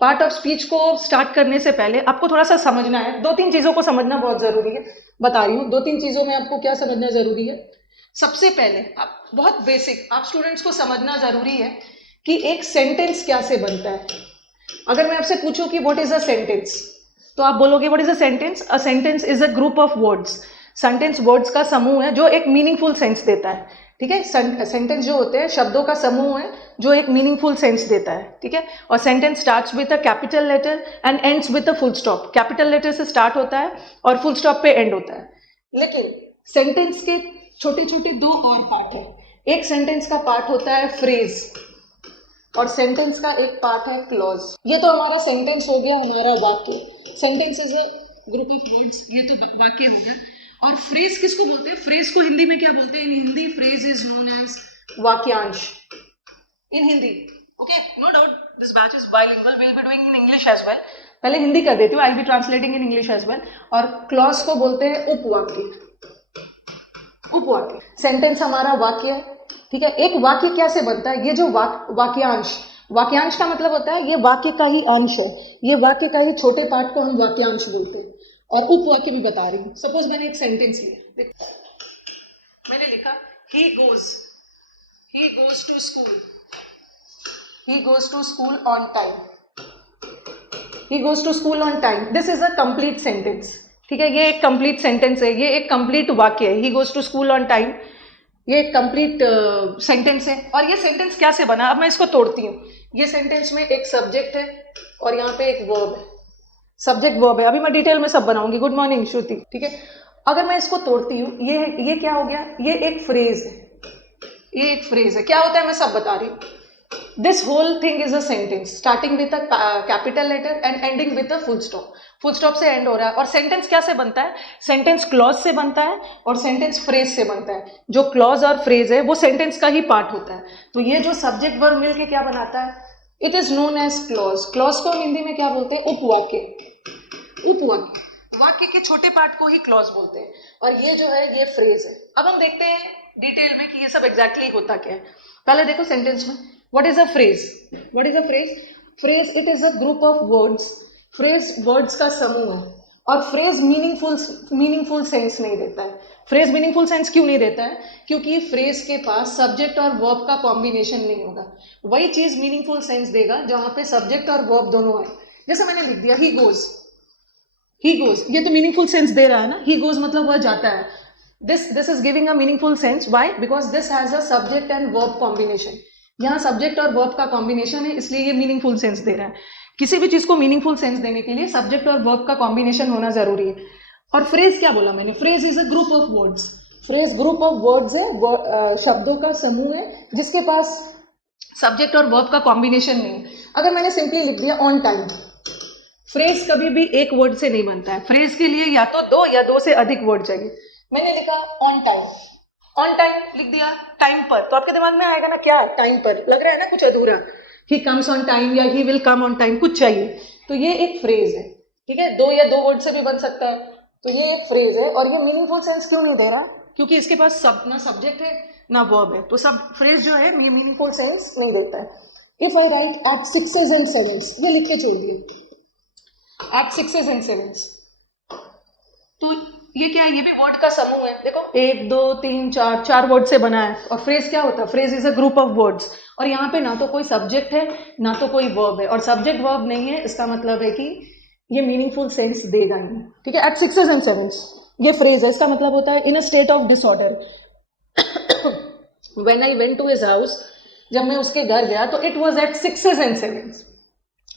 Part of speech को start करने से पहले आपको थोड़ा सा समझना है, 2-3 चीजों को समझना बहुत जरूरी है। बता रही हूँ 2-3 चीजों में आपको क्या समझना जरूरी है। सबसे पहले आप बहुत बेसिक, आप स्टूडेंट्स को समझना जरूरी है कि एक सेंटेंस क्या से बनता है। अगर मैं आपसे पूछूं कि व्हाट इज अ सेंटेंस, तो आप बोलोगे what is a sentence? A sentence is a group of words. Sentence words का समूह है जो एक मीनिंगफुल सेंस देता है। ठीक है, सेंटेंस जो होते हैं शब्दों का समूह है जो एक मीनिंगफुल सेंस देता है। ठीक है, और sentence starts with a capital letter and ends with a full stop. Capital letter से स्टार्ट होता है और फुल स्टॉप पे एंड होता है। लेकिन सेंटेंस के छोटे छोटे 2 और पार्ट है। एक सेंटेंस का पार्ट होता है फ्रेज और सेंटेंस का एक पार्ट है क्लॉज। ये तो हमारा सेंटेंस हो गया, हमारा वाक्य। Sentence is a group of words, ये तो वाक्य हो गया। और फ्रेज किसको बोलते हैं? फ्रेज को हिंदी में क्या बोलते हैं? In Hindi phrase is known as वाक्यांश in Hindi. Okay, no doubt this batch is bilingual, will be doing in English as well. पहले हिंदी कर देती हूँ, I be translating in English as well. और क्लॉज को बोलते हैं उपवाक्य। उपवाक्य सेंटेंस हमारा वाक्य है। ठीक है, एक वाक्य क्या से बनता है? ये जो वाक्यांश, वाक्यांश का मतलब होता है ये वाक्य का ही अंश है, ये वाक्य का ही छोटे पार्ट को हम वाक्यांश बोलते हैं। और उपवाक्य भी बता रही हूँ। सपोज मैंने एक सेंटेंस लिया, मैंने लिखा he goes to school, he goes to school on time, he goes to school on time. This is a complete sentence. ठीक है, ये एक कंप्लीट सेंटेंस है, ये एक कंप्लीट वाक्य है। He goes to school on time, ये एक कंप्लीट सेंटेंस है। और ये सेंटेंस क्या से बना? अब मैं इसको तोड़ती हूँ। ये सेंटेंस में एक सब्जेक्ट है और यहाँ पे एक वर्ब है। सब्जेक्ट वर्ब है, अभी मैं डिटेल में सब बनाऊंगी। गुड मॉर्निंग श्रुति। ठीक है, अगर मैं इसको तोड़ती हूँ, ये क्या हो गया? ये एक फ्रेज है, ये एक फ्रेज है। क्या होता है मैं सब बता रही हूँ। This whole thing is a sentence starting with a capital letter and ending with a full stop. Full stop से एंड हो रहा है। और सेंटेंस क्या से बनता है? सेंटेंस क्लॉज से बनता है और सेंटेंस फ्रेज से बनता है। जो क्लॉज और फ्रेज है वो सेंटेंस का ही पार्ट होता है। तो ये जो सब्जेक्ट वर्ब मिलके क्या बनाता है? It is known as clause. Clause को हिंदी में क्या बोलते हैं? उपवाक्य। उपवाक्य, वाक्य के छोटे पार्ट को ही क्लॉज बोलते हैं। और ये जो है ये फ्रेज है। अब हम देखते हैं डिटेल में कि ये सब एग्जैक्टली होता क्या है। पहले देखो सेंटेंस में, what is a phrase? What is a phrase? Phrase it is a group of words. Phrase words का समूह है। और फ्रेज मीनिंगफुल सेंस नहीं देता है। फ्रेज मीनिंगफुल सेंस क्यों नहीं देता है? क्योंकि फ्रेज के पास सब्जेक्ट और वर्ब का कॉम्बिनेशन नहीं होगा। वही चीज मीनिंगफुल सेंस देगा जहां पे सब्जेक्ट और वर्ब दोनों है। जैसे मैंने लिख दिया ही गोज, ही गोज, ये तो मीनिंगफुल सेंस दे रहा है ना। ही गोज मतलब वह जाता है। This is giving a meaningful sense. Why? Because this has a subject and verb combination. यहाँ सब्जेक्ट और वर्ब का कॉम्बिनेशन है, इसलिए ये मीनिंगफुल सेंस दे रहा है। किसी भी चीज को मीनिंगफुल सेंस देने के लिए सब्जेक्ट और वर्ब का कॉम्बिनेशन होना जरूरी है। और फ्रेज क्या बोला मैंने? Phrase is a group of words. Phrase group of words है, शब्दों का समूह है जिसके पास सब्जेक्ट और वर्ब का कॉम्बिनेशन नहीं है। अगर मैंने सिंपली लिख दिया ऑन टाइम, फ्रेज कभी भी एक वर्ड से नहीं बनता है। फ्रेज के लिए या तो 2 या 2 से अधिक वर्ड चाहिए। मैंने लिखा ऑन टाइम, ऑन टाइम लिख दिया, टाइम पर। तो आपके दिमाग में आएगा ना क्या? टाइम पर लग रहा है ना कुछ अधूरा। ही कम्स ऑन टाइम या he will come on time, कुछ चाहिए। तो ये एक फ्रेज है। ठीक है, 2 या 2 वर्ड से भी बन सकता है। तो ये एक फ्रेज है। और ये मीनिंगफुल सेंस क्यों नहीं दे रहा? क्योंकि इसके पास ना सब्जेक्ट है ना वर्ब है। तो सब फ्रेज जो है मीनिंगफुल सेंस नहीं देता है। If I write at 6s and 7s, ये लिख के छोड़ दिए एट 6s and 7s, तो ये क्या है? ये भी वर्ड का समूह है। देखो 1 2 3 4, 4 वर्ड से बना है। और फ्रेज क्या होता है? Phrase is a group of words. और यहाँ पे ना तो कोई सब्जेक्ट है ना तो कोई वर्ब है। और सब्जेक्ट वर्ब नहीं है, इसका मतलब है कि ये मीनिंगफुल सेंस देगा ही नहीं। ठीक है, एट 6s and 7s ये फ्रेज है। इसका मतलब होता है in a state of disorder. When I went to his house, जब मैं उसके घर गया तो it was at 6s and 7s।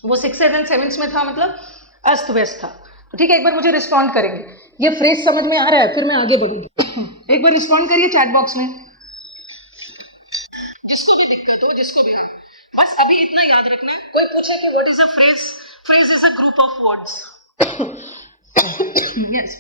वो 6s and 7s में था, मतलब अस्त व्यस्त था। तो ठीक है, एक बार मुझे रिस्पॉन्ड करेंगे। ये फ्रेज समझ में आ रहा है? फिर मैं आगे बढ़ूंगी। एक बार रिस्पॉन्ड करिए चैट बॉक्स में, जिसको भी दिक्कत हो, जिसको भी हो। बस अभी इतना याद रखना, कोई पूछे कि what is a phrase? Phrase is a group of words. Yes,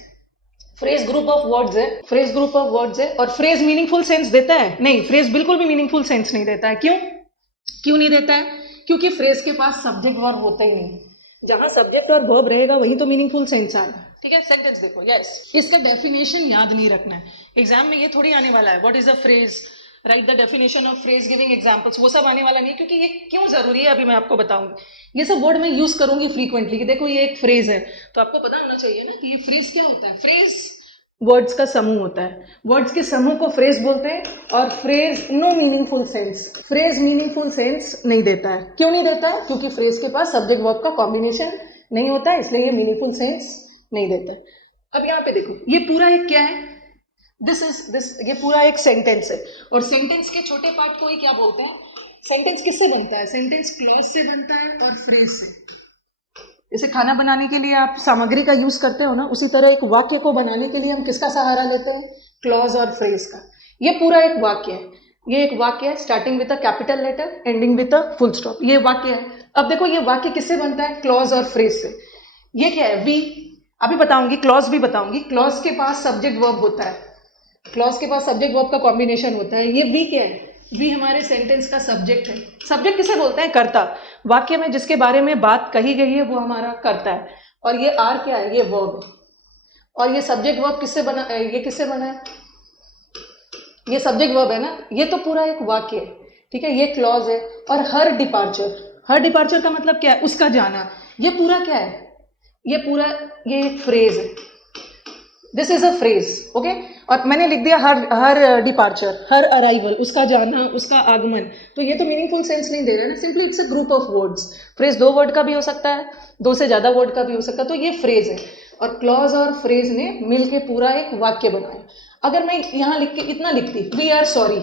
phrase group of words है। फ्रेज ग्रुप ऑफ वर्ड्स है। और फ्रेज मीनिंगफुल सेंस देता है? नहीं, फ्रेज बिल्कुल भी मीनिंगफुल सेंस नहीं देता है। क्यों नहीं देता है? क्योंकि फ्रेज के पास सब्जेक्ट वर्ब होता ही नहीं। जहां सब्जेक्ट और वर्ब रहेगा वहीं तो मीनिंगफुल सेंस आएगा। ठीक है, सेंटेंस देखो। यस, इसका डेफिनेशन याद नहीं रखना है। एग्जाम में ये थोड़ी आने वाला है what is a phrase, right the definition of phrase giving examples, वो सब आने वाला नहीं है, क्योंकि ये क्यों जरूरी है अभी मैं आपको बताऊंगी। ये सब वर्ड मैं यूज करूंगी फ्रीक्वेंटली कि देखो ये एक फ्रेज है, तो आपको पता होना चाहिए ना कि ये फ्रेज क्या होता है। फ्रेज वर्ड्स का समूह होता है, वर्ड्स के समूह को फ्रेज बोलते हैं। और phrase no meaningful sense, phrase meaningful sense नहीं देता है। क्यों नहीं देता है? क्योंकि फ्रेज के पास सब्जेक्ट वर्ब का कॉम्बिनेशन नहीं होता है, इसलिए ये मीनिंगफुल सेंस नहीं देता है। अब यहाँ पे देखो ये पूरा एक क्या है, दिस ये पूरा एक सेंटेंस है, और सेंटेंस के छोटे पार्ट को ही क्या बोलते हैं? सेंटेंस किससे बनता है? सेंटेंस क्लॉज से बनता है और फ्रेज से। जैसे खाना बनाने के लिए आप सामग्री का यूज करते हो ना, उसी तरह एक वाक्य को बनाने के लिए हम किसका सहारा लेते हैं? क्लॉज और फ्रेज का। ये पूरा एक वाक्य है, ये एक वाक्य है starting with a capital letter ending with a full stop, ये वाक्य है। अब देखो ये वाक्य किससे बनता है? क्लॉज और फ्रेज से। ये क्या है? वी, अभी बताऊंगी, क्लॉज भी बताऊंगी। क्लॉज के पास सब्जेक्ट वर्ब होता है, क्लॉज के पास सब्जेक्ट वर्ब का कॉम्बिनेशन होता है। ये वी क्या है? वी हमारे सेंटेंस का सब्जेक्ट है। सब्जेक्ट किसे बोलते हैं? कर्ता। वाक्य में जिसके बारे में बात कही गई है वो हमारा कर्ता है। और ये आर क्या है? ये वर्ब है। और ये सब्जेक्ट वर्ब किससे बना? ये किससे बना है? ये सब्जेक्ट वर्ब है ना, ये तो पूरा एक वाक्य है, ठीक है। ये क्लॉज है। और हर डिपार्चर, हर डिपार्चर का मतलब क्या है? उसका जाना। ये पूरा क्या है? ये पूरा ये एक फ्रेज है, this is a phrase, okay. और मैंने लिख दिया हर डिपार्चर, हर अराइवल, उसका जाना, उसका आगमन। तो ये तो मीनिंगफुल सेंस नहीं दे रहा है ना, simply it's a group of words. Phrase दो वर्ड का भी हो सकता है, दो से ज्यादा वर्ड का भी हो सकता है, तो ये फ्रेज है। और क्लॉज और फ्रेज ने मिलके पूरा एक वाक्य बनाया। अगर मैं यहाँ लिख के इतना लिखती, वी आर सॉरी,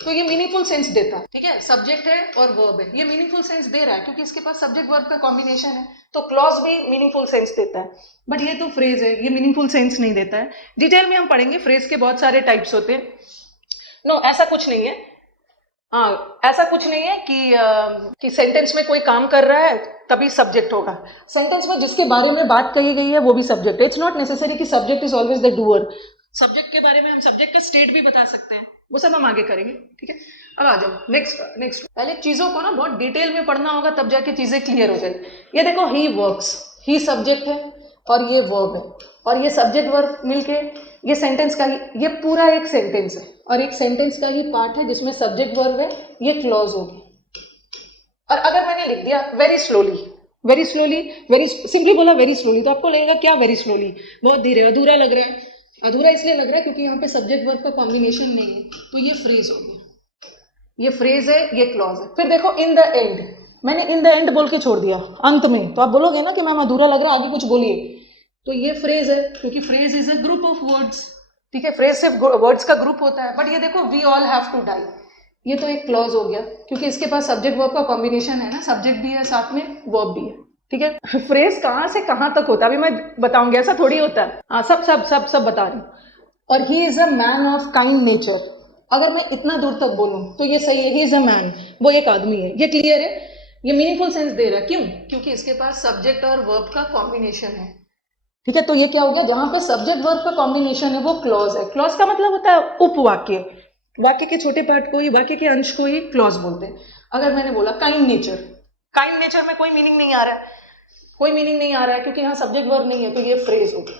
तो ये मीनिंगफुल सेंस देता है, ठीक है। सब्जेक्ट है और वर्ब है, ये मीनिंगफुल सेंस दे रहा है क्योंकि इसके पास सब्जेक्ट वर्ब का कॉम्बिनेशन है। तो क्लॉज भी मीनिंगफुल सेंस देता है, बट ये तो फ्रेज है, ये मीनिंगफुल सेंस नहीं देता है। डिटेल में हम पढ़ेंगे, फ्रेज के बहुत सारे टाइप्स होते हैं। नो, ऐसा कुछ नहीं है। हाँ, ऐसा कुछ नहीं है कि सेंटेंस में कोई काम कर रहा है तभी सब्जेक्ट होगा। सेंटेंस में जिसके बारे में बात कही गई है वो भी सब्जेक्ट है। इट्स नॉट नेसेसरी कि subject is always the doer. Subject के बारे में हम सब्जेक्ट के स्टेट भी बता सकते हैं, वो सब हम आगे करेंगे, ठीक है। अब आ जाओ नेक्स्ट। पहले चीजों को ना बहुत डिटेल में पढ़ना होगा, तब जाके चीजें क्लियर हो जाएगी। ये देखो, ही वर्क्स, ही सब्जेक्ट है और ये वर्ब है, और ये सब्जेक्ट वर्ब मिलके ये सेंटेंस का ही, ये पूरा एक सेंटेंस है और एक सेंटेंस का ही पार्ट है जिसमें सब्जेक्ट वर्ब है, ये क्लॉज होगी। और अगर मैंने लिख दिया वेरी स्लोली, वेरी सिंपली बोला वेरी स्लोली, तो आपको लगेगा क्या वेरी स्लोली? बहुत धीरे, अधूरा लग रहा है। अधूरा इसलिए लग रहा है क्योंकि यहाँ पे सब्जेक्ट वर्ब का कॉम्बिनेशन नहीं है, तो ये फ्रेज हो गया, ये फ्रेज है, ये क्लॉज है। फिर देखो इन द एंड, मैंने इन द एंड बोल के छोड़ दिया, अंत में, तो आप बोलोगे ना कि मैम अधूरा लग रहा है, आगे कुछ बोलिए। तो ये फ्रेज है क्योंकि phrase is a group of words, ठीक है। फ्रेज सिर्फ वर्ड्स का ग्रुप होता है। बट ये देखो, we all have to die, ये तो एक क्लॉज हो गया क्योंकि इसके पास सब्जेक्ट वर्ब का कॉम्बिनेशन है ना, सब्जेक्ट भी है साथ में वर्ब भी है, ठीक है। फ्रेज कहाँ से कहाँ तक होता है अभी मैं बताऊंगी, ऐसा थोड़ी होता है। हाँ, सब बता रही हूँ। और ही is a man of kind nature, अगर मैं इतना दूर तक बोलूं तो ये सही है, ही इज अ मैन, वो एक आदमी है, ये क्लियर है, ये मीनिंगफुल सेंस दे रहा है। क्यों? क्योंकि इसके पास सब्जेक्ट और वर्ब का कॉम्बिनेशन है, ठीक है। तो ये क्या हो गया? जहां पे सब्जेक्ट वर्ब का कॉम्बिनेशन है वो क्लॉज है। क्लॉज का मतलब होता है उपवाक्य, वाक्य के छोटे पार्ट को ही, वाक्य के अंश को ही क्लॉज बोलते हैं। अगर मैंने बोला काइंड नेचर, काइंड नेचर में कोई मीनिंग नहीं आ रहा है, कोई मीनिंग नहीं आ रहा है क्योंकि यहाँ सब्जेक्ट वर्ब नहीं है, तो ये फ्रेज हो गया,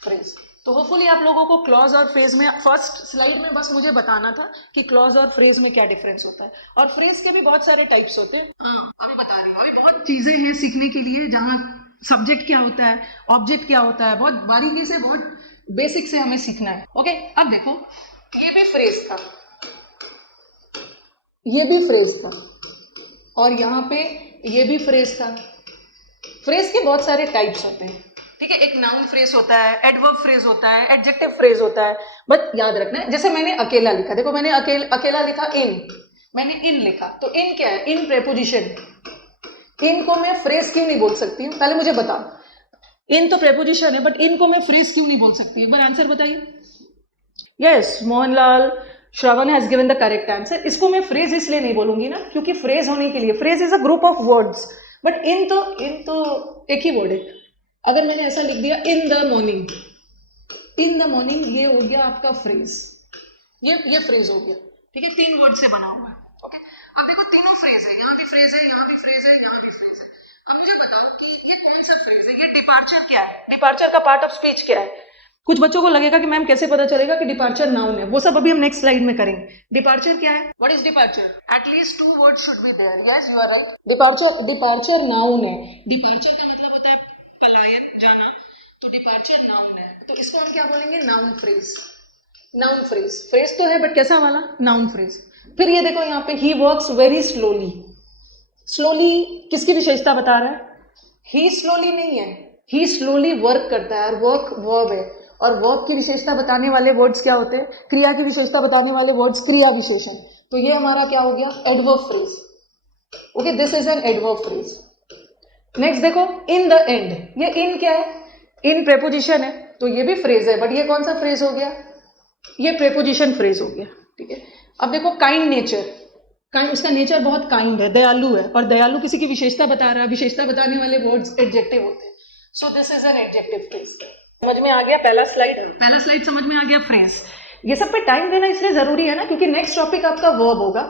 फ्रेज। तो होपफुली आप लोगों को क्लॉज और फ्रेज में, फर्स्ट स्लाइड में बस मुझे बताना था कि क्लॉज और फ्रेज में क्या डिफरेंस होता है। और फ्रेज के भी बहुत सारे टाइप्स होते हैं, अभी बता रही हूँ। अभी बहुत चीजें हैं सीखने के लिए, जहाँ सब्जेक्ट क्या होता है, ऑब्जेक्ट क्या होता है, बहुत बारीकी से, बहुत बेसिक से हमें सीखना है, ओके। अब देखो, ये भी फ्रेज था, ये भी फ्रेज था, और यहाँ पे ये भी फ्रेज था। फ्रेज के बहुत सारे टाइप्स होते हैं, ठीक है। एक नाउन फ्रेज होता है, एडवर्ब फ्रेज होता है, एडजेक्टिव फ्रेज होता है। बट याद रखना है, जैसे मैंने अकेला लिखा, देखो मैंने अकेला लिखा इन, मैंने इन लिखा, तो इन क्या है? इन प्रेपोजिशन। इन को मैं फ्रेज क्यों नहीं बोल सकती हूँ? पहले मुझे बताओ, इन तो प्रेपोजिशन है, बट इनको मैं फ्रेज क्यों नहीं बोल सकती? एक बार आंसर बताइए। Yes, Mohanlal, Shravan has given the correct answer. इसको मैं फ्रेज इसलिए नहीं बोलूंगी ना क्योंकि फ्रेज होने के लिए, phrase is a group of words, but in तो एक ही वर्ड है। अगर मैंने ऐसा लिख दिया in the morning, in the morning, ये हो गया आपका फ्रेज, ये फ्रेज हो गया, ठीक है। 3 वर्ड से बना हुआ है, ओके। अब देखो तीनों फ्रेज है, यहाँ भी फ्रेज है, यहाँ भी फ्रेज है, यहाँ भी फ्रेज है। अब मुझे बताओ कि ये कौन सा फ्रेज है? ये डिपार्चर क्या है? डिपार्चर का पार्ट ऑफ स्पीच क्या है? कुछ बच्चों को लगेगा कि मैम कैसे पता चलेगा कि डिपार्चर नाउन है, वो सब अभी हम नेक्स्ट स्लाइड में करेंगे। डिपार्चर क्या है? What is departure? At least 2 words should be there. Yes you are right. Departure noun है। डिपार्चर का मतलब होता है पलायन, जाना, तो डिपार्चर नाउन है। तो इसको हम क्या बोलेंगे? Noun phrase. Noun phrase, phrase तो है बट कैसा वाला? Noun phrase. फिर ये देखो यहाँ पे he works very slowly. Slowly किसकी विशेषता बता रहा है? ही स्लोली नहीं है, ही स्लोली वर्क करता है और वर्क वर्ब है, और वर्ब की विशेषता बताने वाले वर्ड्स क्या होते हैं? क्रिया की विशेषता बताने वाले वर्ड्स क्रिया विशेषण। तो ये हमारा क्या हो गया? Adverb phrase. Okay, this is an adverb phrase. Next देखो, इन द एंड। ये इन क्या है? इन प्रेपोजिशन है, तो ये भी फ्रेज है, बट ये कौन सा फ्रेज हो गया? ये प्रेपोजिशन फ्रेज हो गया। ठीक है, अब देखो काइंड नेचर। काइंड, उसका नेचर बहुत काइंड है, दयालु है, और दयालु किसी की विशेषता बता रहा है। विशेषता बताने वाले वर्ड्स एडजेक्टिव होते हैं। So this is an adjective phrase. समझ में आ गया? पहला स्लाइड समझ में आ गया। फ्रेज, ये सब पे टाइम देना इसलिए जरूरी है ना, क्योंकि नेक्स्ट टॉपिक आपका वर्ब होगा।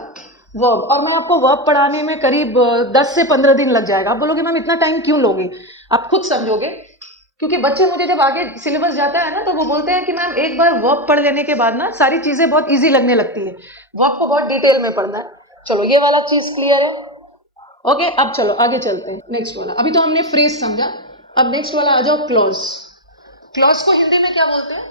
वर्ब, और मैं आपको वर्ब पढ़ाने में करीब 10 से 15 दिन लग जाएगा। आप बोलोगे मैम इतना टाइम क्यों लोगे? आप खुद समझोगे, क्योंकि बच्चे मुझे जब आगे सिलेबस जाता है ना तो वो बोलते हैं कि मैम एक बार वर्ब पढ़ लेने के बाद ना सारी चीजें बहुत ईजी लगने लगती है, वर्ब को बहुत डिटेल में पढ़ना है। चलो ये वाला चीज क्लियर है। ओके, अब चलो आगे चलते हैं। नेक्स्ट वाला, अभी तो हमने फ्रेज समझा, अब नेक्स्ट वाला आ जाओ क्लॉज। क्लॉज को हिंदी में क्या बोलते हैं?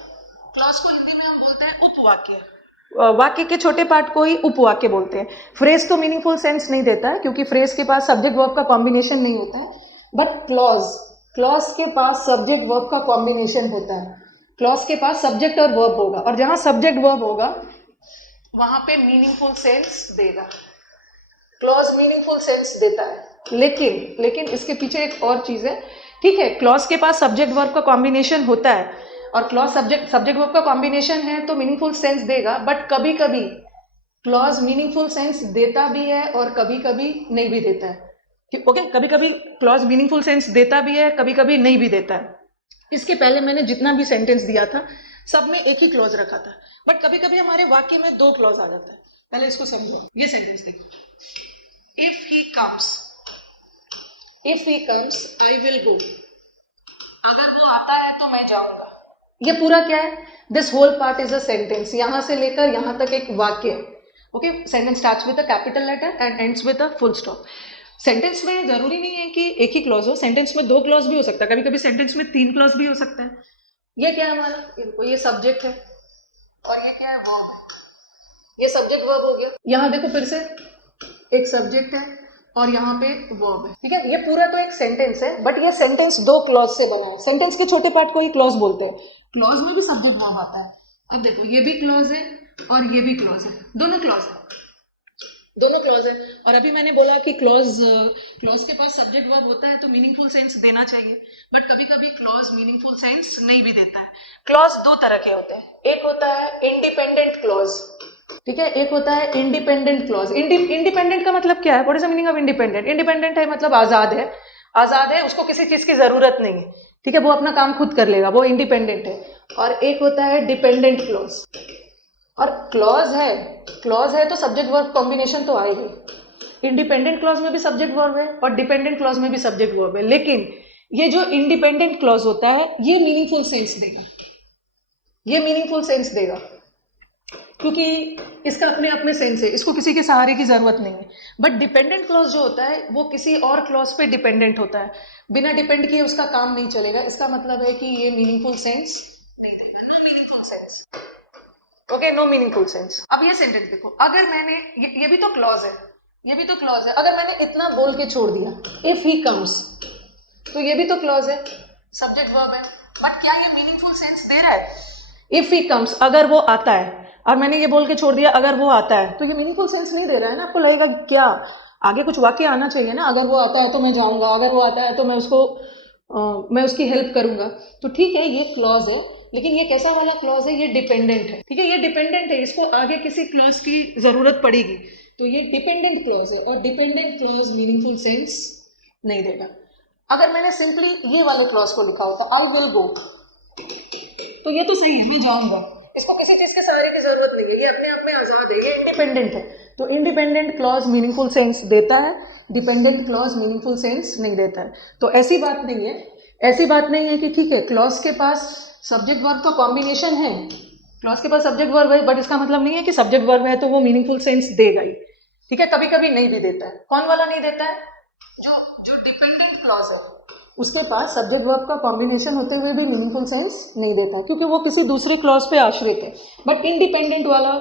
क्लॉज को हिंदी में हम बोलते हैं उपवाक्य। वाक्य के छोटे पार्ट को ही उपवाक्य बोलते हैं। फ्रेज तो मीनिंगफुल सेंस नहीं देता है, क्योंकि फ्रेज के पास सब्जेक्ट वर्ब का कॉम्बिनेशन नहीं होता है, बट क्लॉज के पास सब्जेक्ट वर्ब का कॉम्बिनेशन होता है। क्लॉज के पास सब्जेक्ट और वर्ब होगा, और जहां सब्जेक्ट वर्ब होगा वहां पे मीनिंगफुल सेंस देगा। क्लॉज मीनिंगफुल सेंस देता है, लेकिन इसके पीछे एक और चीज है। ठीक है, क्लॉज के पास सब्जेक्ट वर्ब का कॉम्बिनेशन होता है, और क्लॉज सब्जेक्ट वर्ब का कॉम्बिनेशन है तो मीनिंगफुल सेंस देगा, बट कभी कभी क्लॉज मीनिंगफुल सेंस देता भी है और कभी कभी नहीं भी देता है। ओके, कभी कभी क्लॉज मीनिंगफुल सेंस देता भी है, कभी कभी नहीं भी देता है। इसके पहले मैंने जितना भी सेंटेंस दिया था सब में एक ही क्लॉज रखा था, बट कभी कभी हमारे वाक्य में 2 क्लॉज आ जाता है। पहले इसको समझो। ये सेंटेंस देखो, if he comes I will go. अगर वो आता है तो मैं जाऊंगा। ये पूरा क्या है? This whole part is a sentence. यहां से लेकर यहां तक एक वाक्य है। Okay, sentence starts with a capital letter and ends with a full stop. Sentence में जरूरी नहीं है कि एक ही क्लॉज हो, सेंटेंस में 2 क्लॉज भी हो सकता है, कभी कभी सेंटेंस में 3 क्लॉज भी हो सकता है। ये क्या है हमारा? ये सब्जेक्ट है, और ये क्या है? वर्ब है। ये सब्जेक्ट वर्ब हो गया। यहाँ देखो फिर से एक सब्जेक्ट है और यहाँ पे वर्ब है। ठीक है, ये पूरा तो एक सेंटेंस है, बट ये सेंटेंस 2 क्लॉज से बना है। सेंटेंस के छोटे पार्ट को ही क्लॉज बोलते हैं। क्लॉज में भी सब्जेक्ट वर्ब आता है। अब देखो ये भी क्लॉज है और ये भी क्लॉज है, दोनों क्लॉज है। और अभी मैंने बोला कि क्लॉज के पास सब्जेक्ट वर्ब होता है तो मीनिंगफुल सेंस देना चाहिए, बट कभी कभी क्लॉज मीनिंगफुल सेंस नहीं भी देता है। क्लॉज 2 तरह के होते हैं। एक होता है इंडिपेंडेंट क्लॉज, ठीक है, एक होता है इंडिपेंडेंट क्लॉज। इंडिपेंडेंट का मतलब क्या है? What is the meaning of independent? Independent है मतलब आजाद है, उसको किसी चीज की जरूरत नहीं है। ठीक है, वो अपना काम खुद कर लेगा, वो इंडिपेंडेंट है। और एक होता है डिपेंडेंट क्लॉज। और क्लॉज है तो सब्जेक्ट वर्ब कॉम्बिनेशन तो आएगी। इंडिपेंडेंट क्लॉज में भी सब्जेक्ट वर्ब है और डिपेंडेंट क्लॉज में भी सब्जेक्ट वर्ब है, लेकिन ये जो इंडिपेंडेंट क्लॉज होता है ये मीनिंगफुल सेंस देगा, क्योंकि इसका अपने सेंस है, इसको किसी के सहारे की जरूरत नहीं है। बट डिपेंडेंट क्लॉज जो होता है वो किसी और क्लॉज पे डिपेंडेंट होता है, बिना डिपेंड किए उसका काम नहीं चलेगा। इसका मतलब है कि ये मीनिंगफुल सेंस नहीं देगा, no meaningful sense. Okay, no meaningful sense. अब ये सेंटेंस देखो, अगर मैंने ये भी तो क्लॉज है, अगर मैंने इतना बोल के छोड़ दिया इफ ही कम्स, तो ये भी तो क्लॉज है, सब्जेक्ट वर्ब है, बट क्या ये मीनिंगफुल सेंस दे रहा है? इफ ही कम्स, अगर वो आता है, और मैंने ये बोल के छोड़ दिया अगर वो आता है, तो ये मीनिंगफुल सेंस नहीं दे रहा है ना। आपको लगेगा क्या आगे कुछ वाक्य आना चाहिए ना, अगर वो आता है तो मैं जाऊंगा, अगर वो आता है तो मैं उसकी हेल्प करूंगा। तो ठीक है, ये क्लॉज है, लेकिन ये कैसा वाला क्लॉज है? ये डिपेंडेंट है। ठीक है, ये डिपेंडेंट है, इसको आगे किसी क्लॉज की जरूरत पड़ेगी, तो ये डिपेंडेंट क्लॉज है, और डिपेंडेंट क्लॉज मीनिंगफुल सेंस नहीं देगा। अगर मैंने सिंपली ये वाले क्लॉज को लिखा होता आई विल गो, तो ये तो सही है, मैं जाऊंगा, इसको किसी चीज के सहारे की जरूरत नहीं है, ये अपने आप में आजाद है, ये इंडिपेंडेंट है। तो इंडिपेंडेंट क्लॉज मीनिंगफुल सेंस देता है, डिपेंडेंट क्लॉज मीनिंगफुल सेंस नहीं देता है। तो ऐसी बात नहीं है कि ठीक है क्लॉज के पास सब्जेक्ट वर्ब का कॉम्बिनेशन है, क्लॉज के पास सब्जेक्ट वर्ब है, बट इसका मतलब नहीं है कि सब्जेक्ट वर्ब है तो वो मीनिंगफुल सेंस देगा ही, ठीक है, कभी कभी नहीं भी देता है। कौन वाला नहीं देता है? जो डिपेंडेंट क्लॉज है उसके पास सब्जेक्ट वर्ब का कॉम्बिनेशन होते हुए भी मीनिंगफुल सेंस नहीं देता है, क्योंकि वो किसी दूसरे क्लॉज पे आश्रित है। बट इंडिपेंडेंट वाला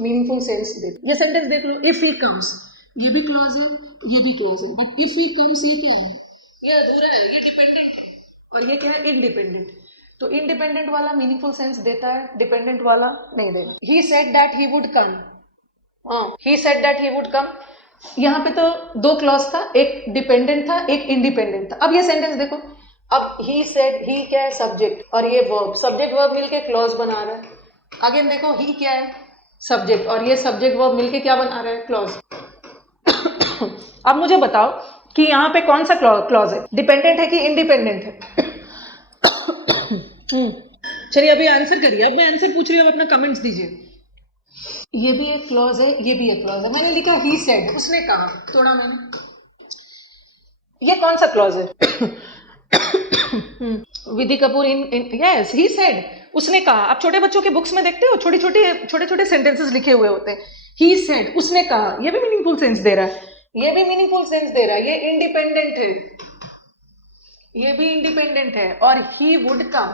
मीनिंगफुल सेंस देता है। ये सेंटेंस देख लो, इफ ही कम्स, ये भी क्लॉज है, ये भी क्लॉज है, बट इफ ही कम्स ये क्या है? ये अधूरा है, ये डिपेंडेंट है, और ये क्या है? इंडिपेंडेंट। तो इंडिपेंडेंट वाला मीनिंगफुल सेंस देता है, डिपेंडेंट वाला नहीं देगा। ही said that he would come, he said that he would कम, यहाँ पे तो दो क्लॉज था, एक डिपेंडेंट था, एक इंडिपेंडेंट था। अब ये सेंटेंस देखो, अब ही सेड, ही क्या है? सब्जेक्ट, और ये वर्ब, सब्जेक्ट वर्ब मिलके क्लॉज बना रहा है। अगेन देखो, ही क्या है? सब्जेक्ट, और ये सब्जेक्ट वर्ब मिलके क्या बना रहा है? क्लॉज। अब मुझे बताओ कि यहाँ पे कौन सा क्लॉज है? डिपेंडेंट है कि इंडिपेंडेंट है? चलिए अभी आंसर करिए, अब मैं आंसर पूछ रही हूँ, अपना कमेंट्स दीजिए। ये भी एक क्लॉज है, ये भी एक क्लॉज है। मैंने लिखा ही सेड, उसने कहा, तोड़ा मैंने। ये कौन सा क्लॉज है? विधि Kapoor in yes, he said, उसने कहा। आप छोटे बच्चों के बुक्स में देखते हो, छोटे छोटे सेंटेंसेस लिखे हुए होते हैं। ही सेड, उसने कहा, ये भी मीनिंगफुल सेंस दे रहा है, ये भी मीनिंगफुल सेंस दे रहा है, ये इंडिपेंडेंट है, ये भी इंडिपेंडेंट है। और ही would come,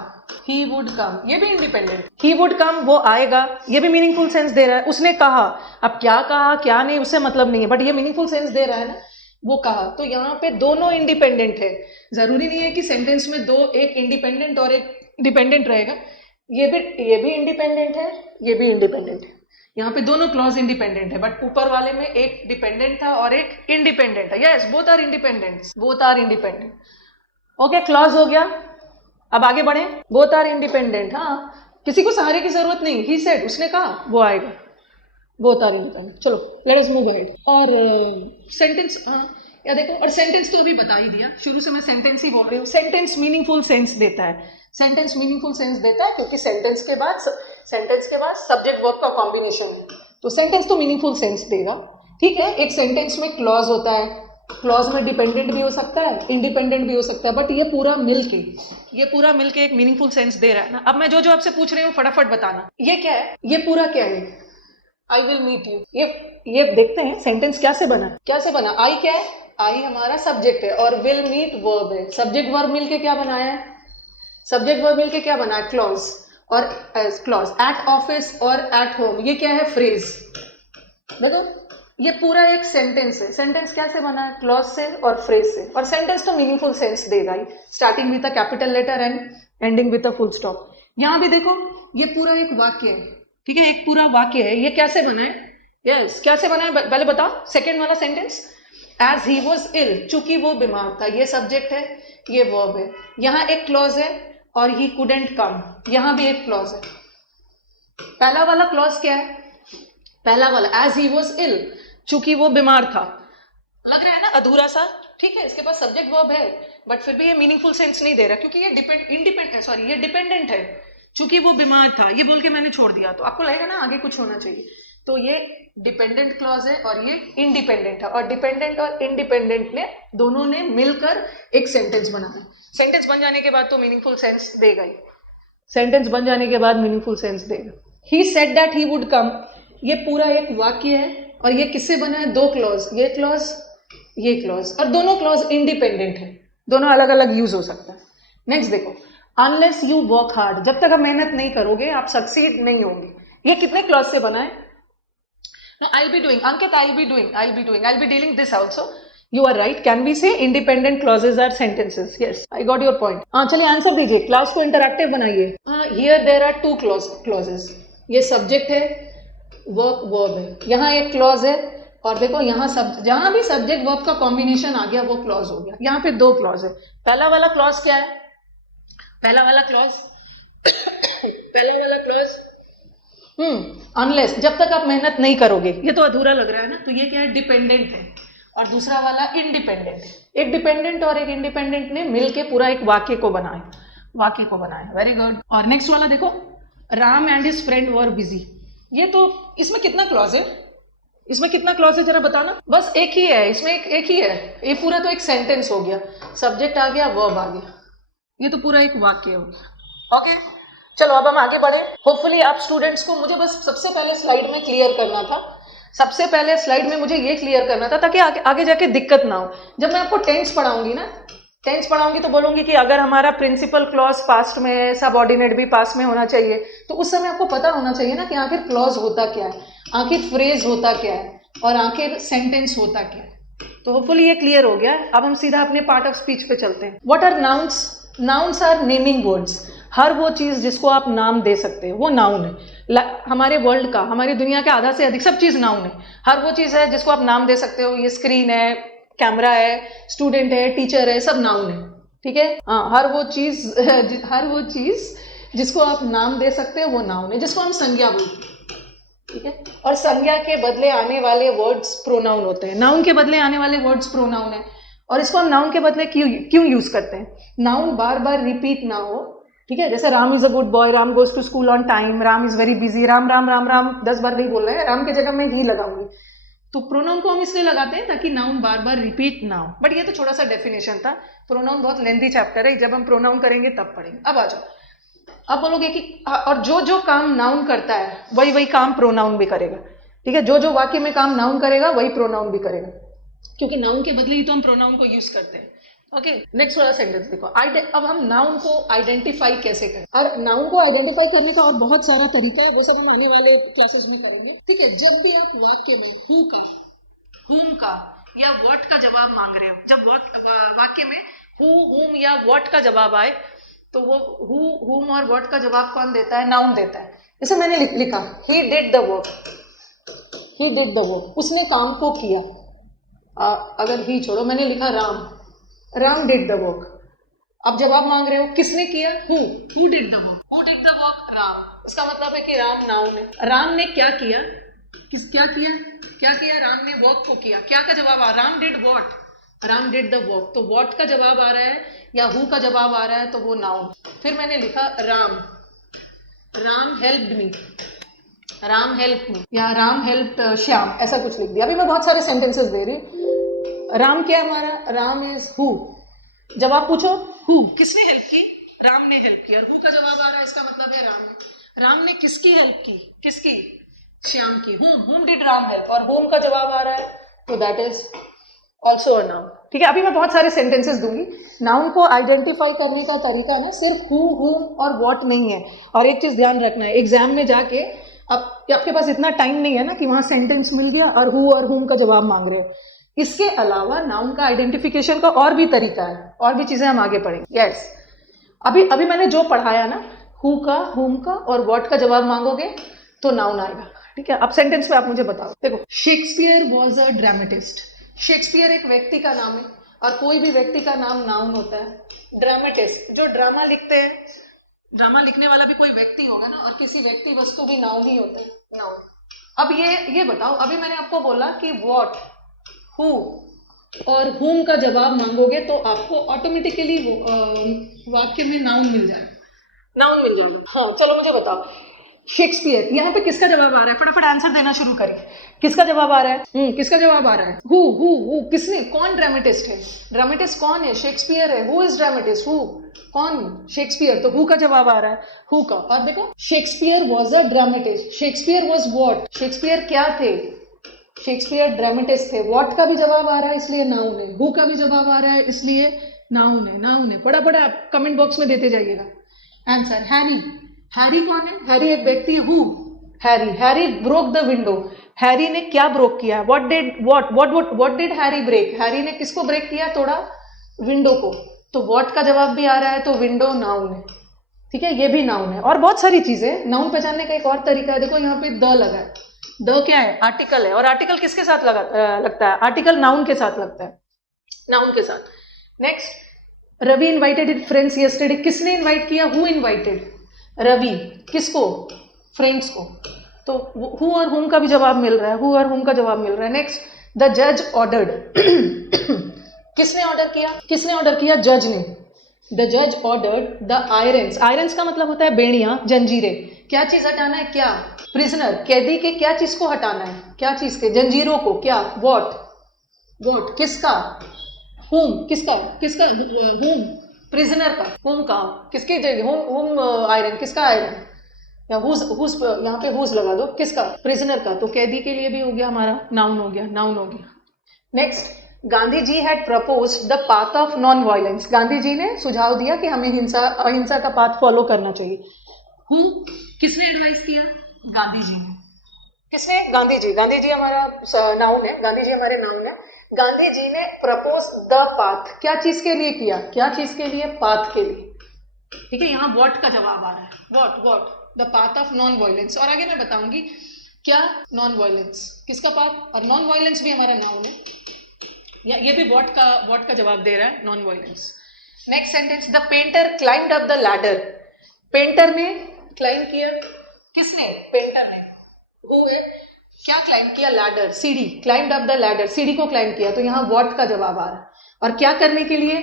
he would come, ये भी इंडिपेंडेंट, ही वुड कम, वो आएगा, ये भी मीनिंगफुल सेंस दे रहा है। उसने कहा, अब क्या कहा क्या नहीं उससे मतलब नहीं है, बट ये मीनिंगफुल सेंस दे रहा है ना, वो कहा। तो यहाँ पे दोनों इंडिपेंडेंट है, जरूरी नहीं है कि सेंटेंस में दो, एक इंडिपेंडेंट और एक डिपेंडेंट रहेगा। ये भी इंडिपेंडेंट है, ये भी इंडिपेंडेंट है, यहाँ पे दोनों क्लॉज इंडिपेंडेंट है, बट ऊपर वाले में एक डिपेंडेंट था और एक इंडिपेंडेंट है। Yes, both are independent, both are independent. Okay, clause हो गया। अब आगे बढ़े, बोथ आर इंडिपेंडेंट। हाँ, किसी को सहारे की जरूरत नहीं, ही सेड, उसने कहा, वो आएगा, बोथ आर इंडिपेंडेंट। चलो लेट अस मूव अहेड। और सेंटेंस, या देखो, और सेंटेंस तो अभी बता ही दिया, शुरू से मैं सेंटेंस ही बोल रही हूँ। सेंटेंस मीनिंगफुल सेंस देता है, सेंटेंस मीनिंगफुल सेंस देता है क्योंकि सेंटेंस के बाद सब्जेक्ट वर्ब का कॉम्बिनेशन है, तो सेंटेंस तो मीनिंगफुल सेंस देगा। ठीक है, एक सेंटेंस में क्लॉज होता है, क्लॉज में डिपेंडेंट भी हो सकता है, इंडिपेंडेंट भी हो सकता है, बट ये पूरा मिलके एक मीनिंगफुल सेंस दे रहा है ना। अब मैं जो आपसे पूछ रही हूँ फटाफट बताना, ये क्या है? ये पूरा क्या है? I will meet you. ये देखते हैं सेंटेंस कैसे बना। आई क्या है? आई हमारा सब्जेक्ट है और विल मीट वर्ब है। सब्जेक्ट वर्ब मिलके क्या बनाया है? क्लॉज। और क्लॉज एट ऑफिस और एट होम, ये क्या है? फ्रेज। देखो, ये पूरा एक सेंटेंस है। सेंटेंस कैसे बना है? क्लॉज से और फ्रेज से। और सेंटेंस तो मीनिंगफुल सेंस देगा ही, starting with a capital letter and ending with a full stop. यहाँ भी देखो, ये पूरा एक वाक्य है, ठीक है, एक पूरा वाक्य है। ये कैसे बना है? यस, कैसे बना है पहले बताओ। सेकेंड वाला sentence, as he was ill, चूंकि वो बीमार था, ये सब्जेक्ट है, ये वर्ब है। यहाँ एक क्लॉज है, और ही कुडेंट कम, यहाँ भी एक क्लॉज है। पहला वाला क्लॉज क्या है? पहला वाला एज ही वॉज इल, चूंकि वो बीमार था, लग रहा है ना अधूरा सा। ठीक है, इसके पास सब्जेक्ट वर्ब है, बट फिर भी ये मीनिंगफुल सेंस नहीं दे रहा, क्योंकि ये डिपेंडेंट है। चूंकि वो बीमार था, ये बोल के मैंने छोड़ दिया, तो आपको लगेगा ना आगे कुछ होना चाहिए। तो ये डिपेंडेंट क्लॉज है और ये इंडिपेंडेंट है, और डिपेंडेंट और इंडिपेंडेंट ने दोनों ने मिलकर एक सेंटेंस बनाया। सेंटेंस बन जाने के बाद तो मीनिंगफुल सेंस देगा ही, he said that he would come, ये पूरा एक वाक्य है, और ये किससे बना है? दो क्लॉज, ये क्लॉज, और दोनों क्लॉज इंडिपेंडेंट है, दोनों अलग अलग यूज हो सकता है। नेक्स्ट देखो, अनलेस यू वर्क हार्ड, जब तक आप मेहनत नहीं करोगे आप सक्सीड नहीं होंगे। ये कितने क्लॉज से बना है? I'll be doing, Ankit, I'll be dealing this also. You are right. Can we say independent clauses are sentences? Yes, I got your point. चलिए आंसर दीजिए, क्लास को इंटरैक्टिव बनाइए। Here there are two clauses. ये subject है, verb है, यहाँ एक clause है, और देखो यहाँ जहाँ भी सब्जेक्ट वर्ब का कॉम्बिनेशन आ गया वो क्लॉज हो गया। यहाँ पे दो क्लॉज है। पहला वाला क्लॉज क्या है? पहला वाला क्लॉज अनलेस, जब तक आप मेहनत नहीं करोगे, ये तो अधूरा लग रहा है ना, तो ये क्या है? डिपेंडेंट है। और दूसरा वाला इंडिपेंडेंट है। एक डिपेंडेंट और एक इंडिपेंडेंट ने मिलके पूरा एक वाक्य को बनाया। Very good. और नेक्स्ट वाला देखो, Ram and his friend were busy, ये तो इसमें कितना क्लॉज है? जरा बताना। बस एक ही है, इसमें एक ही है। ये पूरा तो एक सेंटेंस हो गया, सब्जेक्ट आ गया, वर्ब आ गया, ये तो पूरा एक वाक्य हो गया। ओके, चलो अब हम आगे बढ़े। होपफुली आप स्टूडेंट्स को, मुझे बस सबसे पहले स्लाइड में क्लियर करना था, सबसे पहले स्लाइड में मुझे ये क्लियर करना था ताकि आगे जाके दिक्कत ना हो। जब मैं आपको टेंस पढ़ाऊंगी ना, टेंस पढ़ाऊंगी तो बोलूंगी कि अगर हमारा प्रिंसिपल क्लॉज पास्ट में है, सबऑर्डिनेट भी पास्ट में होना चाहिए, तो उस समय आपको पता होना चाहिए ना कि आखिर क्लॉज होता क्या है, आखिर फ्रेज होता क्या है और आखिर सेंटेंस होता क्या है। तो होपफुली ये क्लियर हो गया। अब हम सीधा अपने पार्ट ऑफ स्पीच पे चलते हैं। What are nouns? Nouns are naming words. हर वो चीज जिसको आप नाम दे सकते हैं वो नाउन है। हमारे वर्ल्ड का, हमारी दुनिया के आधा से अधिक सब चीज नाउन है। हर वो चीज है जिसको आप नाम दे सकते हो। ये स्क्रीन है, कैमरा है, स्टूडेंट है, टीचर है, सब नाउन है। ठीक है, हाँ, हर वो चीज जिसको आप नाम दे सकते हो वो नाउन है, जिसको हम संज्ञा बोलते हैं। ठीक है, और संज्ञा के बदले आने वाले वर्ड्स प्रोनाउन होते हैं। नाउन के बदले आने वाले वर्ड्स प्रोनाउन है, और इसको हम नाउन के बदले क्यों यूज करते हैं? नाउन बार बार रिपीट ना हो। ठीक है, जैसे Ram is a good boy, Ram goes to school on time, Ram is very busy, Ram Ram Ram Ram 10 बार नहीं बोल रहे हैं, राम की जगह मैं ही लगाऊंगी। तो प्रोनाउन को हम इसलिए लगाते हैं ताकि नाउन बार बार रिपीट ना हो। बट ये तो छोटा सा डेफिनेशन था, प्रोनाउन बहुत लेंथी चैप्टर है, जब हम प्रोनाउन करेंगे तब पढ़ेंगे। अब आ जाओ, अब बोलोगे कि और जो काम नाउन करता है वही काम प्रोनाउन भी करेगा। ठीक है, जो वाक्य में काम नाउन करेगा वही प्रोनाउन भी करेगा, क्योंकि नाउन के बदले ही तो हम प्रोनाउन को यूज करते हैं। ओके, नेक्स्ट वाला सेंटेंस देखो। अब हम नाउन को आइडेंटिफाई कैसे करें, और नाउन को आइडेंटिफाई करने का और बहुत सारा तरीका है, वो सब हम आने वाले क्लासेस में करेंगे। ठीक है, जब भी आप वाक्य में हु का, हुम का या व्हाट का जवाब मांग रहे हो, जब वाक्य में हु, हुम या व्हाट का जवाब आए, तो वो हु, हुम और व्हाट का जवाब कौन देता है? नाउन देता है। जैसे मैंने लिखा he did the work, he did the work, उसने काम को किया। अगर ही छोड़ो, मैंने लिखा राम डिड द वर्क। अब जवाब मांग रहे हो किसने किया? Who did the work, who did the work? Ram. इसका मतलब है कि राम नाउन है। राम ने क्या किया? क्या किया? राम ने वर्क को किया। क्या का जवाब आ? Ram did what? Ram did the work. तो व्हाट का जवाब आ रहा है या हु का जवाब आ रहा है, तो वो नाउन। फिर मैंने लिखा Ram helped me, Ram help me, या राम हेल्प श्याम, ऐसा कुछ लिख दिया। अभी मैं बहुत सारे सेंटेंसेस दे रही हूँ। राम क्या हमारा? Ram is who. जवाब पूछो हु, किसने हेल्प की? राम ने हेल्प की। और हु का जवाब आ रहा है, इसका मतलब है राम ने किसकी हेल्प की? किसकी? श्याम की। हुम डिड राम हेल्प, और होम का जवाब आ रहा है, तो that is also a noun. ठीक है, अभी मैं बहुत सारे सेंटेंसेस दूंगी। नाउन को आइडेंटिफाई करने का तरीका ना सिर्फ हु, हुम और व्हाट नहीं है। और एक चीज ध्यान रखना है, एग्जाम में जाके अब आपके पास इतना टाइम नहीं है ना कि वहां सेंटेंस मिल गया और हु और हुम का जवाब मांग रहे हो। इसके अलावा नाउन का आइडेंटिफिकेशन का और भी तरीका है, और भी चीजें हम आगे पढ़ेंगे। यस, अभी मैंने जो पढ़ाया ना, हु का, हुम का और व्हाट का जवाब मांगोगे तो नाउन आएगा। ठीक है, अब सेंटेंस में आप मुझे बताओ। देखो, Shakespeare was a dramatist. Shakespeare एक व्यक्ति का नाम है, और कोई भी व्यक्ति का नाम नाउन होता है। ड्रामेटिस्ट, जो ड्रामा लिखते हैं, ड्रामा लिखने वाला भी कोई व्यक्ति होगा ना, और किसी व्यक्ति वस्तु भी नाउन ही होता है, नाउन। अब ये बताओ, अभी मैंने आपको बोला कि व्हाट, हु और हुम का जवाब मांगोगे तो आपको ऑटोमेटिकली वाक्य में नाउन मिल जाएगा। हाँ, चलो मुझे बताओ, शेक्सपियर, यहाँ पे किसका जवाब आ रहा है? फटाफट आंसर देना शुरू करिए। किसका जवाब आ रहा है? किसका जवाब आ रहा है? हु। किसने? कौन ड्रामेटिस्ट है? ड्रामेटिस्ट कौन है? शेक्सपियर है। Who is dramatist? हु। कौन? शेक्सपियर। तो हु का जवाब आ रहा है, हु का। और देखो, Shakespeare was a dramatist. Shakespeare was what? Shakespeare क्या थे? शेक्सपियर ड्रामेटिस्ट थे। व्हाट का भी जवाब आ रहा है, इसलिए नाउन है। हु का भी जवाब आ रहा है, इसलिए नाउन है। बड़ा आप कमेंट बॉक्स में देते जाइएगा आंसर। हैरी कौन है? हैरी एक व्यक्ति है। Who? Harry broke the window. Harry ने क्या ब्रोक किया? What did Harry break? Harry ने किसको ब्रेक किया? तोड़ा? विंडो को। तो व्हाट का जवाब भी आ रहा है, तो विंडो नाउन है। ठीक है, ये भी नाउन है। और बहुत सारी चीजें नाउन पहचानने का एक और तरीका है। देखो, यहाँ पे द लगा है। द क्या है? आर्टिकल है। और आर्टिकल किसके साथ लगता है? आर्टिकल नाउन के साथ लगता है, नाउन के साथ। Next, Ravi invited it friends yesterday. किसने इन्वाइट किया? Who invited? रवि। किसको? फ्रेंड्स को। तो हु और हुम का भी जवाब मिल रहा है, हु और हुम का जवाब मिल रहा है। नेक्स्ट, द जज ऑर्डर्ड। किसने ऑर्डर किया? जज ने। द जज ऑर्डर्ड द आयरन्स। आयरन्स का मतलब होता है बेड़ियां, जंजीरें। क्या चीज हटाना है? क्या? प्रिजनर, कैदी के क्या चीज को हटाना है? क्या चीज के? जंजीरों को। क्या? व्हाट? किसका? हुम। किसका? हुम। प्रिजनर का, होम का, किसकी जगह, होम आयरन, किसका आयरन, या हुज, यहाँ पे हुज लगा दो, किसका, प्रिजनर का, तो कैदी के लिए भी हो गया हमारा, नाउन हो गया, नाउन हो गया। Next, Gandhi ji had propose the path of non violence, Gandhi ji ने सुझाव दिया कि हमें अहिंसा का पाथ फॉलो करना चाहिए। किसने एडवाइस किया, गांधी जी ने, किसने, गांधी जी, गांधी जी हमारा नाउन है, गांधी जी हमारे नाउन है। गांधी जी ने प्रपोज द पाथ, क्या चीज के लिए किया, क्या चीज के लिए, पाथ के लिए, ठीक है। यहाँ व्हाट का जवाब आ रहा है, what, the path of non violence. और आगे मैं बताऊंगी क्या नॉन वायलेंस, किसका पाथ, और नॉन वायलेंस भी हमारा नाउन है, या ये भी व्हाट का जवाब दे रहा है, non violence. Next sentence, the painter climbed up the ladder, painter ने क्लाइंब किया, किसने, पेंटर ने, वो क्या क्लाइंब किया, लैडर, सीढ़ी, क्लाइंब्ड अप द लैडर, सीढ़ी को क्लाइंब किया, तो यहाँ व्हाट का जवाब आ रहा है। और क्या करने के लिए,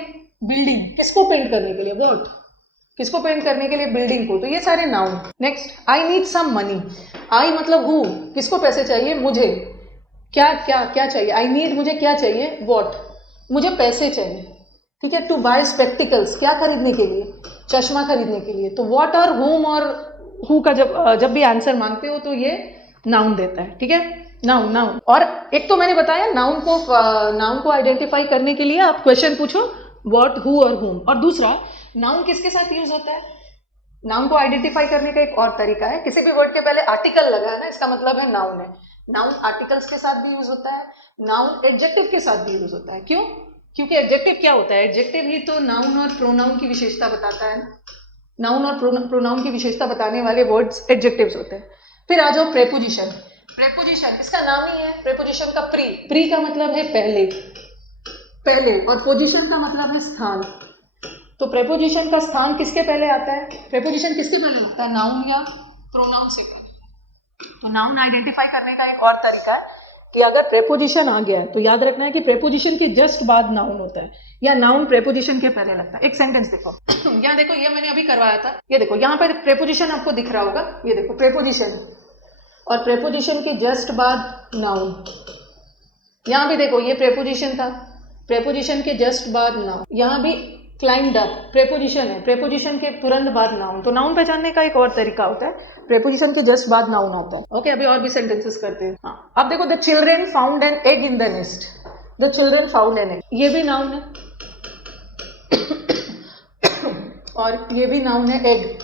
बिल्डिंग, किसको पेंट करने के लिए, व्हाट, किसको पेंट करने के लिए, बिल्डिंग को, तो ये सारे noun. Next, I need some money, I मतलब हु, किसको पैसे चाहिए, मुझे, क्या क्या क्या चाहिए, आई नीड, मुझे क्या चाहिए, व्हाट, मुझे पैसे चाहिए, ठीक है। टू बाय स्पेक्टिकल्स, क्या खरीदने के लिए, चश्मा खरीदने के लिए, तो व्हाट और हुम और हु का जब भी आंसर मांगते हो तो ये नाउन देता है, ठीक है, नाउन, नाउन। और एक तो मैंने बताया नाउन को आइडेंटिफाई करने के लिए आप क्वेश्चन पूछो व्हाट, हु और हुम। और दूसरा, नाउन किसके साथ यूज होता है, नाउन को आइडेंटिफाई करने का एक और तरीका है, किसी भी वर्ड के पहले आर्टिकल लगा है ना, इसका मतलब है नाउन है। नाउन आर्टिकल्स के साथ भी यूज होता है, नाउन एडजेक्टिव के साथ भी यूज होता है। क्यों, क्योंकि एडजेक्टिव क्या होता है, एडजेक्टिव ही तो नाउन और प्रोनाउन की विशेषता बताता है, नाउन और प्रोनाउन की विशेषता बताने वाले वर्ड्स एडजेक्टिव्स होते हैं। फिर आ जाओ प्रेपोजिशन, प्रेपोजिशन इसका नाम ही है, प्रेपोजिशन का प्री का मतलब है पहले, और पोजिशन का मतलब है स्थान। तो प्रेपोजिशन का स्थान किसके पहले आता है, प्रेपोजिशन किसके पहले होता है, नाउन या प्रोनाउन से पहले। तो नाउन आइडेंटिफाई करने का एक और तरीका है कि अगर प्रेपोजिशन आ गया है तो याद रखना है कि प्रेपोजिशन के जस्ट बाद नाउन होता है, या नाउन प्रेपोजिशन के पहले लगता है। एक सेंटेंस देखो, यहाँ देखो, ये मैंने अभी करवाया था, ये देखो यहाँ पर प्रेपोजिशन आपको दिख रहा होगा, ये देखो प्रेपोजिशन, और प्रेपोजिशन के जस्ट बाद नाउन। यहाँ भी देखो ये प्रेपोजिशन था, प्रेपोजिशन के जस्ट बाद नाउन, यहाँ भी क्लाइंब्ड अप प्रेपोजिशन है, प्रेपोजिशन के तुरंत बाद नाउन। तो नाउन पहचानने का एक और तरीका होता है, प्रेपोजिशन के जस्ट बाद नाउन आता है। ओके, अभी और भी सेंटेंसेस करते हैं। हाँ, अब देखो, the children found an egg in the nest, the children found an egg, ये भी नाउन है और ये भी नाउन है, एग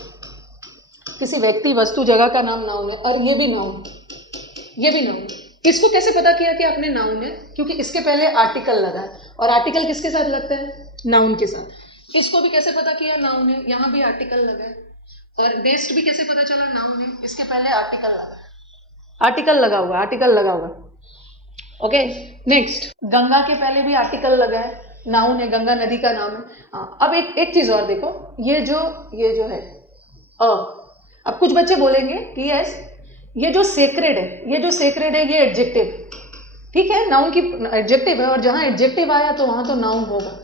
किसी व्यक्ति, वस्तु, जगह का नाम नाउन है, और ये भी नाउन, ये भी नाउन। इसको कैसे पता किया कि आपने नाउन है, क्योंकि इसके पहले आर्टिकल लगा है, और आर्टिकल किसके साथ लगता है, नाउन के साथ। इसको भी कैसे पता किया नाउन है, यहाँ भी आर्टिकल लगा है, और बेस्ट भी कैसे पता चला नाउन है, इसके पहले आर्टिकल लगा है, आर्टिकल लगा हुआ। ओके, नेक्स्ट, गंगा के पहले भी आर्टिकल लगा है, नाउन है, गंगा नदी का नाम है। हाँ, अब एक चीज और देखो, ये जो है अब कुछ बच्चे बोलेंगे कि यस, ये जो सेक्रेड है ये एडजेक्टिव, ठीक है, नाउन की एडजेक्टिव है, और जहां एडजेक्टिव आया तो वहां तो नाउन होगा।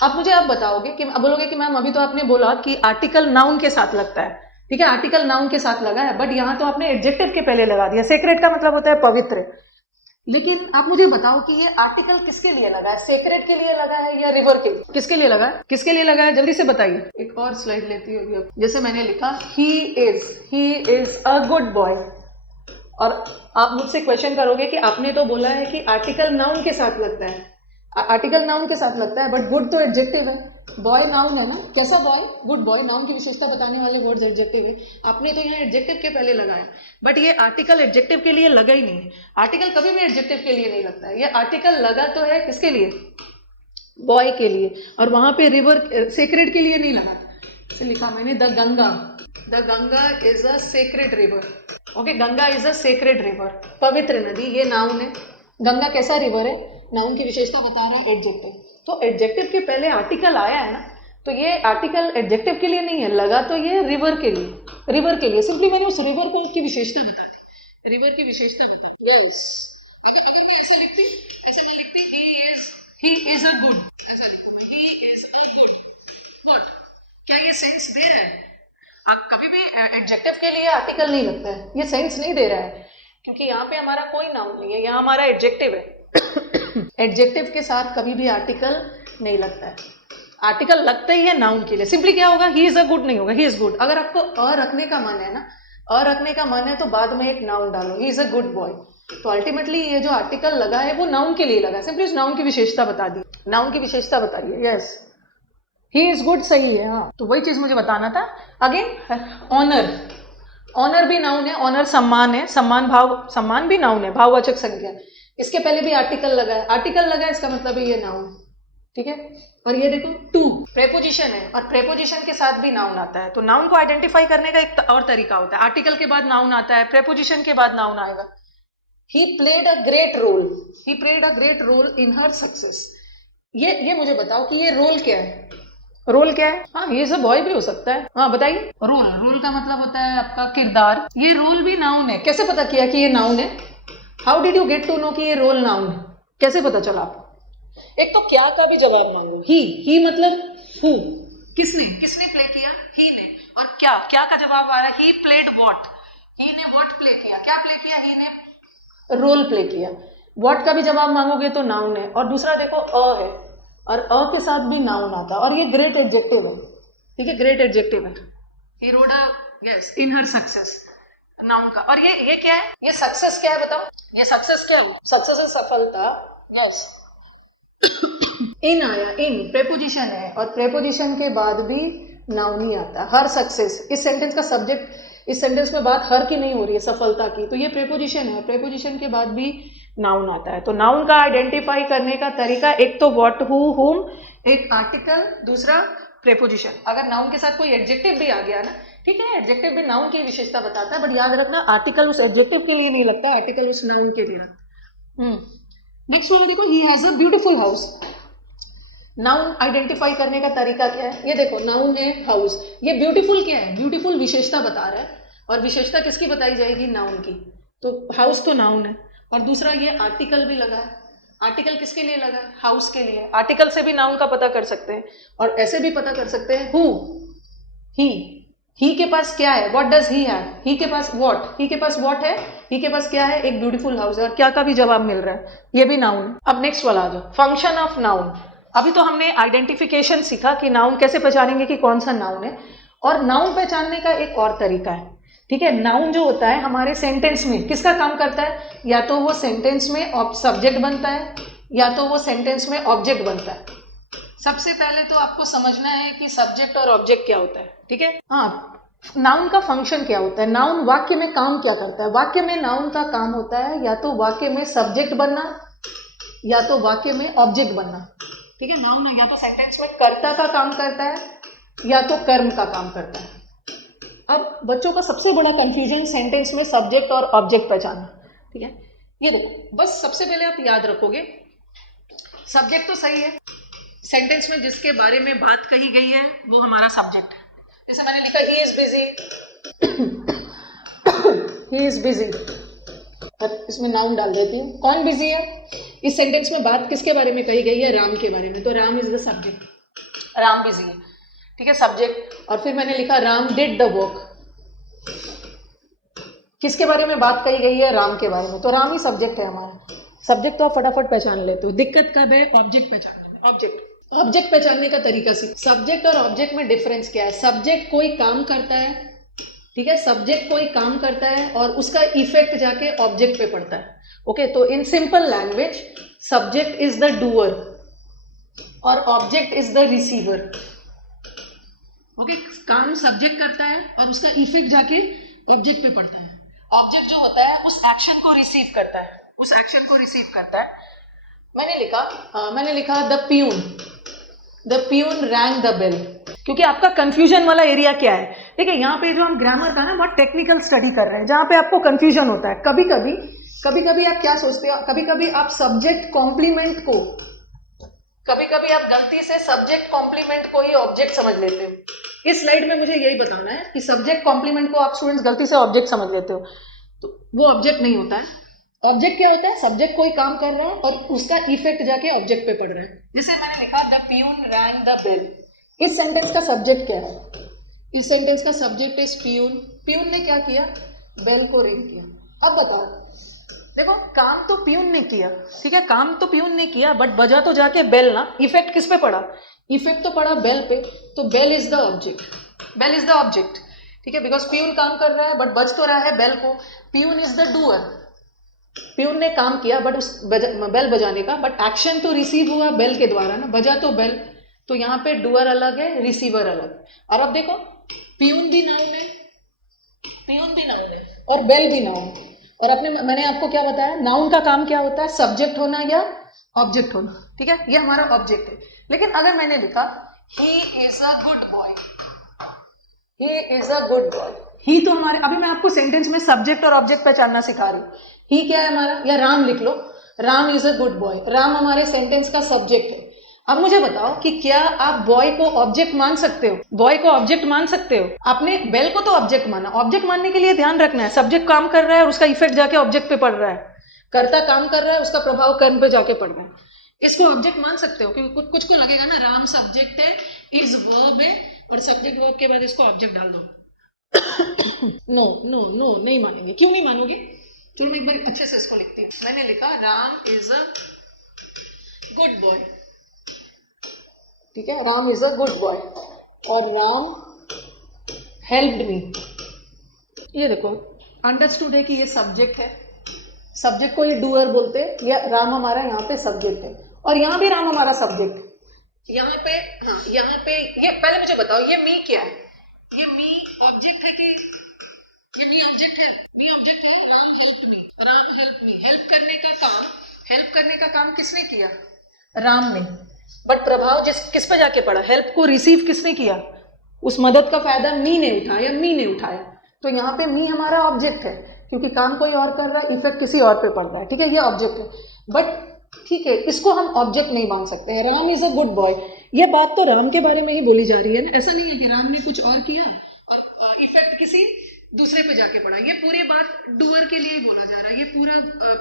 आप मुझे आप बताओगे कि, अब बोलोगे कि मैम अभी तो आपने बोला कि आर्टिकल नाउन के साथ लगता है, ठीक है, आर्टिकल नाउन के साथ लगा है, बट यहाँ तो आपने एडजेक्टिव के पहले लगा दिया। सेक्रेड का मतलब होता है पवित्र, लेकिन आप मुझे बताओ कि ये आर्टिकल किसके लिए लगा है, सेक्रेड के लिए लगा है या रिवर के लिए, किसके लिए लगा है, किसके लिए लगा है, जल्दी से बताइए। एक और स्लाइड लेती हूँ अभी, जैसे मैंने लिखा he is a good boy, और आप मुझसे क्वेश्चन करोगे कि आपने तो बोला है कि आर्टिकल नाउन के साथ लगता है, आर्टिकल नाउन के साथ लगता है, बट गुड तो एडजेक्टिव है, बॉय नाउन है ना, कैसा बॉय, गुड बॉय, नाउन की विशेषता बताने वाले वर्ड्स एडजेक्टिव है, आपने तो यहाँ एडजेक्टिव के पहले लगाया, बट ये आर्टिकल एडजेक्टिव के लिए लगा ही नहीं। आर्टिकल कभी भी एडजेक्टिव के लिए नहीं लगता है, ये आर्टिकल लगा तो है किसके लिए, बॉय के लिए, और वहां पे रिवर, सेक्रेड के लिए नहीं लगा। इसे लिखा मैंने, the Ganga is a sacred river. Okay, Ganga is a sacred river, पवित्र नदी, ये नाउन है। गंगा कैसा रिवर है, नाउन की विशेषता बता रहा है एडजेक्टिव। तो एडजेक्टिव के पहले आर्टिकल आया है ना, तो ये आर्टिकल एडजेक्टिव के लिए नहीं है, लगा तो ये रिवर के लिए, सिंपली मैंने उस रिवर को की विशेषता बता दी, रिवर की विशेषता बता दी। यस, ऐसे लिखती, ऐसे मैं लिखती, ही इज अ गुड, गुड, क्या ये सेंस दे रहा है? आप कभी भी एडजेक्टिव के लिए आर्टिकल नहीं लगता है, ये सेंस नहीं दे रहा है, क्योंकि यहाँ पे हमारा कोई नाउन नहीं है, यहाँ हमारा एडजेक्टिव है। एडजेक्टिव के साथ कभी भी आर्टिकल नहीं लगता है। आर्टिकल लगता ही है नाउन के लिए। सिंपली क्या होगा, ही इज अ गुड नहीं होगा, ही इज गुड। अगर आपको अ रखने का मन है ना, अ रखने का मन है तो बाद में एक नाउन डालो, ही इज अ गुड बॉय। तो अल्टीमेटली ये जो आर्टिकल लगा है वो नाउन के लिए लगा है, सिंपली उस नाउन की विशेषता बता दी, नाउन की विशेषता बताइए। यस, ही इज गुड सही है। हाँ, तो वही चीज मुझे बताना था। अगेन ऑनर, ऑनर भी नाउन है, ऑनर सम्मान है, सम्मान भाव, सम्मान भी नाउन है, भाववाचक संज्ञा। इसके पहले भी आर्टिकल लगा है, आर्टिकल लगा है इसका मतलब है ये नाउन, ठीक है। और ये देखो टू प्रेपोजिशन है, और प्रेपोजिशन के साथ भी नाउन आता है। तो नाउन को आइडेंटिफाई करने का एक और तरीका होता है, आर्टिकल के बाद नाउन आता है, प्रेपोजिशन के बाद नाउन आएगा। He played a great role, he played a great role in her success. ये मुझे बताओ कि ये रोल क्या है, रोल क्या है? हाँ, ये सब बॉय भी हो सकता है। हाँ बताइए। रोल, रोल का मतलब होता है आपका किरदार, ये रोल भी नाउन है। कैसे पता किया कि ये नाउन है? How did you get to know कि ये रोल नाउन है? कैसे पता चला आपको? एक तो क्या का भी जवाब मांगो, ही मतलब हु, किसने, किसने प्ले किया? ही ने। और क्या, क्या का जवाब आ रहा है, ही प्लेड व्हाट, ही ने व्हाट प्ले किया, क्या प्ले किया? ही ने रोल प्ले किया। व्हाट का भी जवाब मांगोगे तो नाउन है। और दूसरा देखो अ है, और अ के साथ भी नाउन आता है, और ये ग्रेट एडजेक्टिव है, ठीक है, ग्रेट एडजेक्टिव है। He rode a yes in her success, noun का। और ये क्या है, ये सक्सेस क्या है बताओ, ये सक्सेस क्या है? सक्सेस है सफलता, यस। इन आया, इन प्रेपोजिशन है, और प्रेपोजिशन के बाद भी नाउन ही आता है, हर सक्सेस। इस सेंटेंस का सब्जेक्ट, इस सेंटेंस में बात हर की नहीं हो रही है, सफलता की, तो ये प्रेपोजिशन है, प्रेपोजिशन के बाद भी नाउन आता है। तो नाउन का आइडेंटिफाई करने का तरीका, एक तो व्हाट, हु, हुम, एक आर्टिकल, दूसरा प्रेपोजिशन। अगर नाउन के साथ कोई एडजेक्टिव भी आ गया ना, ठीक है, एडजेक्टिव भी नाउन की विशेषता बताता है, बट याद रखना आर्टिकल उस एडजेक्टिव के लिए नहीं लगता, आर्टिकल उस नाउन के लिए लगता है। नेक्स्ट वाला देखो, he has a beautiful house. Noun identify करने का तरीका क्या है? ये देखो, नाउन है हाउस, ये ब्यूटीफुल क्या है? ब्यूटीफुल विशेषता बता रहा है, और विशेषता किसकी बताई जाएगी? नाउन की। तो हाउस तो नाउन है, और दूसरा ये आर्टिकल भी लगा है। आर्टिकल किसके लिए लगा है? हाउस के लिए। आर्टिकल से भी नाउन का पता कर सकते हैं, और ऐसे भी पता कर सकते हैं, हु, ही के पास क्या है? What does he have? He के पास व्हाट, ही के पास व्हाट है? ही के पास क्या है? एक ब्यूटीफुल हाउस है। और क्या का भी जवाब मिल रहा है, ये भी नाउन है। अब नेक्स्ट वाला आ जाओ, फंक्शन ऑफ नाउन। अभी तो हमने आइडेंटिफिकेशन सीखा कि नाउन कैसे पहचानेंगे कि कौन सा नाउन है, और नाउन पहचानने का एक और तरीका है, ठीक है। नाउन जो होता है हमारे सेंटेंस में किसका काम करता है? या तो वो सेंटेंस में सब्जेक्ट बनता है, या तो वो सेंटेंस में ऑब्जेक्ट बनता है। सबसे पहले तो आपको समझना है कि सब्जेक्ट और ऑब्जेक्ट क्या होता है, ठीक है। हाँ, नाउन का फंक्शन क्या होता है? नाउन वाक्य में काम क्या करता है? वाक्य में नाउन का काम होता है या तो वाक्य में सब्जेक्ट बनना, या तो वाक्य में ऑब्जेक्ट बनना, ठीक है। नाउन या तो सेंटेंस में कर्ता का काम करता है, या तो कर्म का काम करता है। अब बच्चों का सबसे बड़ा कंफ्यूजन सेंटेंस में सब्जेक्ट और ऑब्जेक्ट पहचानना, ठीक है। ये देखो, बस सबसे पहले आप याद रखोगे, सब्जेक्ट तो सही है, सेंटेंस में जिसके बारे में बात कही गई है वो हमारा सब्जेक्ट है। जैसे मैंने लिखा he is busy, he is busy, और इसमें नाउन डाल देती हूँ। कौन बिजी है? इस सेंटेंस में बात किसके बारे में कही गई है? राम के बारे में, तो Ram is the subject, Ram busy है, ठीक है, सब्जेक्ट। और फिर मैंने लिखा राम डिड द वर्क, किसके बारे में बात कही गई है? राम के बारे में, तो राम ही सब्जेक्ट है हमारा। सब्जेक्ट तो आप फटाफट पहचान लेते हो, दिक्कत कब है? ऑब्जेक्ट पहचानने में। ऑब्जेक्ट पहचानने का तरीका सीख। सब्जेक्ट और ऑब्जेक्ट में डिफरेंस क्या है? सब्जेक्ट कोई काम करता है, ठीक है, सब्जेक्ट कोई काम करता है और उसका इफेक्ट जाके ऑब्जेक्ट पे पड़ता है। ओके, तो in simple language subject is the doer और object is the receiver. Okay, काम सब्जेक्ट करता है और उसका इफेक्ट जाके ऑब्जेक्ट पे पड़ता है। ऑब्जेक्ट जो होता है उस एक्शन को रिसीव करता है, उस एक्शन को रिसीव करता है। मैंने लिखा the peon rang the bell, क्योंकि आपका कंफ्यूजन वाला एरिया क्या है? ठीक है, यहाँ पे जो हम ग्रामर का ना बहुत टेक्निकल स्टडी कर रहे हैं, जहाँ पे आपको कंफ्यूजन होता है। कभी कभी आप क्या सोचते हो, कभी कभी आप सब्जेक्ट कॉम्प्लीमेंट को, कभी कभी आप गलती से सब्जेक्ट कॉम्प्लीमेंट को ही ऑब्जेक्ट समझ लेते हो। इस स्लाइड में मुझे यही बताना है कि सब्जेक्ट कॉम्प्लीमेंट को आप स्टूडेंट्स गलती से ऑब्जेक्ट समझ लेते हो, तो वो ऑब्जेक्ट नहीं होता है। ऑब्जेक्ट क्या होता है? सब्जेक्ट कोई काम कर रहा है और उसका इफेक्ट जाके ऑब्जेक्ट पे पड़ रहा है। जैसे मैंने लिखा the peon rang the bell, इस सेंटेंस का सब्जेक्ट क्या है? इस सेंटेंस का सब्जेक्ट इज प्यून। प्यून ने क्या किया? बेल को रिंग किया। अब बताओ, देखो काम तो प्यून ने किया, ठीक है, काम तो प्यून ने किया, बट बजा तो जाके बेल ना। इफेक्ट किस पे पड़ा? इफेक्ट तो पड़ा बेल पे, तो bell is the object, bell is the object, ठीक है, बिकॉज पियून काम कर रहा है बट बज तो रहा है बेल को, peon is the doer, peon ने काम किया बट उस बेल बजाने का, बट एक्शन तो रिसीव हुआ बेल के द्वारा ना, बजा तो बेल, तो यहाँ पे डूअर अलग है, रिसीवर अलग। और अब देखो पियून भी नाउन है, पियून भी नाउन है और बेल भी नाउन है। और मैंने आपको क्या बताया, नाउन का काम क्या होता है, सब्जेक्ट होना या ऑब्जेक्ट होना, ठीक है, ये हमारा ऑब्जेक्ट है। लेकिन अगर मैंने लिखा he is a good boy, he is a good boy, he तो हमारे, अभी मैं आपको सेंटेंस में सब्जेक्ट और ऑब्जेक्ट पहचानना सिखा रही हूँ। ही क्या है हमारा, या राम लिख लो, Ram is a good boy, Ram हमारे सेंटेंस का सब्जेक्ट है। अब मुझे बताओ कि क्या आप बॉय को ऑब्जेक्ट मान सकते हो, बॉय को ऑब्जेक्ट मान सकते हो? आपने बेल को तो ऑब्जेक्ट माना, ऑब्जेक्ट मानने के लिए ध्यान रखना है सब्जेक्ट काम कर रहा है और उसका इफेक्ट जाके ऑब्जेक्ट पे पड़ रहा है, कर्ता काम कर रहा है उसका प्रभाव कर्म पे जाके पड़ रहा है, इसको ऑब्जेक्ट मान सकते हो? क्योंकि कुछ को लगेगा ना राम सब्जेक्ट है, इज वर्ब है और सब्जेक्ट वर्ब के बाद इसको ऑब्जेक्ट डाल दो। नो नो नो, नहीं मानेंगे। क्यों नहीं मानोगे? चलो मैं एक बार अच्छे से इसको लिखती हूँ। मैंने लिखा Ram is a good boy, ठीक है, Ram is a good boy और राम हेल्प्ड मी। ये देखो अंडरस्टूड है कि ये सब्जेक्ट है, सब्जेक्ट को ये डूअर बोलते हैं, या राम हमारा यहाँ पे सब्जेक्ट है और यहाँ भी राम हमारा सब्जेक्ट है। यहाँ पे हाँ, यहाँ पे ये पहले मुझे बताओ ये मी क्या है? ये मी ऑब्जेक्ट है कि ये मी ऑब्जेक्ट है? मी ऑब्जेक्ट है। Ram help me, Ram help me, help करने का काम किसने किया? राम ने। बट प्रभाव किस पे जाके पड़ा? हेल्प को रिसीव किसने किया? उस मदद का फायदा मी ने उठाया, मी ने उठाया। तो यहाँ पे मी हमारा ऑब्जेक्ट है क्योंकि काम कोई और कर रहा है, इफेक्ट किसी और पे पड़ रहा है, ठीक है, ये ऑब्जेक्ट है। बट ठीक है, इसको हम ऑब्जेक्ट नहीं मान सकते हैं। Ram is a good boy, ये बात तो राम के बारे में ही बोली जा रही है ना, ऐसा नहीं है कि राम ने कुछ और किया और इफेक्ट किसी दूसरे पे जाके पड़ा। ये पूरी बात डूअर के लिए बोला जा रहा है, ये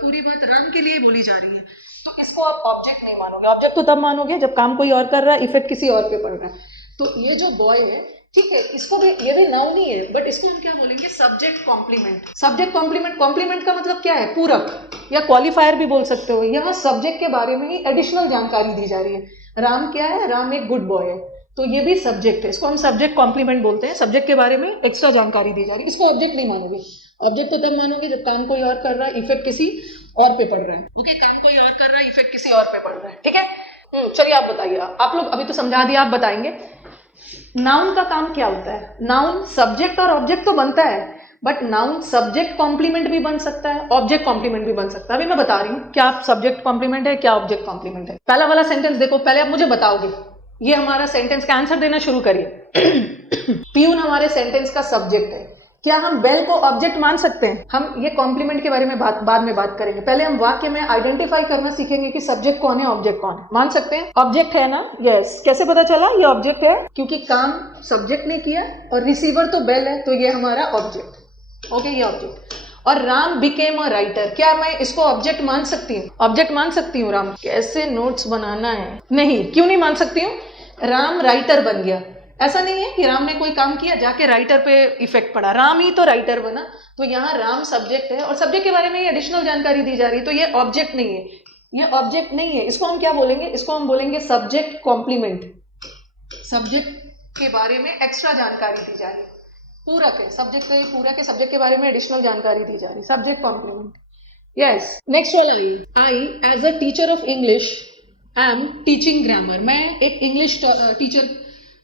पूरी बात राम के लिए बोली जा रही है। तो इसको आप ऑब्जेक्ट नहीं मानोगे। ऑब्जेक्ट तो तब मानोगे जब काम कोई और कर रहा है, इफेक्ट किसी और पे पड़ रहा है। तो ये जो बॉय है, ठीक है, इसको भी, ये भी नाउन ही है बट इसको हम क्या बोलेंगे? Subject complement. Subject complement, complement का मतलब क्या है? पूरक या क्वालिफायर भी बोल सकते हो। यहाँ सब्जेक्ट के बारे में ही एडिशनल जानकारी दी जा रही है। राम क्या है? राम एक गुड बॉय है, तो ये भी सब्जेक्ट है, इसको हम सब्जेक्ट कॉम्प्लीमेंट बोलते हैं। सब्जेक्ट के बारे में एक्स्ट्रा जानकारी दी जा रही है, इसको ऑब्जेक्ट नहीं मानोगे। ऑब्जेक्ट तो तब मानोगे जब काम कोई और कर रहा है, इफेक्ट किसी और पे पड़ रहा है। ओके, काम कोई और कर रहा है, इफेक्ट किसी और पे पड़ रहा है, ठीक है। चलिए आप बताइए, आप लोग अभी तो समझा दिया, आप बताएंगे नाउन का काम क्या होता है। नाउन सब्जेक्ट और ऑब्जेक्ट तो बनता है बट नाउन सब्जेक्ट कॉम्प्लीमेंट भी बन सकता है, ऑब्जेक्ट कॉम्प्लीमेंट भी बन सकता है। अभी मैं बता रही हूँ क्या सब्जेक्ट कॉम्प्लीमेंट है, क्या ऑब्जेक्ट कॉम्प्लीमेंट है। पहला वाला सेंटेंस देखो, पहले आप मुझे बताओगे। ये हमारा सेंटेंस का आंसर देना शुरू करिए। पियून हमारे सेंटेंस का सब्जेक्ट है। क्या हम बेल को ऑब्जेक्ट मान सकते हैं? हम ये कॉम्प्लीमेंट के बारे में बाद में बात करेंगे। पहले हम वाक्य में आइडेंटिफाई करना सीखेंगे कि सब्जेक्ट कौन है, ऑब्जेक्ट कौन है। मान सकते हैं ऑब्जेक्ट है ना? यस। कैसे पता चला ये ऑब्जेक्ट है? क्योंकि काम सब्जेक्ट ने किया और रिसीवर तो बेल है, तो ये हमारा ऑब्जेक्ट। ओके, ये ऑब्जेक्ट। और राम बिकेम अ राइटर, क्या मैं इसको ऑब्जेक्ट मान सकती हूँ? ऑब्जेक्ट मान सकती हूँ। राम कैसे नोट्स बनाना है? नहीं। क्यों नहीं मान सकती हूँ? राम राइटर बन गया। ऐसा नहीं है कि राम ने कोई काम किया जाके राइटर पे इफेक्ट पड़ा, राम ही तो राइटर बना। तो यहाँ राम सब्जेक्ट है और सब्जेक्ट के बारे में एडिशनल जानकारी दी जा रही है, तो ये ऑब्जेक्ट नहीं है, ये ऑब्जेक्ट नहीं है। इसको हम क्या बोलेंगे? इसको हम बोलेंगे सब्जेक्ट कॉम्प्लीमेंट। सब्जेक्ट के बारे में एक्स्ट्रा जानकारी दी जा रही है, पूरक है, सब्जेक्ट का पूरक है, सब्जेक्ट के बारे में एडिशनल जानकारी दी जा रही है, सब्जेक्ट कॉम्प्लीमेंट। यस। नेक्स्ट वाला, I as a teacher of English am teaching grammar. मैं एक इंग्लिश टीचर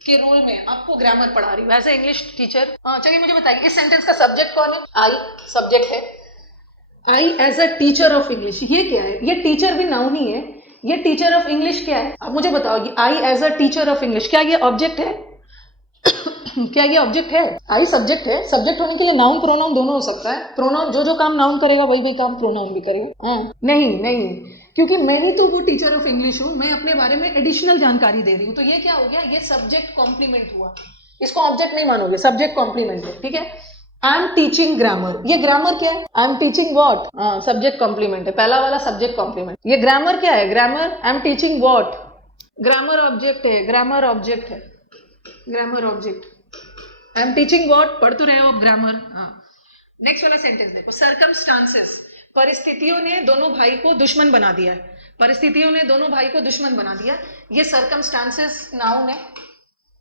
के रोल में आपको ग्रामर पढ़ा रही हूँ एज ए इंग्लिश टीचर। चलिए मुझे बताइए इस सेंटेंस का सब्जेक्ट कौन है? आई सब्जेक्ट है। I as a teacher of English, ये क्या है? ये टीचर भी नाउन ही है। ये टीचर ऑफ इंग्लिश क्या है? अब मुझे बताओ, I as a teacher of English, क्या ये ऑब्जेक्ट है? क्या ये ऑब्जेक्ट है? आई सब्जेक्ट है। सब्जेक्ट होने के लिए नाउन प्रोनाउन दोनों हो सकता है। प्रोनाउन जो काम नाउन करेगा वही काम प्रोनाउन भी करेगा। नहीं, क्योंकि मैं ही तो वो टीचर ऑफ इंग्लिश हूँ, मैं अपने बारे में एडिशनल जानकारी दे रही हूँ। तो ये क्या हो गया? ये सब्जेक्ट कॉम्प्लीमेंट हुआ। इसको ऑब्जेक्ट नहीं मानोगे, सब्जेक्ट कॉम्प्लीमेंट है, ठीक है। आई एम टीचिंग ग्रामर, ये ग्रामर क्या है? I am teaching what? Subject complement है, पहला वाला सब्जेक्ट कॉम्प्लीमेंट। ये ग्रामर क्या है? Grammar I am teaching what? Grammar object है, ग्रामर ऑब्जेक्ट है, grammar object. I am teaching what? पढ़ तो रहे हो आप ग्रामर। नेक्स्ट वाला सेंटेंस देखो, सर्कमस्टांसेस, परिस्थितियों ने दोनों भाई को दुश्मन बना दिया है। परिस्थितियों ने दोनों भाई को दुश्मन बना दिया। ये सर्कमस्टांसेस नाउन है,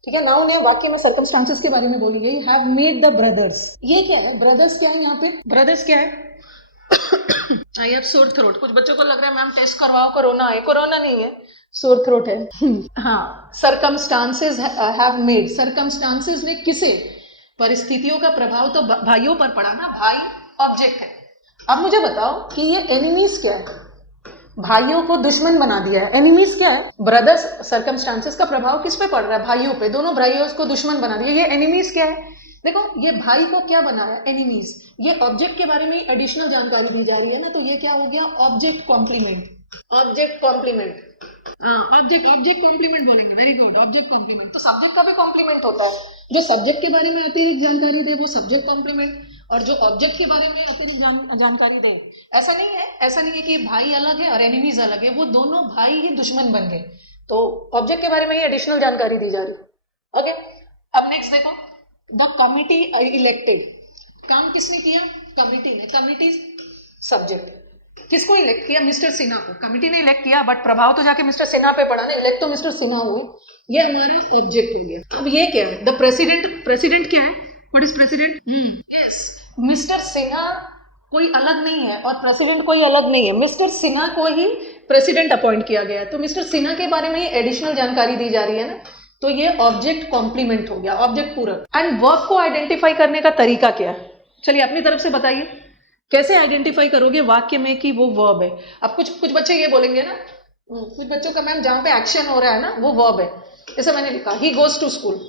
ठीक है, नाउन है। वाक्य में सर्कमस्टांसेस के बारे में बोली गई, हैव मेड द ब्रदर्स। ये क्या है, ब्रदर्स क्या है यहाँ पे, ब्रदर्स क्या है? I have sore throat. कुछ बच्चों को लग रहा है मैम टेस्ट करवाओ, कोरोना है। कोरोना नहीं है, सोर थ्रोट है। हाँ, सर्कमस्टांसेस हैव मेड, सर्कमस्टांसेस ने किसे, परिस्थितियों का प्रभाव तो भाइयों पर पड़ा ना, भाई ऑब्जेक्ट है। अब मुझे बताओ कि ये एनिमीज क्या है, भाइयों को दुश्मन बना दिया है, एनिमीज क्या है, ब्रदर्स। सर्कमस्टांसेस का प्रभाव किस पे पड़ रहा है, भाइयों पे, दोनों भाइयों को दुश्मन बना दिया, ये एनिमीज क्या है? देखो ये भाई को क्या बनाया, एनिमीज। ये ऑब्जेक्ट के बारे में एडिशनल जानकारी दी जा रही है ना, तो ये क्या हो गया, object complement. Object complement, object complement बोलेंगे, वेरी गुड, ऑब्जेक्ट कॉम्प्लीमेंट। तो सब्जेक्ट का भी कॉम्प्लीमेंट होता है, जो सब्जेक्ट के बारे में अतिरिक्त जानकारी दे वो सब्जेक्ट कॉम्प्लीमेंट, और जो ऑब्जेक्ट के बारे में अतिरिक्त जानकारी दे। ऐसा नहीं है कि भाई अलग है और एनिमीज अलग है, वो दोनों भाई ही दुश्मन बन गए। तो ऑब्जेक्ट के बारे में ही एडिशनल जानकारी दी जा रही। ओके, अब नेक्स्ट देखो, द कमिटी इलेक्टेड। काम किसने किया, कमिटी ने। कमिटी सब्जेक्ट, किसको इलेक्ट किया, मिस्टर सिन्हा को। कमिटी ने इलेक्ट किया, बट प्रभाव तो जाके मिस्टर सिन्हा पे पड़ा ना, इलेक्ट तो मिस्टर सिन्हा हुए। ये हमारा ऑब्जेक्ट हो गया। अब ये क्या है, द प्रेसिडेंट। प्रेसिडेंट क्या है, what is president? Yes, mister Sinha कोई अलग नहीं है और प्रेसिडेंट कोई अलग नहीं है, मिस्टर सिन्हा को ही प्रेसिडेंट अपॉइंट किया गया है। तो मिस्टर सिन्हा के बारे में ही एडिशनल जानकारी दी जा रही है ना, तो ये ऑब्जेक्ट कॉम्प्लीमेंट हो गया, ऑब्जेक्ट पूरक। एंड वर्ब को आइडेंटिफाई करने का तरीका क्या है, चलिए अपनी तरफ से बताइए, कैसे आइडेंटिफाई करोगे वाक्य में कि वो वर्ब है? अब कुछ बच्चे ये बोलेंगे ना, कुछ बच्चों का मैम जहां पे एक्शन हो रहा है ना वो वर्ब है। जैसे मैंने लिखा he goes to school,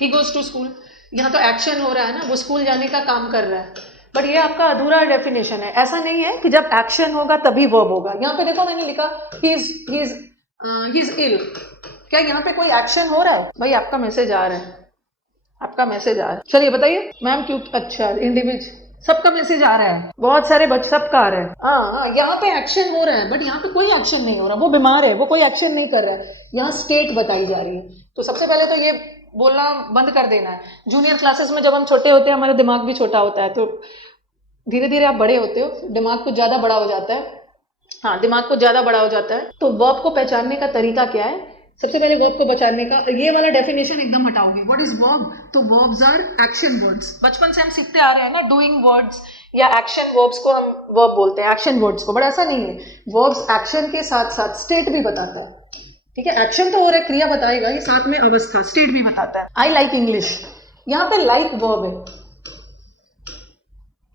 he goes to school, यहाँ तो एक्शन हो रहा है ना, वो स्कूल जाने का काम कर रहा है, बट ये आपका अधूरा डेफिनेशन है। ऐसा नहीं है कि जब एक्शन होगा तभी वर्ब होगा। यहाँ पे देखो मैंने लिखा ही इज इल, क्या यहाँ पे कोई एक्शन हो रहा है? भाई आपका मैसेज आ रहा है, आपका मैसेज आ रहा है, चलिए बताइए मैम क्यों। अच्छा, इंडिविजुअल, सबका मैसेज आ रहा है, बहुत सारे बच्चे, सबका आ रहा है। हाँ, यहाँ पे एक्शन हो रहा है, बट यहाँ पे कोई एक्शन नहीं हो रहा, वो बीमार है, वो कोई एक्शन नहीं कर रहा है। यहाँ स्टेट बताई जा रही है। तो सबसे पहले तो ये बोलना बंद कर देना है। जूनियर क्लासेस में जब हम छोटे होते हैं, हमारा दिमाग भी छोटा होता है, तो धीरे धीरे आप बड़े होते हो, दिमाग कुछ ज्यादा बड़ा हो जाता है। हाँ, दिमाग कुछ ज्यादा बड़ा हो जाता है। तो वर्ब को पहचानने का तरीका क्या है? सबसे पहले वर्ब को पहचानने का, ये वाला डेफिनेशन एकदम हटाओगे, व्हाट इज वर्ब? तो वर्ब्स आर एक्शन वर्ड्स। बचपन से हम सीखते आ रहे हैं ना, डूइंग वर्ड्स या एक्शन वर्ब्स को हम वर्ब बोलते हैं, एक्शन वर्ड्स को। बट ऐसा नहीं है, वर्ब्स एक्शन के साथ साथ स्टेट भी बताता है। ठीक है, एक्शन तो हो रहा है, क्रिया बताएगा, ये साथ में अवस्था, स्टेट भी बताता है। आई लाइक इंग्लिश, यहाँ पे लाइक वर्ब है।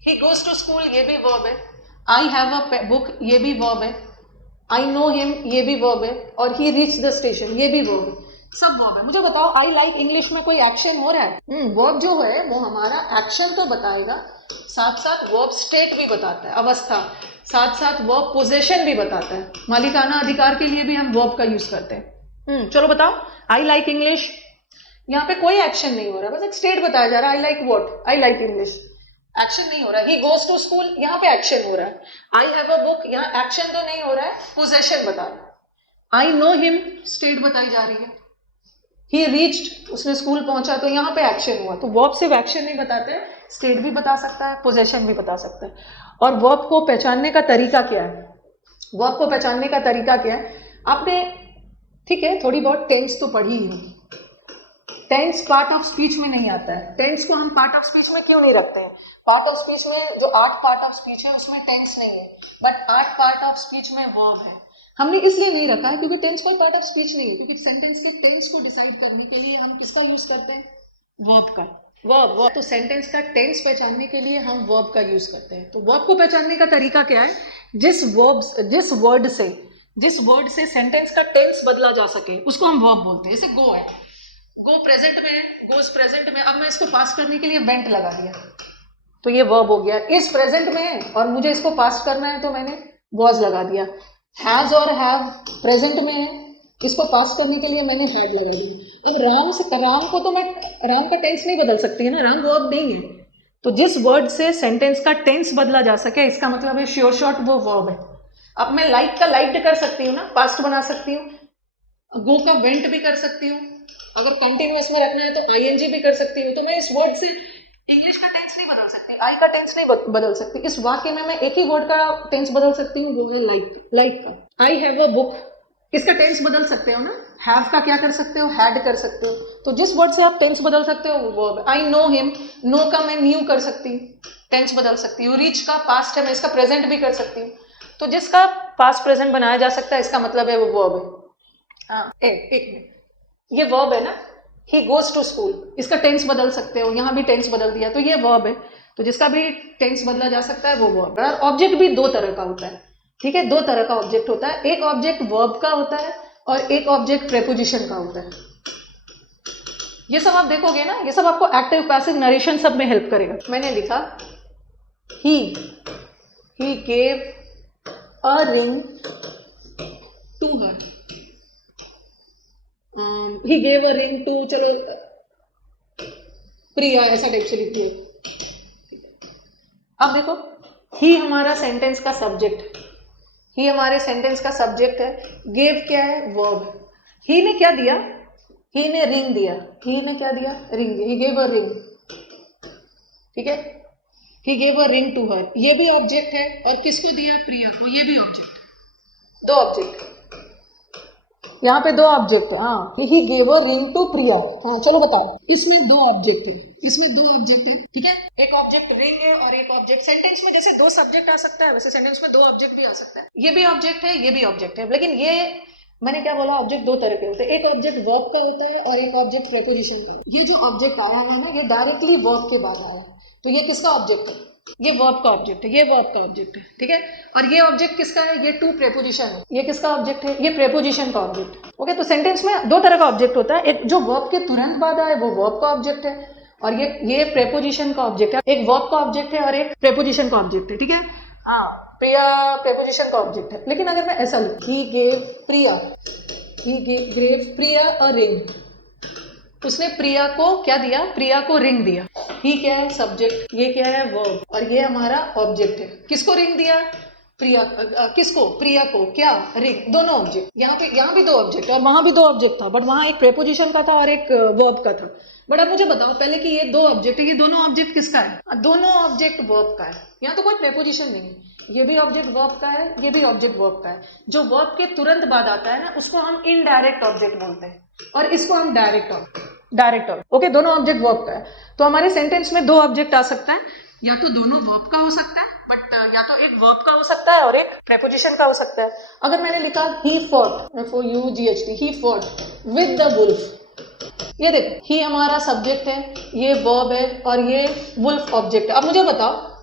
ही गोज टू स्कूल, ये भी वर्ब है। आई हैव अ बुक, ये भी वर्ब है। आई नो हिम, ये भी वर्ब है। और ही रीच द स्टेशन, ये भी वर्ब है, सब वर्ब है। मुझे बताओ, आई लाइक इंग्लिश में कोई एक्शन हो रहा है? वर्ब जो है वो हमारा एक्शन तो बताएगा, साथ साथ वर्ब स्टेट भी बताता है, अवस्था, साथ साथ वर्ब पोजेशन भी बताता है। मालिकाना अधिकार के लिए भी हम वर्ब का यूज करते हैं। चलो बताओ, आई लाइक इंग्लिश, यहाँ पे कोई एक्शन नहीं हो रहा, बस एक स्टेट बताया जा रहा है। I like what? I like English, action नहीं हो रहा। ही गोज टू स्कूल, यहाँ पे एक्शन हो रहा है। आई हैव अ बुक, यहाँ एक्शन तो नहीं हो रहा है, पोजेशन बता रहा है। आई नो हिम, स्टेट बताई जा रही है। ही रीच्ड, उसने स्कूल पहुंचा, तो यहाँ पे एक्शन हुआ। तो वर्ब सिर्फ एक्शन नहीं बताते, स्टेट भी बता सकता है, पोजेशन भी बता सकता है। और वर्ब को पहचानने का तरीका क्या है? वर्ब को पहचानने का तरीका क्या है? आपने, ठीक है, थोड़ी बहुत टेंस तो पढ़ी ही होगी। टेंस पार्ट ऑफ स्पीच में नहीं आता है। टेंस को हम पार्ट ऑफ स्पीच में क्यों नहीं रखते हैं? पार्ट ऑफ स्पीच में जो 8 पार्ट ऑफ स्पीच है उसमें टेंस नहीं है, बट 8 पार्ट ऑफ स्पीच में वर्ब है। हमने इसलिए नहीं रखा है क्योंकि टेंस कोई पार्ट ऑफ स्पीच नहीं है, क्योंकि सेंटेंस के टेंस को डिसाइड करने के लिए हम किसका यूज करते हैं? वर्ब का। वर्ब, तो सेंटेंस का टेंस पहचानने के लिए हम वर्ब का यूज करते हैं। तो वर्ब को पहचानने का तरीका क्या है? जिस वर्ड से सेंटेंस का टेंस बदला जा सके उसको हम वर्ब बोलते हैं। जैसे गो है, गो प्रेजेंट में है, गोज प्रेजेंट में, अब मैं इसको पास करने के लिए वेंट लगा दिया, तो ये वर्ब हो गया। इस प्रेजेंट में है और मुझे इसको पास करना है, तो मैंने वॉज लगा दिया। हैज और हैव प्रेजेंट में है, इसको पास करने के लिए मैंने हैड लगा दिया। अब राम को तो मैं, राम का टेंस नहीं बदल सकती है ना, राम वर्ब नहीं है। तो जिस वर्ड से सेंटेंस का टेंस बदला जा सके, इसका मतलब है श्योर शॉर्ट वो वर्ब है। अब मैं लाइक का लाइक्ड कर सकती हूँ ना, पास्ट बना सकती हूँ। गो का वेंट भी कर सकती हूँ, अगर कंटिन्यूअस में रखना है तो आईएनजी भी कर सकती हूँ। तो मैं इस वर्ड से इंग्लिश का टेंस नहीं बदल सकती, आई का टेंस नहीं बदल सकती। इस वाक्य में मैं एक ही वर्ड का टेंस बदल सकती हूँ, वो है लाइक। लाइक का आई हैव अ बुक, इसका टेंस बदल सकते हो ना। हैव का क्या कर सकते हो, हैड कर सकते हो। तो जिस वर्ड से आप टेंस बदल सकते हो वो verb. I know him, no का मैं न्यू कर सकती हूँ, टेंस बदल सकती हूँ। रीच का पास्ट है, मैं इसका प्रेजेंट भी कर सकती हूँ। तो जिसका पास्ट प्रेजेंट बनाया जा सकता है, इसका मतलब है वो वर्ब है। हाँ, एक मिनट, ये वर्ब है ना, ही गोज टू स्कूल, इसका टेंस बदल सकते हो, यहाँ भी टेंस बदल दिया तो ये वर्ब है। तो जिसका भी टेंस बदला जा सकता है वो वर्ब। और ऑब्जेक्ट भी दो तरह का होता है, ठीक है, दो तरह का ऑब्जेक्ट होता है। एक ऑब्जेक्ट वर्ब का होता है और एक ऑब्जेक्ट प्रेपोजिशन का होता है। ये सब आप देखोगे ना, ये सब आपको एक्टिव पैसिव नरेशन सब में हेल्प करेगा। मैंने लिखा he gave a ring to her, he gave a ring to, चलो प्रिया, ऐसा टाइप से लिखिए। अब देखो, ही हमारा सेंटेंस का सब्जेक्ट, ही हमारे सेंटेंस का सब्जेक्ट है। गेव क्या है, वर्ब। ही ने क्या दिया, ही ने रिंग दिया। ही ने क्या दिया, रिंग दिया। ही गेव अ रिंग, ठीक है, he gave a ring to her, ये भी ऑब्जेक्ट है। और किसको दिया, प्रिया को, ये भी ऑब्जेक्ट। दो ऑब्जेक्ट, यहाँ पे दो ऑब्जेक्ट है। हाँ, he gave a ring to Priya. हाँ चलो बताओ, इसमें दो ऑब्जेक्ट है, इसमें दो ऑब्जेक्ट है, ठीक है। एक ऑब्जेक्ट रिंग है और एक ऑब्जेक्ट, सेंटेंस में जैसे दो सब्जेक्ट आ सकता है वैसे सेंटेंस में दो ऑब्जेक्ट भी आ सकता है। ये भी ऑब्जेक्ट है, ये भी ऑब्जेक्ट है। लेकिन ये मैंने क्या बोला, ऑब्जेक्ट दो तरह के होते हैं। एक ऑब्जेक्ट वर्ब का होता है और एक ऑब्जेक्ट प्रेपोजिशन का। ये जो ऑब्जेक्ट आया है ना, ये डायरेक्टली वर्ब के बाद आया, तो ये किसका ऑब्जेक्ट है, ये वर्ब का ऑब्जेक्ट है, ये वर्ब का ऑब्जेक्ट है, ठीक है। और ये ऑब्जेक्ट किसका है, ये टू प्रेपोजिशन है। ये किसका ऑब्जेक्ट है, ये प्रेपोजिशन का ऑब्जेक्ट है। ओके, तो सेंटेंस में दो तरह का ऑब्जेक्ट होता है। एक जो वर्ब के तुरंत बाद आए वो वर्ब का ऑब्जेक्ट है, और ये प्रेपोजिशन का ऑब्जेक्ट है। एक वर्ब का ऑब्जेक्ट है और एक प्रेपोजिशन का ऑब्जेक्ट है, ठीक है। हाँ, प्रिया प्रेपोजिशन का ऑब्जेक्ट है। लेकिन अगर मैं ऐसा लिखूं, he gave Priya, he gave Priya a ring, उसने प्रिया को क्या दिया, प्रिया को रिंग दिया। ही क्या है, सब्जेक्ट, ये क्या है, वर्ब, और ये हमारा ऑब्जेक्ट है। किसको रिंग दिया, प्रिया, किसको, प्रिया को, क्या, रिंग, दोनों ऑब्जेक्ट। यहाँ भी दो ऑब्जेक्ट और वहां भी दो ऑब्जेक्ट था, बट वहां एक प्रेपोजिशन का था और एक वर्ब का था। बट अब मुझे बताओ पहले कि ये दो ऑब्जेक्ट है, ये दोनों ऑब्जेक्ट किसका है, दोनों ऑब्जेक्ट वर्ब का है। यहाँ तो कोई प्रेपोजिशन नहीं है, ये भी ऑब्जेक्ट वर्ब का है, ये भी ऑब्जेक्ट वर्ब का है। जो वर्ब के तुरंत बाद आता है ना, उसको हम इनडायरेक्ट ऑब्जेक्ट बोलते हैं, और इसको हम डायरेक्ट ऑब्जेक्ट। ओके, दोनों ऑब्जेक्ट वर्ब का है। तो हमारे सेंटेंस में दो ऑब्जेक्ट आ सकता है, या तो दोनों वर्ब का हो सकता है, बट या तो एक वर्ब का हो सकता है और एक प्रेपोजिशन का हो सकता है। अगर मैंने लिखा he fought, FOUGHT, he fought with the wolf, ये देखो, ही हमारा सब्जेक्ट है, ये वर्ब है, और ये वुल्फ ऑब्जेक्ट है। अब मुझे बताओ,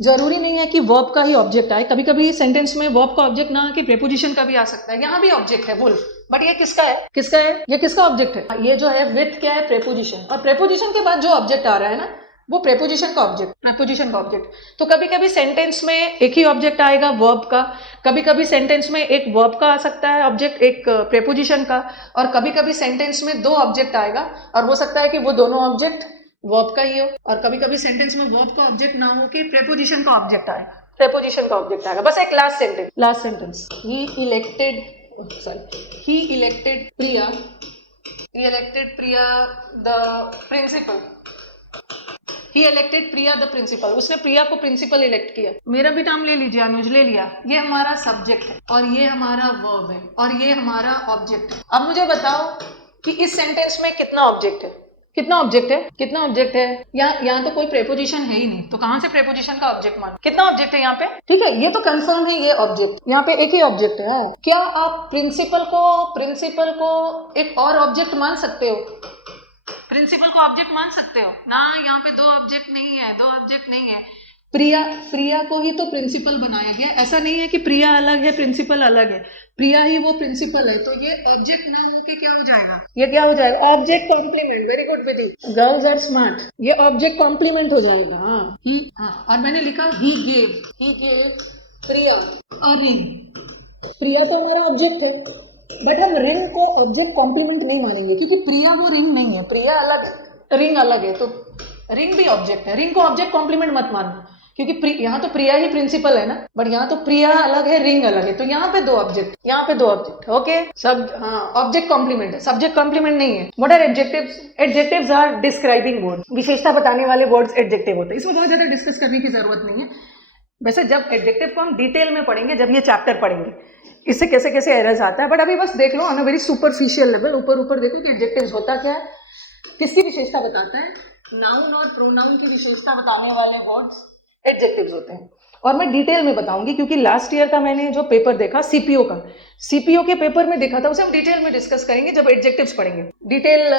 जरूरी नहीं है कि वर्ब का ही ऑब्जेक्ट आए, कभी कभी सेंटेंस में वर्ब का ऑब्जेक्ट ना आके प्रेपोजिशन का भी आ सकता है। यहाँ भी ऑब्जेक्ट है वुल्फ, बट ये किसका है, ये किसका ऑब्जेक्ट है, ये जो है विथ क्या है, प्रेपोजिशन। और प्रेपोजिशन के बाद जो ऑब्जेक्ट आ रहा है ना, वो प्रेपोजिशन का ऑब्जेक्ट। तो कभी कभी सेंटेंस में एक ही ऑब्जेक्ट आएगा वर्ब का, कभी कभी सेंटेंस में एक वर्ब का आ सकता है ऑब्जेक्ट, एक प्रेपोजिशन का, और कभी कभी सेंटेंस में दो ऑब्जेक्ट आएगा, और हो सकता है कि वो दोनों ऑब्जेक्ट वर्ब का ही हो, और कभी कभी सेंटेंस में वर्ब का ऑब्जेक्ट ना हो कि प्रेपोजिशन का ऑब्जेक्ट आएगा, बस एक last sentence, he elected Priya the principal, he elected Priya the principal, उसने प्रिया को प्रिंसिपल इलेक्ट किया। मेरा भी नाम ले लीजिए, अनुज ले लिया, ये हमारा सब्जेक्ट है और ये हमारा वर्ब है और ये हमारा ऑब्जेक्ट है। अब मुझे बताओ कि इस सेंटेंस में कितना ऑब्जेक्ट है, यहाँ तो कोई प्रेपोजिशन है ही नहीं, तो कहां से प्रेपोजिशन का ऑब्जेक्ट मान, कितना ऑब्जेक्ट है यहाँ पे, ठीक है, ये तो कंफर्म है, ये ऑब्जेक्ट, यहाँ पे एक ही ऑब्जेक्ट है। क्या आप प्रिंसिपल को एक और ऑब्जेक्ट मान सकते हो, प्रिंसिपल को ऑब्जेक्ट मान सकते हो ना, यहाँ पे दो ऑब्जेक्ट नहीं है। प्रिया को ही तो प्रिंसिपल बनाया गया, ऐसा नहीं है कि प्रिया अलग है प्रिंसिपल अलग है, प्रिया ही वो प्रिंसिपल है। तो ये ऑब्जेक्ट ना होके क्या हो जाएगा, object complement. Very good Vidhi, girls are smart, ये ऑब्जेक्ट कॉम्प्लीमेंट हो जाएगा। हाँ, और मैंने लिखा he gave Priya a ring, प्रिया तो हमारा ऑब्जेक्ट है, बट हम रिंग को ऑब्जेक्ट कॉम्प्लीमेंट नहीं मानेंगे, क्योंकि प्रिया वो रिंग नहीं है, प्रिया अलग है, रिंग अलग है, तो रिंग भी ऑब्जेक्ट है, रिंग को ऑब्जेक्ट कॉम्प्लीमेंट मत मानना, क्योंकि यहाँ तो प्रिया ही प्रिंसिपल है ना, बट यहाँ तो प्रिया अलग है, रिंग अलग है, तो यहाँ पे दो ऑब्जेक्ट, यहाँ पे दो ऑब्जेक्ट। ओके, सब हाँ, ऑब्जेक्ट कॉम्प्लीमेंट है, सब्जेक्ट कॉम्प्लीमेंट नहीं है। What are adjectives? Adjectives are describing word, विशेषता बताने वाले वर्ड्स एडजेक्टिव होते हैं। इसमें बहुत ज्यादा डिस्कस करने की जरूरत नहीं है। वैसे जब एडजेक्टिव को हम डिटेल में पढ़ेंगे, जब ये चैप्टर पढ़ेंगे, इससे कैसे कैसे एरर्स आता है, बट अभी बस देख लो on a very superficial level, ऊपर ऊपर देखो कि एडजेक्टिव्स होता क्या है, किसकी विशेषता बताता है, नाउन और प्रोनाउन की विशेषता बताने वाले वर्ड्स एडजेक्टिव्स होते हैं। और मैं डिटेल में बताऊंगी, क्योंकि लास्ट ईयर का मैंने जो पेपर देखा सीपीओ का, सीपीओ के पेपर में देखा था, उसे हम डिटेल में डिस्कस करेंगे जब एडजेक्टिव्स पढ़ेंगे, डिटेल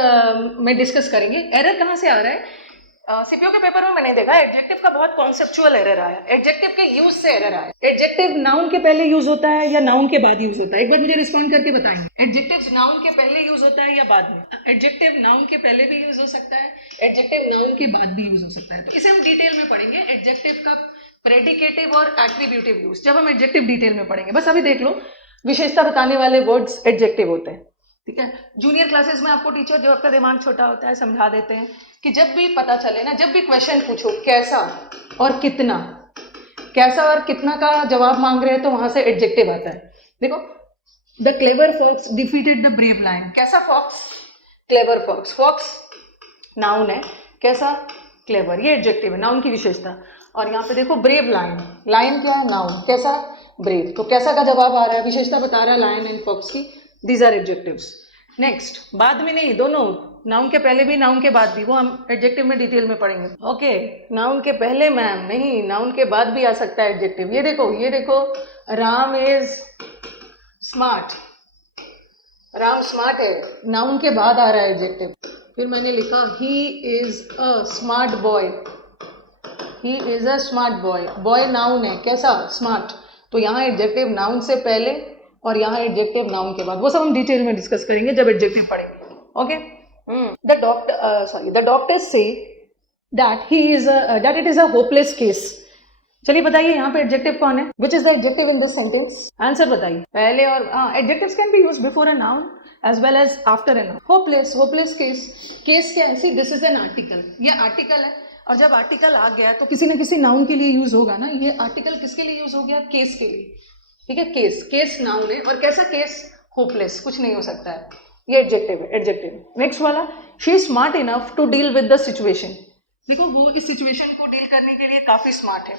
में डिस्कस करेंगे। एरर कहाँ से आ रहा है? सीपीओ के पेपर में मैंने देखा एडजेक्टिव का बहुत कॉन्सेप्चुअल एरर आया, एडजेक्टिव के यूज से एरर आया। एडजेक्टिव नाउन के पहले यूज होता है या नाउन के बाद यूज होता है? एक बार मुझे रिस्पॉन्ड करके बताएंगे, एडजेक्टिव नाउन के पहले यूज होता है या बाद में? एडजेक्टिव नाउन के पहले भी यूज हो सकता है, एडजेक्टिव नाउन के बाद भी यूज हो सकता है। तो इसे हम डिटेल में पढ़ेंगे, एडजेक्टिव का प्रेडिकेटिव और एट्रीब्यूटिव यूज, जब हम एडजेक्टिव डिटेल में पढ़ेंगे। बस अभी देख लो, विशेषता बताने वाले वर्ड्स एडजेक्टिव होते हैं, ठीक है। जूनियर क्लासेस में आपको टीचर, जो आपका दिमाग छोटा होता है, समझा देते हैं कि जब भी पता चले ना, जब भी क्वेश्चन पूछो कैसा और कितना, कैसा और कितना का जवाब मांग रहे हैं, तो वहां से एडजेक्टिव आता है। देखो, the clever fox defeated the brave lion. कैसा fox? Clever fox. Fox noun है, कैसा? क्लेवर, ये एडजेक्टिव है, नाउन की विशेषता। और यहाँ पे देखो ब्रेव लायन, लायन क्या है? नाउन, कैसा? ब्रेव। तो कैसा का जवाब आ रहा है, विशेषता बता रहा है लायन एंड फॉक्स की। These are adjectives. नेक्स्ट, बाद में नहीं, दोनों, नाउन के पहले भी नाउन के बाद भी, वो हम एडजेक्टिव में डिटेल में पढ़ेंगे। ओके, नाउन के पहले मैम नहीं, नाउन के बाद भी आ सकता है एडजेक्टिव। ये देखो, ये देखो, Ram is smart, Ram smart है, नाउन के बाद आ रहा है एडजेक्टिव। फिर मैंने लिखा he is a smart boy, he is a smart boy, boy noun है, कैसा? स्मार्ट। तो यहाँ एडजेक्टिव नाउन से पहले और यहाँ एडजेक्टिव नाउन के बाद, वो सब हम डिटेल में डिस्कस करेंगे जब एडजेक्टिव पढ़ेंगे। Okay, the doctors say that it is a hopeless case. चलिए बताइए यहाँ पे एडजेक्टिव कौन है? Which is the adjective in this sentence? Answer बताइए पहले। और adjectives can be used before a noun as well as after a noun. hopeless case, case क्या है? See, this is an article, ये आर्टिकल है, और जब आर्टिकल आ गया तो किसी न किसी नाउन के लिए यूज होगा ना। ये आर्टिकल किसके लिए यूज हो गया? केस के लिए, ठीक है। केस नाउन है, और कैसा केस? होपलेस, कुछ नहीं हो सकता है, ये एडजेक्टिव है, एडजेक्टिव। नेक्स्ट वाला, she is smart enough to deal with the situation. देखो, वो इस सिचुएशन को डील करने के लिए काफी स्मार्ट है।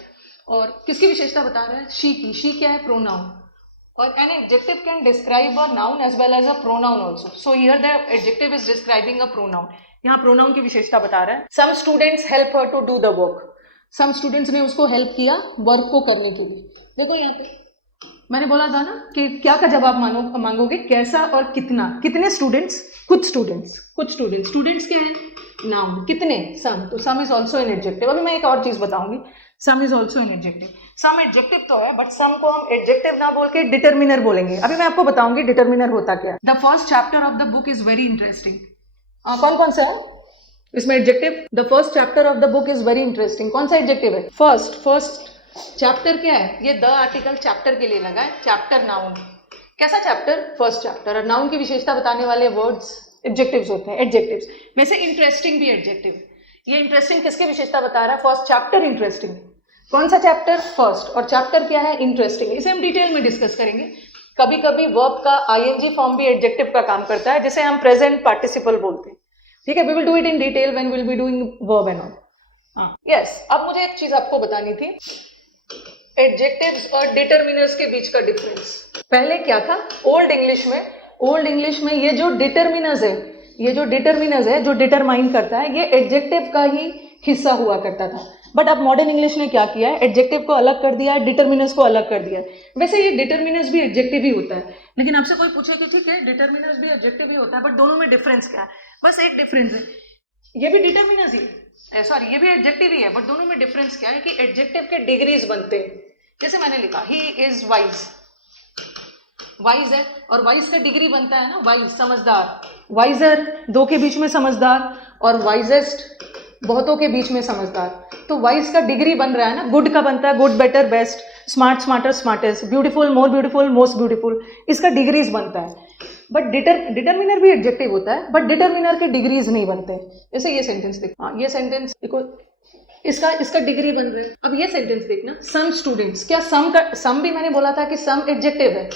और किसकी विशेषता बता रहा है? शी की। शी क्या है? प्रोनाउन। और an adjective can describe a noun as well as a pronoun also. So here the adjective is describing a pronoun. यहाँ प्रोनाउन की विशेषता बता रहा है। Some students help her to do the work, some students ने उसको help किया work को करने के लिए। देखो यहाँ पे मैंने बोला था ना कि क्या का जवाब मांगोगे? कैसा और कितना। कितने स्टूडेंट्स? कुछ स्टूडेंट्स। कुछ स्टूडेंट्स, स्टूडेंट्स क्या है? नाउन। कितने? सम। तो some is also an adjective. अभी मैं एक और चीज बताऊंगी, some is also an adjective. Some adjective तो है, बट सम को हम एडजेक्टिव ना बोल के डिटर्मिनर बोलेंगे। अभी मैं आपको बताऊंगी डिटर्मिनर होता क्या है। The first chapter of the book is very interesting. कौन कौन सा है इसमें adjective? The first chapter of the book is very interesting, कौन सा एडजेक्टिव है? फर्स्ट चैप्टर क्या है? ये द आर्टिकल चैप्टर के लिए लगा है, चैप्टर नाउन। कैसा चैप्टर? First chapter. और नाउन की विशेषता बताने वाले वर्ड्स एडजेक्टिव्स होते हैं, एडजेक्टिव्स में से इंटरेस्टिंग भी एडजेक्टिव। ये इंटरेस्टिंग किसकी विशेषता बता रहा है? First chapter interesting. कौन सा चैप्टर? फर्स्ट। और चैप्टर क्या है? इंटरेस्टिंग। इसे हम डिटेल में डिस्कस करेंगे। कभी कभी वर्ब का आईएनजी फॉर्म भी एडजेक्टिव का काम करता है, जिसे हम प्रेजेंट पार्टिसिपल बोलते हैं, ठीक है। We will do it in detail when we will be doing verb and all. हाँ, यस। अब मुझे एक चीज आपको बतानी थी, एडजेक्टिव्स और डिटरमिनर्स के बीच का डिफरेंस। पहले क्या था? ओल्ड इंग्लिश में ये जो डिटरमिनर्स है, जो डिटरमाइन करता है, ये एडजेक्टिव का ही हिस्सा हुआ करता था। बट अब मॉडर्न इंग्लिश ने क्या किया है? एडजेक्टिव को अलग कर दिया है, डिटरमिनर्स को अलग कर दिया है। वैसे ये डिटरमिनर्स भी एडजेक्टिव ही होता है, लेकिन आपसे कोई पूछे कि ठीक है डिटरमिनर्स भी एडजेक्टिव ही होता है, बट दोनों में डिफरेंस क्या है? बस एक डिफरेंस है, ये भी डिटरमिनर्स ही है, सॉरी ये भी एडजेक्टिव ही है, बट दोनों में डिफरेंस क्या है कि एडजेक्टिव के डिग्रीज बनते हैं। जैसे मैंने लिखा ही इज वाइज, वाइज है, और वाइज का डिग्री बनता है ना, वाइज समझदार, वाइजर दो के बीच में समझदार, और वाइजेस्ट बहुतों के बीच में समझदार। तो वाइज का डिग्री बन रहा है ना, गुड का बनता है good, better, best, smart, smarter, smartest, beautiful, more beautiful, most beautiful, इसका डिग्रीज बनता है। बट डिटरमिनर भी एडजेक्टिव होता है, बट डिटरमिनर के डिग्रीज नहीं बनते। जैसे ये सेंटेंस देखो, ये सेंटेंस देखो, इसका इसका डिग्री बन रहा है। अब ये सेंटेंस देखना, सम स्टूडेंट्स, क्या सम भी मैंने बोला था कि सम एडजेक्टिव है,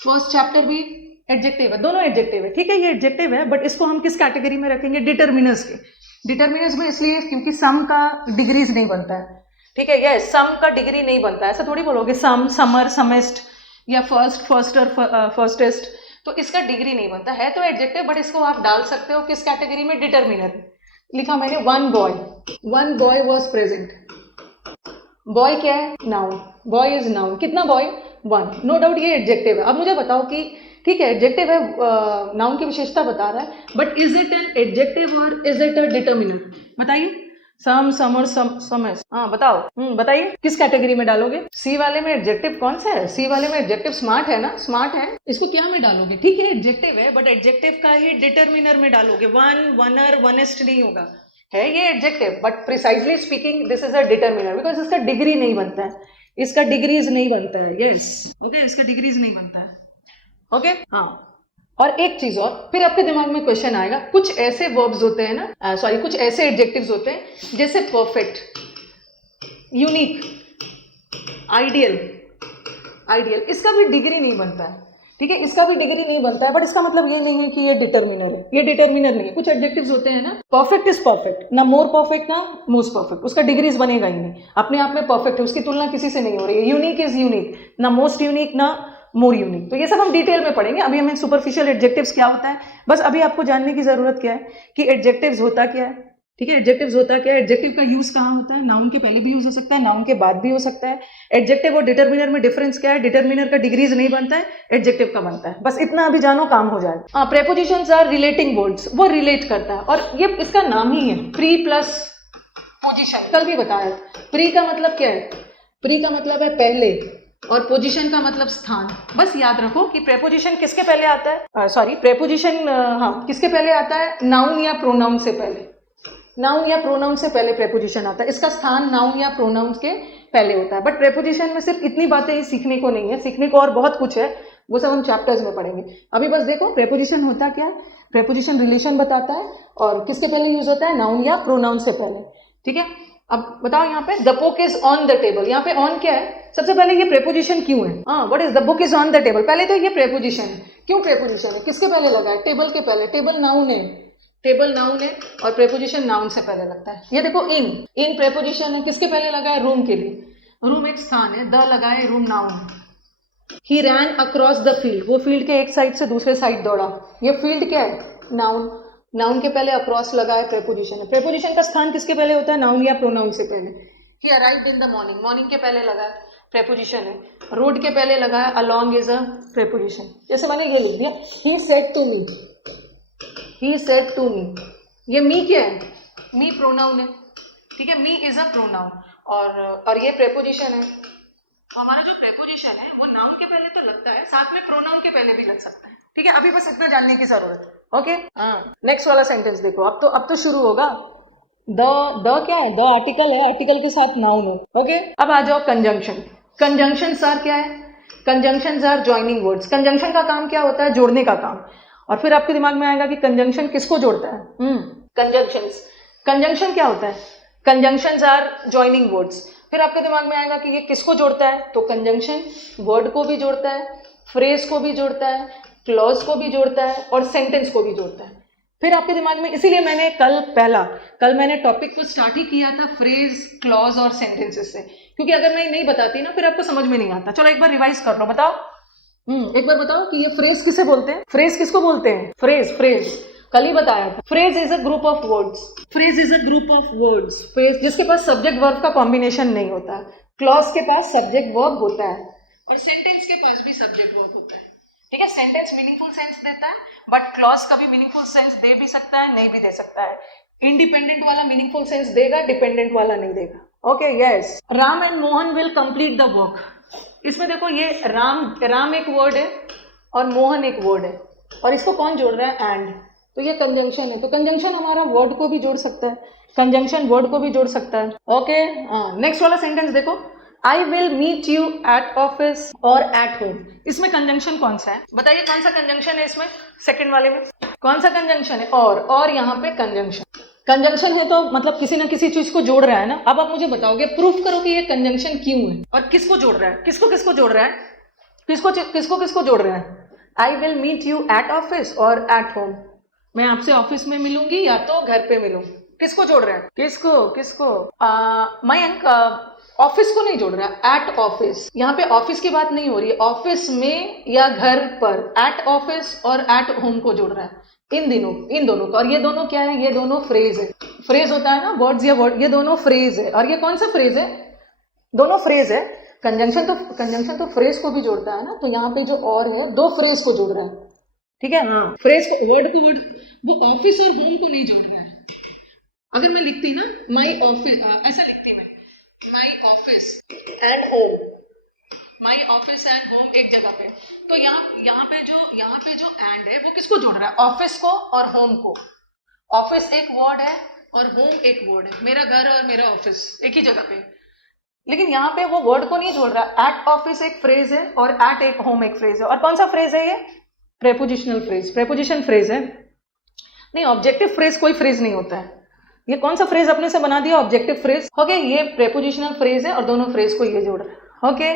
फर्स्ट चैप्टर भी एडजेक्टिव है, दोनों एडजेक्टिव है, ठीक है, ये एडजेक्टिव है, बट इसको हम किस कैटेगरी में रखेंगे, डिटर्मिनर्स के। डिटर्मिनर्स में इसलिए क्योंकि सम का डिग्रीज नहीं बनता है, ठीक है, ये सम का डिग्री नहीं बनता है, ऐसा थोड़ी बोलोगे सम, समर, समेस्ट या फर्स्ट, फर्स्टर, फर्स्टेस्ट, तो इसका डिग्री नहीं बनता है, तो एडजेक्टिव, बट इसको आप डाल सकते हो किस कैटेगरी में, डिटर्मिनर। लिखा मैंने one boy was present. Boy क्या है, नाउन, बॉय इज नाउन, कितना बॉय, वन, नो डाउट ये एडजेक्टिव है। अब मुझे बताओ कि ठीक है एडजेक्टिव है, नाउन की विशेषता बता रहा है, but is it an adjective और इज इट अ डिटर्मिनर, बताइए। सम, समर, समस, हाँ बताओ, बताइए किस कैटेगरी में डालोगे। सी वाले में एडजेक्टिव कौन सा है, सी वाले में एडजेक्टिव स्मार्ट है ना, स्मार्ट है, इसको क्या में डालोगे, ठीक है एडजेक्टिव है, बट एडजेक्टिव का ही डिटर्मिनर में डालोगे, वन, वनर, वनेस्ट नहीं होगा, है ये adjective, but precisely speaking this is a determiner, because इसका डिग्री नहीं बनता है, इसका डिग्रीज नहीं बनता है, यस ओके, इसका डिग्रीज नहीं बनता है, ओके हाँ। और एक चीज और, फिर आपके दिमाग में क्वेश्चन आएगा, कुछ ऐसे वर्ब्स होते हैं ना, सॉरी कुछ ऐसे एडजेक्टिव्स होते हैं जैसे परफेक्ट, यूनिक, आइडियल, इसका भी डिग्री नहीं बनता है, ठीक है, इसका भी डिग्री नहीं बनता है, बट इसका मतलब ये नहीं है कि ये डिटर्मिनर है, ये डिटर्मिनर नहीं है। कुछ एडजेक्टिव्स होते हैं ना, परफेक्ट इज परफेक्ट, ना मोर परफेक्ट ना मोस्ट परफेक्ट, उसका डिग्रीज बनेगा ही नहीं, अपने आप में परफेक्ट है, उसकी तुलना किसी से नहीं हो रही है। यूनिक इज यूनिक, ना मोस्ट यूनिक ना मोर यूनिक, तो ये सब हम डिटेल में पढ़ेंगे, अभी हमें सुपरफिशियल एडजेक्टिव्स क्या होता है, बस अभी आपको जानने की जरूरत क्या है कि एडजेक्टिव्स होता क्या है, ठीक है, एडजेक्टिव्स होता क्या है, एडजेक्टिव का यूज कहाँ होता है, नाउन के पहले भी यूज हो सकता है, नाउन के बाद भी हो सकता है। एडजेक्टिव और डिटर्मिनर में डिफरेंस क्या है, डिटर्मिनर का डिग्रीज नहीं बनता है, एडजेक्टिव का बनता है, बस इतना अभी जानो, काम हो जाएगा। प्रेपोजिशंस आर रिलेटिंग वर्ड्स, वो रिलेट करता है, और ये इसका नाम ही है प्री प्लस पोजिशन, कल भी बताया। प्री का मतलब क्या है, प्री का मतलब है पहले, और पोजीशन का मतलब स्थान। बस याद रखो कि प्रेपोजिशन किसके पहले आता है, सॉरी प्रेपोजिशन हाँ किसके पहले आता है, नाउन या प्रोनाउन से पहले, नाउन या प्रोनाउन से पहले प्रेपोजिशन आता है, इसका स्थान नाउन या प्रोनाउन के पहले होता है। बट प्रेपोजिशन में सिर्फ इतनी बातें ही सीखने को नहीं है, सीखने को और बहुत कुछ है, वो सब हम चैप्टर्स में पढ़ेंगे। अभी बस देखो प्रेपोजिशन होता क्या है, प्रेपोजिशन रिलेशन बताता है, और किसके पहले यूज होता है, नाउन या प्रोनाउन से पहले, ठीक है। अब बताओ यहाँ पे the book is on the table, यहाँ पे ऑन क्या है, सबसे पहले ये प्रेपोजिशन क्यों है, what is the book is on the table, पहले तो ये प्रेपोजिशन है, क्यों प्रेपोजिशन है, किसके पहले लगा है, टेबल के पहले, टेबल नाउन है, टेबल नाउन है और प्रेपोजिशन नाउन से पहले लगता है। ये देखो इन प्रेपोजिशन है, किसके पहले लगा है, रूम के लिए, रूम एक स्थान है, द लगा है, room noun. He ran across the field, वो फील्ड के एक साइड से दूसरे साइड दौड़ा, ये फील्ड क्या है, नाउन, नाउन के पहले अक्रॉस लगा है, प्रेपोजिशन है। प्रेपोजिशन का स्थान किसके पहले होता है, नाउन या प्रोनाउन से पहले। ही arrived in the morning, morning के पहले लगा है, प्रेपोजिशन है। रोड के पहले लगा है, अलोंग इज अ प्रेपोजिशन। जैसे मैंने ये लिख दिया, he said to me, he said to me, ये मी क्या है, मी प्रोनाउन है, ठीक है, मी इज अ प्रोनाउन, और ये प्रेपोजिशन है। हमारा जो प्रेपोजिशन है वो नाउन के पहले तो लगता है, साथ में प्रोनाउन के पहले भी लग सकता है, ठीक है। अभी बस इतना जानने की जरूरत है, ओके। नेक्स्ट वाला सेंटेंस देखो, अब तो शुरू होगा। द क्या है, द आर्टिकल है, आर्टिकल के साथ नाउन हो, ओके। अब आ जाओ कंजंक्शन। कंजंक्शंस आर क्या है, conjunctions are joining words. Conjunction का काम क्या होता है, जोड़ने का काम। और फिर आपके दिमाग में आएगा कि कंजंक्शन किसको जोड़ता है, कंजंक्शंस। कंजंक्शन क्या होता है, कंजंक्शंस आर जॉइनिंग वर्ड्स। फिर आपके दिमाग में आएगा कि ये किसको जोड़ता है, तो कंजंक्शन वर्ड को भी जोड़ता है, फ्रेज को भी जोड़ता है, क्लॉज को भी जोड़ता है, और सेंटेंस को भी जोड़ता है। फिर आपके दिमाग में, इसीलिए मैंने कल मैंने टॉपिक को स्टार्ट ही किया था फ्रेज, क्लॉज और सेंटेंसेस से, क्योंकि अगर मैं नहीं बताती ना फिर आपको समझ में नहीं आता। चलो एक बार रिवाइज कर लो, बताओ एक बार बताओ कि ये फ्रेज किसे बोलते हैं, फ्रेज किसको बोलते हैं, फ्रेज कल ही बताया था। Phrase is a group of words, phrase is a group of words, phrase जिसके पास सब्जेक्ट वर्ब का कॉम्बिनेशन नहीं होता है। क्लॉज के पास सब्जेक्ट वर्ब होता है, और सेंटेंस के पास भी सब्जेक्ट वर्ब होता है, ठीक है। सेंटेंस मीनिंगफुल सेंस देता है, बट क्लॉज कभी मीनिंगफुल सेंस दे भी सकता है, नहीं भी दे सकता है। इंडिपेंडेंट वाला मीनिंगफुल सेंस देगा, डिपेंडेंट वाला नहीं देगा, okay yes. Ram and Mohan will complete the work. इसमें देखो ये राम एक वर्ड है और मोहन एक वर्ड है, और इसको कौन जोड़ रहा है, एंड, तो ये कंजंक्शन है। तो कंजंक्शन हमारा वर्ड को भी जोड़ सकता है, कंजंक्शन वर्ड को भी जोड़ सकता है, ओके। नेक्स्ट वाला सेंटेंस देखो, I will meet you at office और एट होम। इसमें कंजंक्शन कौन सा है, बताइए कौन सा कंजंक्शन है इसमें, सेकंड वाले में कौन सा कंजंक्शन है, और यहाँ पे कंजंक्शन। कंजंक्शन है तो मतलब किसी ना किसी चीज को जोड़ रहा है ना। अब आप मुझे बताओगे, प्रूफ करो कि ये कंजंक्शन क्यों है और किसको जोड़ रहा है, किसको किसको जोड़ रहा है, किसको जोड़ रहा है। I will meet you at office और एट होम, मैं आपसे ऑफिस में मिलूंगी या तो घर पे मिलूं। किसको जोड़ रहा है, किसको मयंक ऑफिस को नहीं जोड़ रहा है, एट ऑफिस। यहाँ पे ऑफिस की बात नहीं हो रही है, ऑफिस में या घर पर, एट ऑफिस और एट होम को जोड़ रहा है, इन दोनों का। और ये दोनों क्या है, ये दोनों फ्रेज है। फ्रेज होता है ना, वर्ड्स या वर्ड, ये दोनों फ्रेज है। और ये कौन सा फ्रेज है, दोनों फ्रेज है। कंजंक्शन तो फ्रेज को भी जोड़ता है ना, तो यहाँ पे जो और है दो फ्रेज को जोड़ रहा है, ठीक है। फ्रेज को वर्ड, वो ऑफिस और होम को नहीं जोड़ रहा है। अगर मैं लिखती ना माई ऑफिस, ऐसा लिखती मैं, my office and home, my office and home एक जगह पे, तो यहाँ पे जो एंड है वो किसको जोड़ रहा है, ऑफिस को और होम को। ऑफिस एक वर्ड है और होम एक वर्ड है, मेरा घर और मेरा ऑफिस एक ही जगह पे। लेकिन यहाँ पे वो वर्ड को नहीं जोड़ रहा। एट ऑफिस एक फ्रेज है और एट एक होम एक फ्रेज है। और कौन सा फ्रेज है ये, प्रेपोजिशनल फ्रेज, प्रेपोजिशन फ्रेज है। नहीं, ऑब्जेक्टिव फ्रेज कोई फ्रेज नहीं होता है। ये कौन सा फ्रेज अपने से बना दिया, ऑब्जेक्टिव फ्रेज। ओके, ये प्रेपोजिशनल फ्रेज है और दोनों फ्रेज को ये जोड़ रहा है। ओके,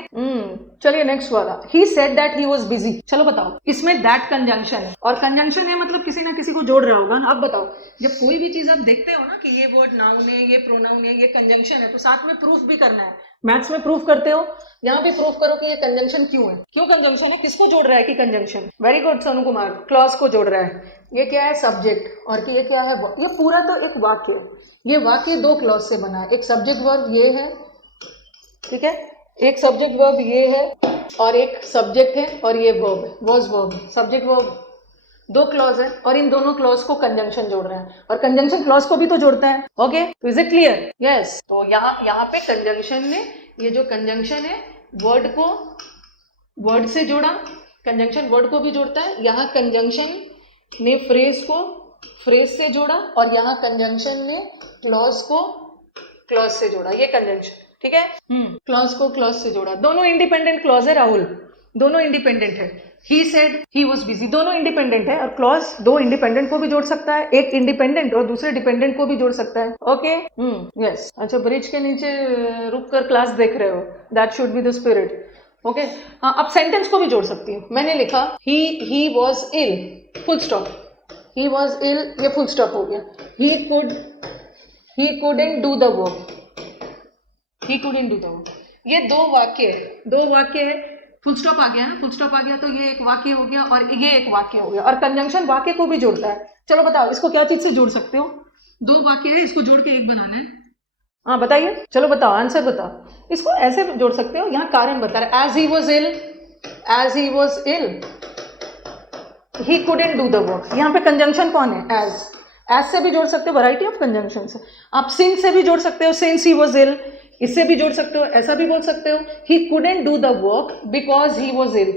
चलिए नेक्स्ट वाला। ही said that he was busy. चलो बताओ, इसमें दैट कंजंक्शन है और कंजंक्शन है मतलब किसी ना किसी को जोड़ रहा होगा ना। अब बताओ, जब कोई भी चीज आप देखते हो ना कि ये वर्ड नाउन है, ये प्रोनाउन है, ये कंजंक्शन है, तो साथ में प्रूफ भी करना है। मैथ्स में प्रूफ करते हो, यहाँ पे प्रूफ करो कि ये कंजंक्शन क्यों है, क्यों कंजंक्शन है, किसको जोड़ रहा है कि conjunction. Very good Sonu Kumar, clause को जोड़ रहा है। ये क्या है, सब्जेक्ट, और कि ये क्या है, ये पूरा तो एक वाक्य है। ये वाक्य दो क्लॉज से बना है, एक सब्जेक्ट वर्ब ये है, ठीक है, एक सब्जेक्ट वर्ब ये है और एक सब्जेक्ट है और ये वर्ब है, वॉज वर्ब, सब्जेक्ट वर्ब, दो क्लॉज है और इन दोनों क्लॉज को कंजंक्शन जोड़ रहे हैं और कंजंक्शन क्लॉज को भी तो जोड़ता है। ओके, तो इज इट क्लियर, यस। तो यहाँ पे कंजंक्शन ने, ये जो कंजंक्शन है वर्ड को वर्ड से जोड़ा, कंजंक्शन वर्ड को भी जोड़ता है। यहाँ कंजंक्शन ने फ्रेज को फ्रेज से जोड़ा और यहाँ कंजंक्शन ने क्लॉज को क्लॉज से जोड़ा, ये कंजंक्शन, ठीक है। क्लॉज को क्लॉज से जोड़ा, दोनों इंडिपेंडेंट क्लॉज है राहुल, दोनों इंडिपेंडेंट है। He said he was busy, दोनों इंडिपेंडेंट है और क्लॉज दो इंडिपेंडेंट को भी जोड़ सकता है, एक इंडिपेंडेंट और दूसरे डिपेंडेंट को भी जोड़ सकता है। Okay, yes. अच्छा, ब्रिज के नीचे रुक कर क्लास देख रहे हो, that should be the spirit. Okay, हाँ, अब सेंटेंस को भी जोड़ सकती हूँ। मैंने लिखा he was ill, full stop, he was ill, ये फुल स्टॉप हो गया। ही couldn't do the work, he couldn't do the work। ये दो वाक्य है, फुल स्टॉप आ गया ना, फुल स्टॉप आ गया तो ये एक वाक्य हो गया और ये एक वाक्य हो गया। और कंजंक्शन वाक्य को भी जोड़ता है। चलो बताओ, इसको क्या चीज से जोड़ सकते हो, दो वाक्य है, इसको जोड़ के एक बनाना है। हाँ बताइए, चलो बताओ, आंसर बताओ। इसको ऐसे जोड़ सकते हो, यहाँ कारण बता रहा है, as he was ill he couldn't do the work। यहाँ पे कंजंक्शन कौन है, एज से भी जोड़ सकते हो, वैरायटी ऑफ कंजंक्शन से। आप सिंस से भी जोड़ सकते हो, सिंस ही वॉज इल, इससे भी जोड़ सकते हो, ऐसा भी बोल सकते हो, he couldn't do the work because he was ill,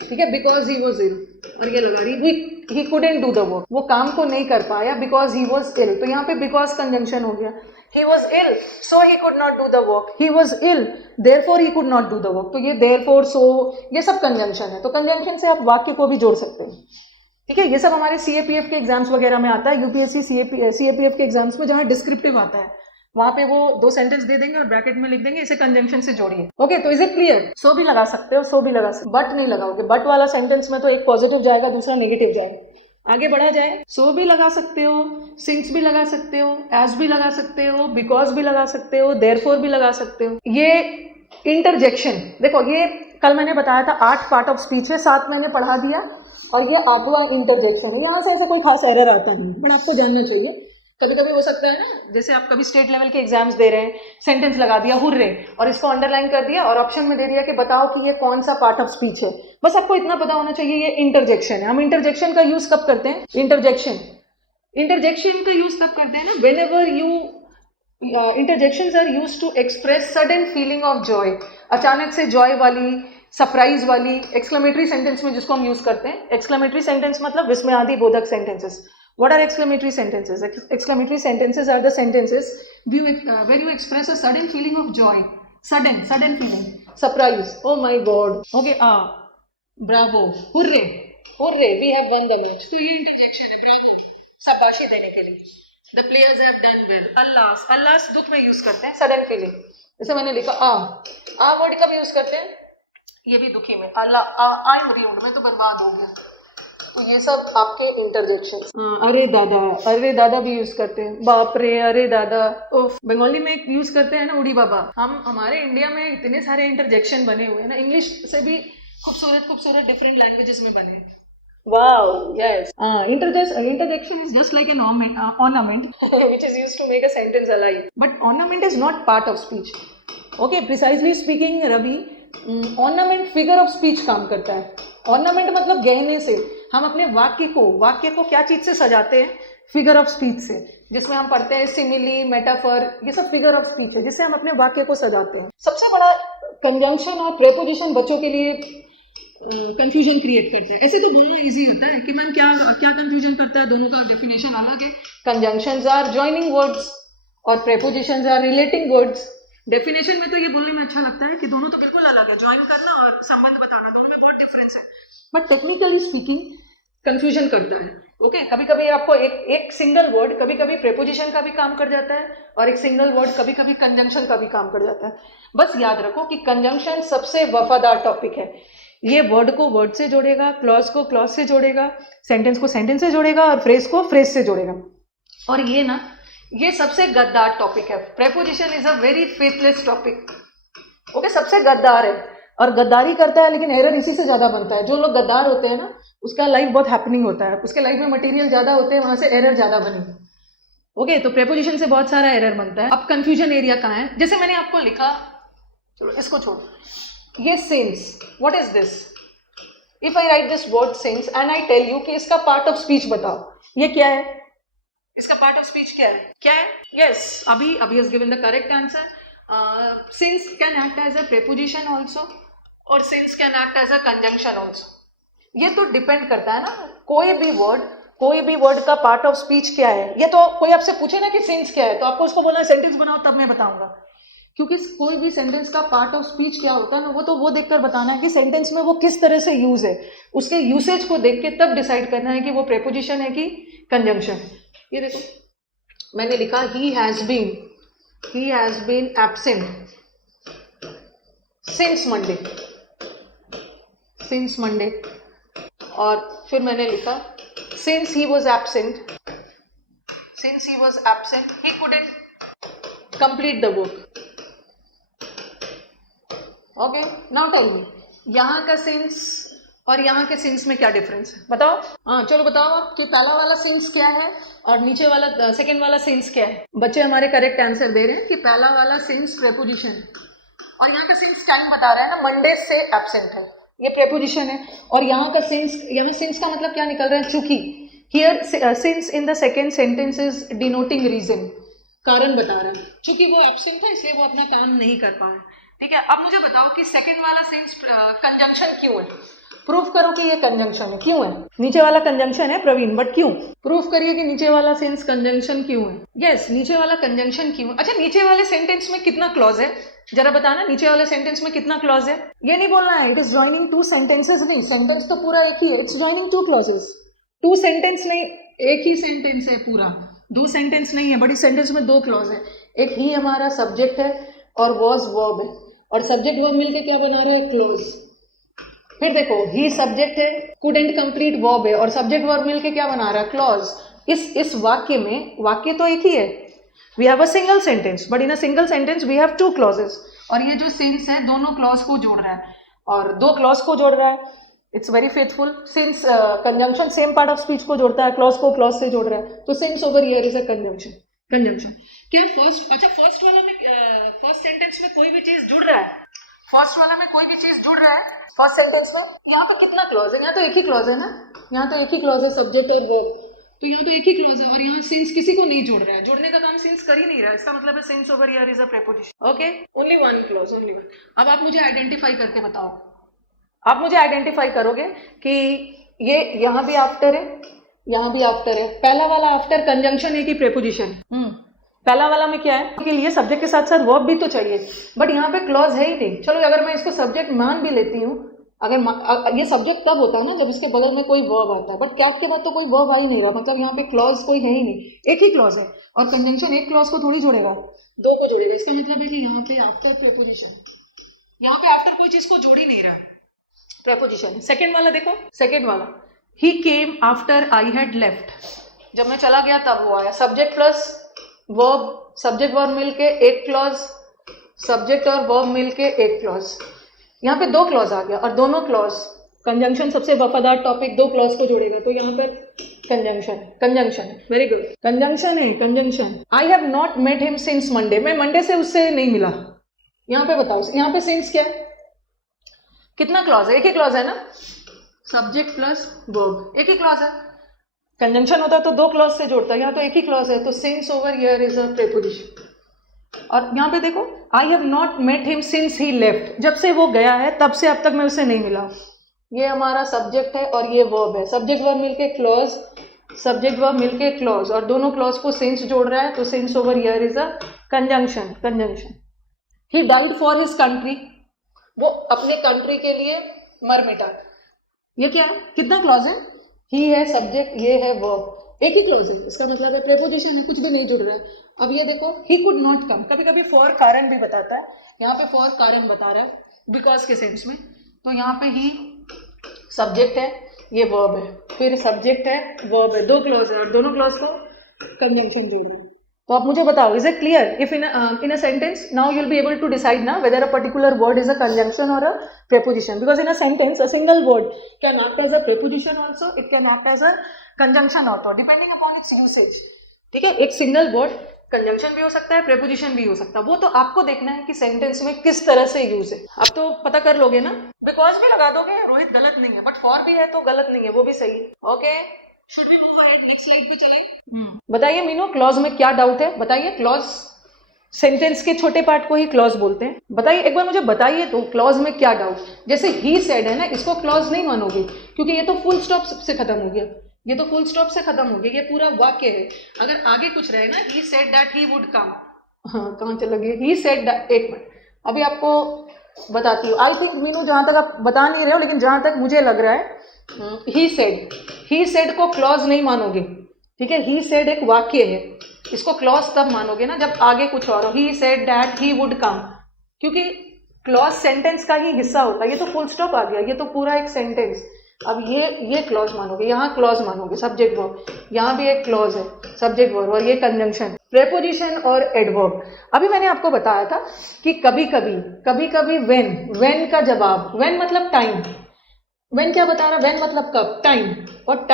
ठीक है, because he was ill, और ये लगा रही he couldn't do the work, वो काम को नहीं कर पाया because he was ill, तो यहाँ पे because कंजंक्शन हो गया। he was ill so he could not do the work, he was ill therefore he could not do the work, तो ये therefore so ये सब कंजंक्शन है। तो कंजंक्शन से आप वाक्य को भी जोड़ सकते हैं, ठीक है। ये सब हमारे CAPF के एग्जाम्स वगैरह में आता है, UPSC CAPF के एग्जाम्स में जहाँ डिस्क्रिप्टिव आता है, वहां पे वो दो सेंटेंस दे देंगे और ब्रैकेट में लिख देंगे इसे कंजंक्शन से जोड़िए। ओके, तो इज इट क्लियर। सो भी लगा सकते हो, सो भी लगा सकते हो, बट नहीं लगाओगे। बट वाला सेंटेंस में तो एक पॉजिटिव जाएगा, दूसरा नेगेटिव जाएगा। आगे बढ़ा जाए, सो भी लगा सकते हो, सिंस भी लगा सकते हो, एज भी लगा सकते हो, बिकॉज भी लगा सकते हो, देयरफॉर भी लगा सकते हो। ये इंटरजेक्शन देखो, ये कल मैंने बताया था 8 पार्ट ऑफ स्पीच है, 7 मैंने पढ़ा दिया और ये 8वां इंटरजेक्शन है। यहाँ से ऐसे कोई खास एरर आता नहीं, बट आपको जानना चाहिए। कभी कभी हो सकता है ना, जैसे आप कभी स्टेट लेवल के एग्जाम्स दे रहे हैं, सेंटेंस लगा दिया हुर्रे और इसको अंडरलाइन कर दिया और ऑप्शन में दे दिया कि बताओ कि ये कौन सा पार्ट ऑफ स्पीच है। बस आपको इतना पता होना चाहिए, ये इंटरजेक्शन है। हम इंटरजेक्शन का यूज कब करते हैं, इंटरजेक्शन का यूज कब करते हैं ना, whenever you interjections are used to express sudden feeling of joy, अचानक से जॉय वाली, सरप्राइज वाली, एक्सक्लेमेटरी सेंटेंस में जिसको हम यूज करते हैं। एक्सक्लेमेटरी सेंटेंस मतलब विस्मयादि बोधक sentences. What are exclamatory sentences? Exclamatory sentences are the sentences where you express a sudden feeling of joy, sudden feeling, surprise, oh my god, okay, bravo, hooray, we have won the match। तो ये interjection है, bravo, शाबाशी देने के लिए। The players have done well. Alas, alas दुख में use करते हैं, सडन फीलिंग। जैसे मैंने लिखा आ वर्ड कब यूज करते हैं? ये भी दुखी में, अल्लाह आई एम रूइंड, मैं तो बर्बाद हो गया। तो ये सब आपके इंटरजेक्शन। अरे दादा भी यूज करते हैं, बाप रे, अरे दादा। बंगाली में यूज करते हैं ना उड़ी बाबा। हम हमारे इंडिया में इतने सारे इंटरजेक्शन बने हुए हैं ना, इंग्लिश से भी खूबसूरत डिफरेंट लैंग्वेजेस में बने हैं। Wow, yes. Interjection is just like an ornament which is used to make a sentence alive. But ornament is not part of speech. Okay, precisely speaking, Ravi, ornament figure of speech काम करता है। Ornament मतलब गहने से हम अपने वाक्य को क्या चीज से सजाते हैं? फिगर ऑफ स्पीच से, जिसमें हम पढ़ते हैं सिमिली, मेटाफर, ये सब फिगर ऑफ स्पीच है जिससे हम अपने वाक्य को सजाते हैं। सबसे बड़ा कंजंक्शन और प्रेपोजिशन बच्चों के लिए कंफ्यूजन क्रिएट करते हैं। ऐसे तो बोलना इजी होता है कि मैम क्या कंफ्यूजन करता है, दोनों का डेफिनेशन अलग है। कंजंक्शंस आर जॉइनिंग वर्ड्स और prepositions are relating words. Definition में तो ये बोलने में अच्छा लगता है कि दोनों तो बिल्कुल अलग है, ज्वाइन करना और संबंध बताना, दोनों में बहुत डिफरेंस है। बट टेक्निकली स्पीकिंग कंफ्यूजन करता है। ओके, कभी कभी आपको एक सिंगल वर्ड कभी कभी प्रेपोजिशन का भी काम कर जाता है और एक सिंगल वर्ड कभी कभी कंजंक्शन का भी काम कर जाता है। बस याद रखो कि कंजंक्शन सबसे वफादार टॉपिक है। ये वर्ड को वर्ड से जोड़ेगा, क्लॉज को क्लॉज से जोड़ेगा, सेंटेंस को सेंटेंस से जोड़ेगा और फ्रेज को फ्रेज से जोड़ेगा। और ये सबसे गद्दार टॉपिक है। Preposition is a very faithless topic. Okay, सबसे गद्दार है और गद्दारी करता है, लेकिन एरर इसी से ज्यादा बनता है। जो लोग गद्दार होते हैं ना, उसका लाइफ बहुत हैपनिंग होता है, उसके लाइफ में मटेरियल ज्यादा होते हैं, वहां से एरर ज्यादा बनेगी। ओके, तो प्रेपोजिशन से बहुत सारा एरर बनता है। अब कंफ्यूजन एरिया कहाँ है? जैसे मैंने आपको लिखा, चलो इसको छोड़, ये since, what is this? If I write this word since and I tell you कि इसका पार्ट ऑफ स्पीच बताओ, ये क्या है? इसका पार्ट ऑफ स्पीच क्या है? Yes, Abhi has given the correct answer. Since can act as a preposition also और since can act as a conjunction also. ये तो डिपेंड करता है ना, कोई भी वर्ड का पार्ट ऑफ स्पीच क्या है। ये तो कोई आपसे पूछे ना कि सिंस क्या है, तो आपको उसको बोलना सेंटेंस बनाओ, तब मैं बताऊंगा। क्योंकि कोई भी सेंटेंस का पार्ट ऑफ स्पीच क्या होता है ना, वो देखकर बताना है कि सेंटेंस में वो किस तरह से यूज है। उसके यूसेज को देख के तब डिसाइड करना है कि वो प्रेपोजिशन है कि कंजंक्शन। ये देखो, मैंने लिखा he has been absent since Monday, और फिर मैंने लिखा since he was absent he couldn't complete the work. Okay, now tell me, यहाँ का सिंस और यहाँ के सिंस में क्या डिफरेंस है? बताओ। हाँ, चलो बताओ आप कि पहला वाला सिंस क्या है और नीचे वाला सेकेंड वाला सिंस क्या है। बच्चे हमारे करेक्ट आंसर दे रहे हैं कि पहला वाला सिंस प्रेपोजिशन है और यहाँ का सिंस टाइम बता रहा है ना, मंडे से एब्सेंट है, ये प्रेपोजिशन है। और यहाँ का सिंस का मतलब क्या निकल रहा है? चूंकि here since in the second sentence is denoting reason, कारण बता रहा है। चूंकि वो एब्सेंट है इसलिए वो अपना काम नहीं कर पा रहा। ठीक है, अब मुझे बताओ कि सेकेंड वाला सिंस कंजंक्शन क्यों है? प्रूफ करो कि ये कंजंक्शन है। क्यों है? नीचे वाला कंजंक्शन है प्रवीण, बट क्यों? प्रूफ करिए कि नीचे वाला सिंस कंजंक्शन क्यों है। यस, नीचे वाला कंजंक्शन क्यों है? अच्छा, नीचे वाले सेंटेंस में कितना क्लॉज है जरा बताना। नीचे वाले सेंटेंस में कितना क्लॉज है? ये नहीं बोलना है it is joining two sentences, नहीं, सेंटेंस तो पूरा एक ही है, it's joining two clauses. Two sentence नहीं, एक ही सेंटेंस है पूरा, दो सेंटेंस नहीं है। बड़ी सेंटेंस में दो क्लॉज है, एक ही हमारा सब्जेक्ट है और वॉज वर्ब है, और सब्जेक्ट वर्ब मिलके क्या बना रहा है? क्लोज। फिर देखो, ही सब्जेक्ट है, कुडंट कंप्लीट वर्ब है, और सब्जेक्ट वर्ब मिलके क्या बना रहा है? क्लॉज। इस वाक्य में वाक्य तो एक ही है, we have a single sentence, but in a single sentence we have two clauses. और ये जो सिंस है दोनों क्लॉज को जोड़ रहा है और दो क्लॉज को जोड़ रहा है। It's very faithful. Since conjunction same part of speech को जोड़ता है, क्लॉज को क्लॉज से जोड़ रहा है, तो since over here is a conjunction. क्या फर्स्ट वाला में फर्स्ट सेंटेंस में कोई भी चीज जुड़ रहा है? फर्स्ट वाला में कोई भी चीज जुड़ रहा है फर्स्ट सेंटेंस में? यहाँ पे कितना क्लॉज है? यहाँ तो एक ही क्लॉज है ना, यहाँ तो एक ही क्लॉज है, सब्जेक्ट और वर्ब, तो यहाँ तो एक ही क्लॉज है। और यहाँ सिंस किसी को नहीं जोड़ रहा है, जोड़ने का काम सिंस कर ही नहीं रहा है, इसका मतलब है since over here is a preposition. Okay, only one clause, only one. अब आप मुझे आइडेंटिफाई करके बताओ, आप मुझे आइडेंटिफाई करोगे कि ये यहाँ भी आफ्टर है, यहाँ भी आफ्टर है। पहला वाला आफ्टर कंजंक्शन है कि प्रीपोजिशन? पहला वाला में क्या है कि लिए सब्जेक्ट के साथ साथ वर्ब भी तो चाहिए, बट यहाँ पे क्लॉज है ही नहीं। चलो अगर मैं इसको सब्जेक्ट मान भी लेती हूँ ये सब्जेक्ट तब होता है ना जब इसके बगल में कोई वर्ब आता है, बट कैट के बाद तो कोई वर्ब आ ही नहीं रहा, मतलब यहाँ पे क्लॉज कोई है ही नहीं, एक ही क्लॉज है। और कंजंक्शन एक क्लॉज को थोड़ी जोड़ेगा, दो को जोड़ेगा। इसका मतलब है कि यहाँ पे आफ्टर प्रेपोजिशन, यहाँ पे आफ्टर कोई चीज को जोड़ ही नहीं रहा, प्रेपोजिशन। सेकेंड वाला देखो, सेकेंड वाला, he came after I had left, जब मैं चला गया तब वो आया। Subject plus verb, subject verb मिलके एक क्लॉज, सब्जेक्ट और वर्ब मिलके एक क्लॉज। यहाँ पे दो क्लॉज आ गया, और दोनों क्लॉज कंजंक्शन, सबसे वफादार टॉपिक दो क्लॉज को जोड़ेगा, तो यहाँ पर conjunction, conjunction, very good, conjunction है, conjunction. I have not met him since Monday, मैं मंडे से उससे नहीं मिला। यहाँ पे बताओ, यहाँ पे सिंस क्या है, कितना क्लॉज है, एक ही क्लॉज है ना, सब्जेक्ट प्लस वर्ब, एक ही क्लॉज है। कंजंक्शन होता तो दो क्लॉज से जोड़ता, यहाँ तो एक ही क्लॉज है, तो since over here is a preposition. और यहाँ पे देखो, I have not met him since he left, जब से वो गया है तब से अब तक मैं उससे नहीं मिला। ये हमारा सब्जेक्ट है और ये वर्ब है, सब्जेक्ट वर्ब मिलके क्लॉज, सब्जेक्ट वर्ब मिलके क्लॉज, और दोनों क्लॉज को सिंस जोड़ रहा है, तो since over here is a conjunction, conjunction. He died for his country, वो अपने कंट्री के लिए मर मिटा। ये क्या है, कितना क्लॉज है, ही है सब्जेक्ट, ये है वर्ब, एक ही क्लॉज है, इसका मतलब है प्रेपोजिशन है, कुछ भी नहीं जुड़ रहा है। अब ये देखो, ही कुड नॉट कम, कभी कभी फॉर कारण भी बताता है, यहाँ पे फॉर कारण बता रहा है बिकॉज के सेंस में, तो यहाँ पे ही सब्जेक्ट है, ये वर्ब है, फिर सब्जेक्ट है, वर्ब है, दो क्लॉज है, और दोनों क्लॉज को कंजंक्शन जोड़ रहे हैं। तो आप मुझे बताओ, is it clear? If in a sentence, now you'll be able to decide now whether a particular word is a conjunction or a preposition, because in a sentence a single word can act as a preposition also, it can act as a conjunction also, depending upon its usage. ठीक है, एक single word conjunction भी हो सकता है, preposition भी हो सकता है, वो तो आपको देखना है कि सेंटेंस में किस तरह से यूज है। आप तो पता कर लोगे ना, बिकॉज भी लगा दोगे, रोहित गलत नहीं है, बट फॉर भी है तो गलत नहीं है, वो भी सही है। Okay, should we move ahead, next slide पे चलें। बताइए मीनू, क्लॉज में क्या डाउट है, बताइए। क्लॉज सेंटेंस के छोटे पार्ट को ही क्लॉज बोलते हैं, बताइए एक बार मुझे, बताइए तो क्लॉज में क्या डाउट। जैसे ही सेड है ना, इसको क्लॉज नहीं मानोगे, क्योंकि ये तो फुल स्टॉप से खत्म हो गया, ये तो फुल स्टॉप से खत्म हो गया, ये पूरा वाक्य है। अगर आगे कुछ रहे ना, ही सेड दैट ही वुड कम, हाँ कहाँ चला गया, ही सेड दैट, एक मिनट अभी आपको बताती हूँ। आई थिंक मीनू, जहां तक आप बता नहीं रहे हो, लेकिन जहां तक मुझे लग रहा है, ही सेड को क्लॉज नहीं मानोगे, ठीक है। ही सेड एक वाक्य है, इसको क्लॉज तब मानोगे ना जब आगे कुछ और हो। ही सेड दैट ही वुड कम, क्योंकि क्लॉज सेंटेंस का ही हिस्सा होता है, ये तो फुल स्टॉप आ गया, ये तो पूरा एक सेंटेंस। अब ये क्लॉज मानोगे, यहाँ क्लॉज मानोगे, सब्जेक्ट वर्ब, यहाँ भी एक क्लॉज है, सब्जेक्ट वर्ब, और ये कंजंक्शन, प्रेपोजिशन और एडवर्ब। अभी मैंने आपको बताया था कि कभी कभी व्हेन का जवाब, व्हेन मतलब टाइम, व्हेन क्या बता रहा, व्हेन मतलब कब, टाइम, और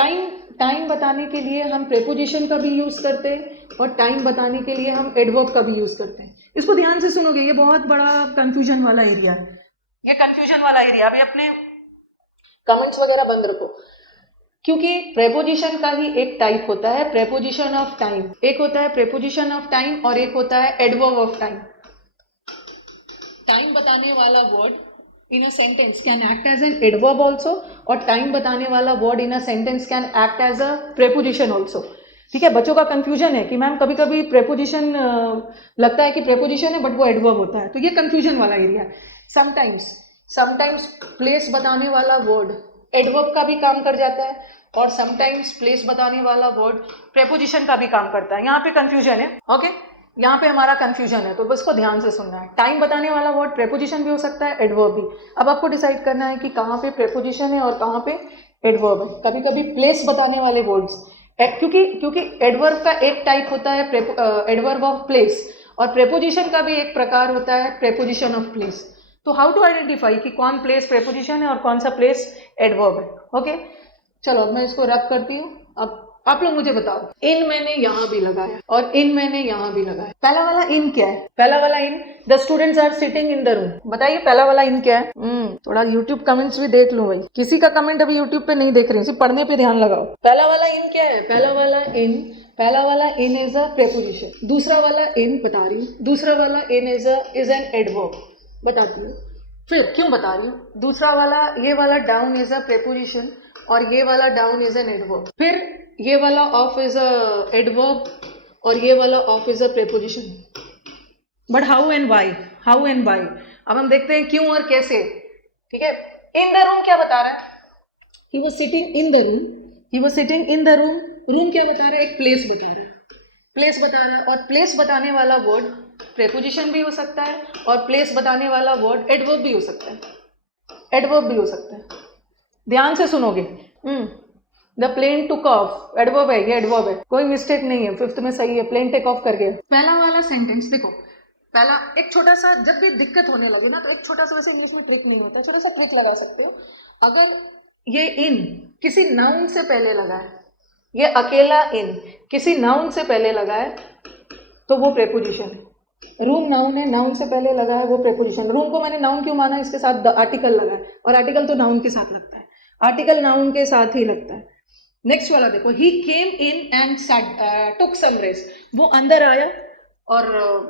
टाइम बताने के लिए हम प्रेपोजिशन का भी यूज करते हैं, और टाइम बताने के लिए हम एडवर्ब का भी यूज करते हैं। इसको ध्यान से सुनोगे, ये बहुत बड़ा कंफ्यूजन वाला एरिया है, ये कंफ्यूजन वाला एरिया। अभी अपने कमेंट्स वगैरह बंद रखो, क्योंकि प्रेपोजिशन का ही एक टाइप होता है प्रेपोजिशन ऑफ टाइम, एक होता है प्रेपोजिशन ऑफ टाइम और एक होता है एडवर्ब ऑफ टाइम। टाइम बताने वाला word in a sentence can act as an adverb also, और टाइम बताने वाला word in a sentence can act as a preposition also। ठीक है, बच्चों का कंफ्यूजन है कि मैम कभी कभी प्रेपोजिशन लगता है कि प्रेपोजिशन है बट वो एडवर्ब होता है, तो ये कंफ्यूजन वाला एरिया है। समटाइम्स प्लेस बताने वाला वर्ड एडवर्ब का भी काम कर जाता है, और समटाइम्स प्लेस बताने वाला वर्ड प्रेपोजिशन का भी काम करता है। यहाँ पे कंफ्यूजन है, ओके, यहाँ पे हमारा कंफ्यूजन है, तो बस को ध्यान से सुनना है। टाइम बताने वाला वर्ड प्रेपोजिशन भी हो सकता है, एडवर्ब भी। अब आपको डिसाइड करना है कि कहाँ पे प्रेपोजिशन है और कहाँ पे एडवर्ब है। कभी कभी प्लेस बताने वाले वर्ड्स, क्योंकि एडवर्ब का एक टाइप होता है एडवर्ब ऑफ प्लेस, और प्रेपोजिशन का भी एक प्रकार होता है प्रेपोजिशन ऑफ प्लेस। तो हाउ टू आइडेंटिफाई कि कौन प्लेस प्रेपोजिशन है और कौन सा प्लेस एडवर्ब है। ओके, चलो अब मैं इसको रब करती हूँ। अब आप लोग मुझे बताओ, इन मैंने यहाँ भी लगाया और इन मैंने यहाँ भी लगाया। पहला वाला इन क्या है? पहला वाला in, the students are sitting in the room. बताइए पहला वाला इन क्या है? थोड़ा यूट्यूब कमेंट्स भी देख लो भाई, किसी का कमेंट अभी यूट्यूब पे नहीं देख रही, सिर्फ पढ़ने पे ध्यान लगाओ। पहला वाला इन क्या है? पहला वाला इन इज अ प्रेपोजिशन। दूसरा वाला इन बता रही हूँ, दूसरा वाला इन इज एन एडवर्ब, बताती हूँ। फिर क्यों बता रही हूँ? दूसरा वाला, ये वाला डाउन इज अ प्रेपोजिशन और ये वाला डाउन इज एन एडवर्ब। फिर ये वाला ऑफ इज अ एडवर्ब और ये वाला off is a preposition. But how and why? अब हम देखते हैं क्यों और कैसे। ठीक है, इन द रूम क्या बता रहा है? He was sitting in the room, he was sitting in the room. Room क्या बता रहा है? एक प्लेस बता रहा है, प्लेस बता रहा है। और प्लेस बताने वाला वर्ड प्रेपोजिशन भी हो सकता है और प्लेस बताने वाला वर्ड एडवर्ब भी हो सकता है, एडवर्ब भी हो सकता है। ध्यान से सुनोगे। The plane took off, adverb है, ये एडवर्ब है, कोई मिस्टेक नहीं है, 5th में सही है, प्लेन टेक ऑफ कर गया। पहला वाला सेंटेंस देखो, पहला एक छोटा सा, जब भी दिक्कत होने लगे ना तो एक छोटा सा, वैसे इंग्लिश में ट्रिक नहीं होता, छोटा सा ट्रिक लगा सकते हो। अगर ये इन किसी नाउन से पहले लगा है, ये अकेला इन किसी नाउन से पहले लगा है तो वो प्रेपोजिशन है। रूम नाउन है, नाउन से पहले लगा है वो प्रेपोजिशन। रूम को मैंने नाउन क्यों माना? इसके साथ द आर्टिकल लगा है और आर्टिकल तो नाउन के साथ लगता है, आर्टिकल नाउन के साथ ही लगता है। नेक्स्ट वाला देखो, ही केम in and took some rest, वो अंदर आया और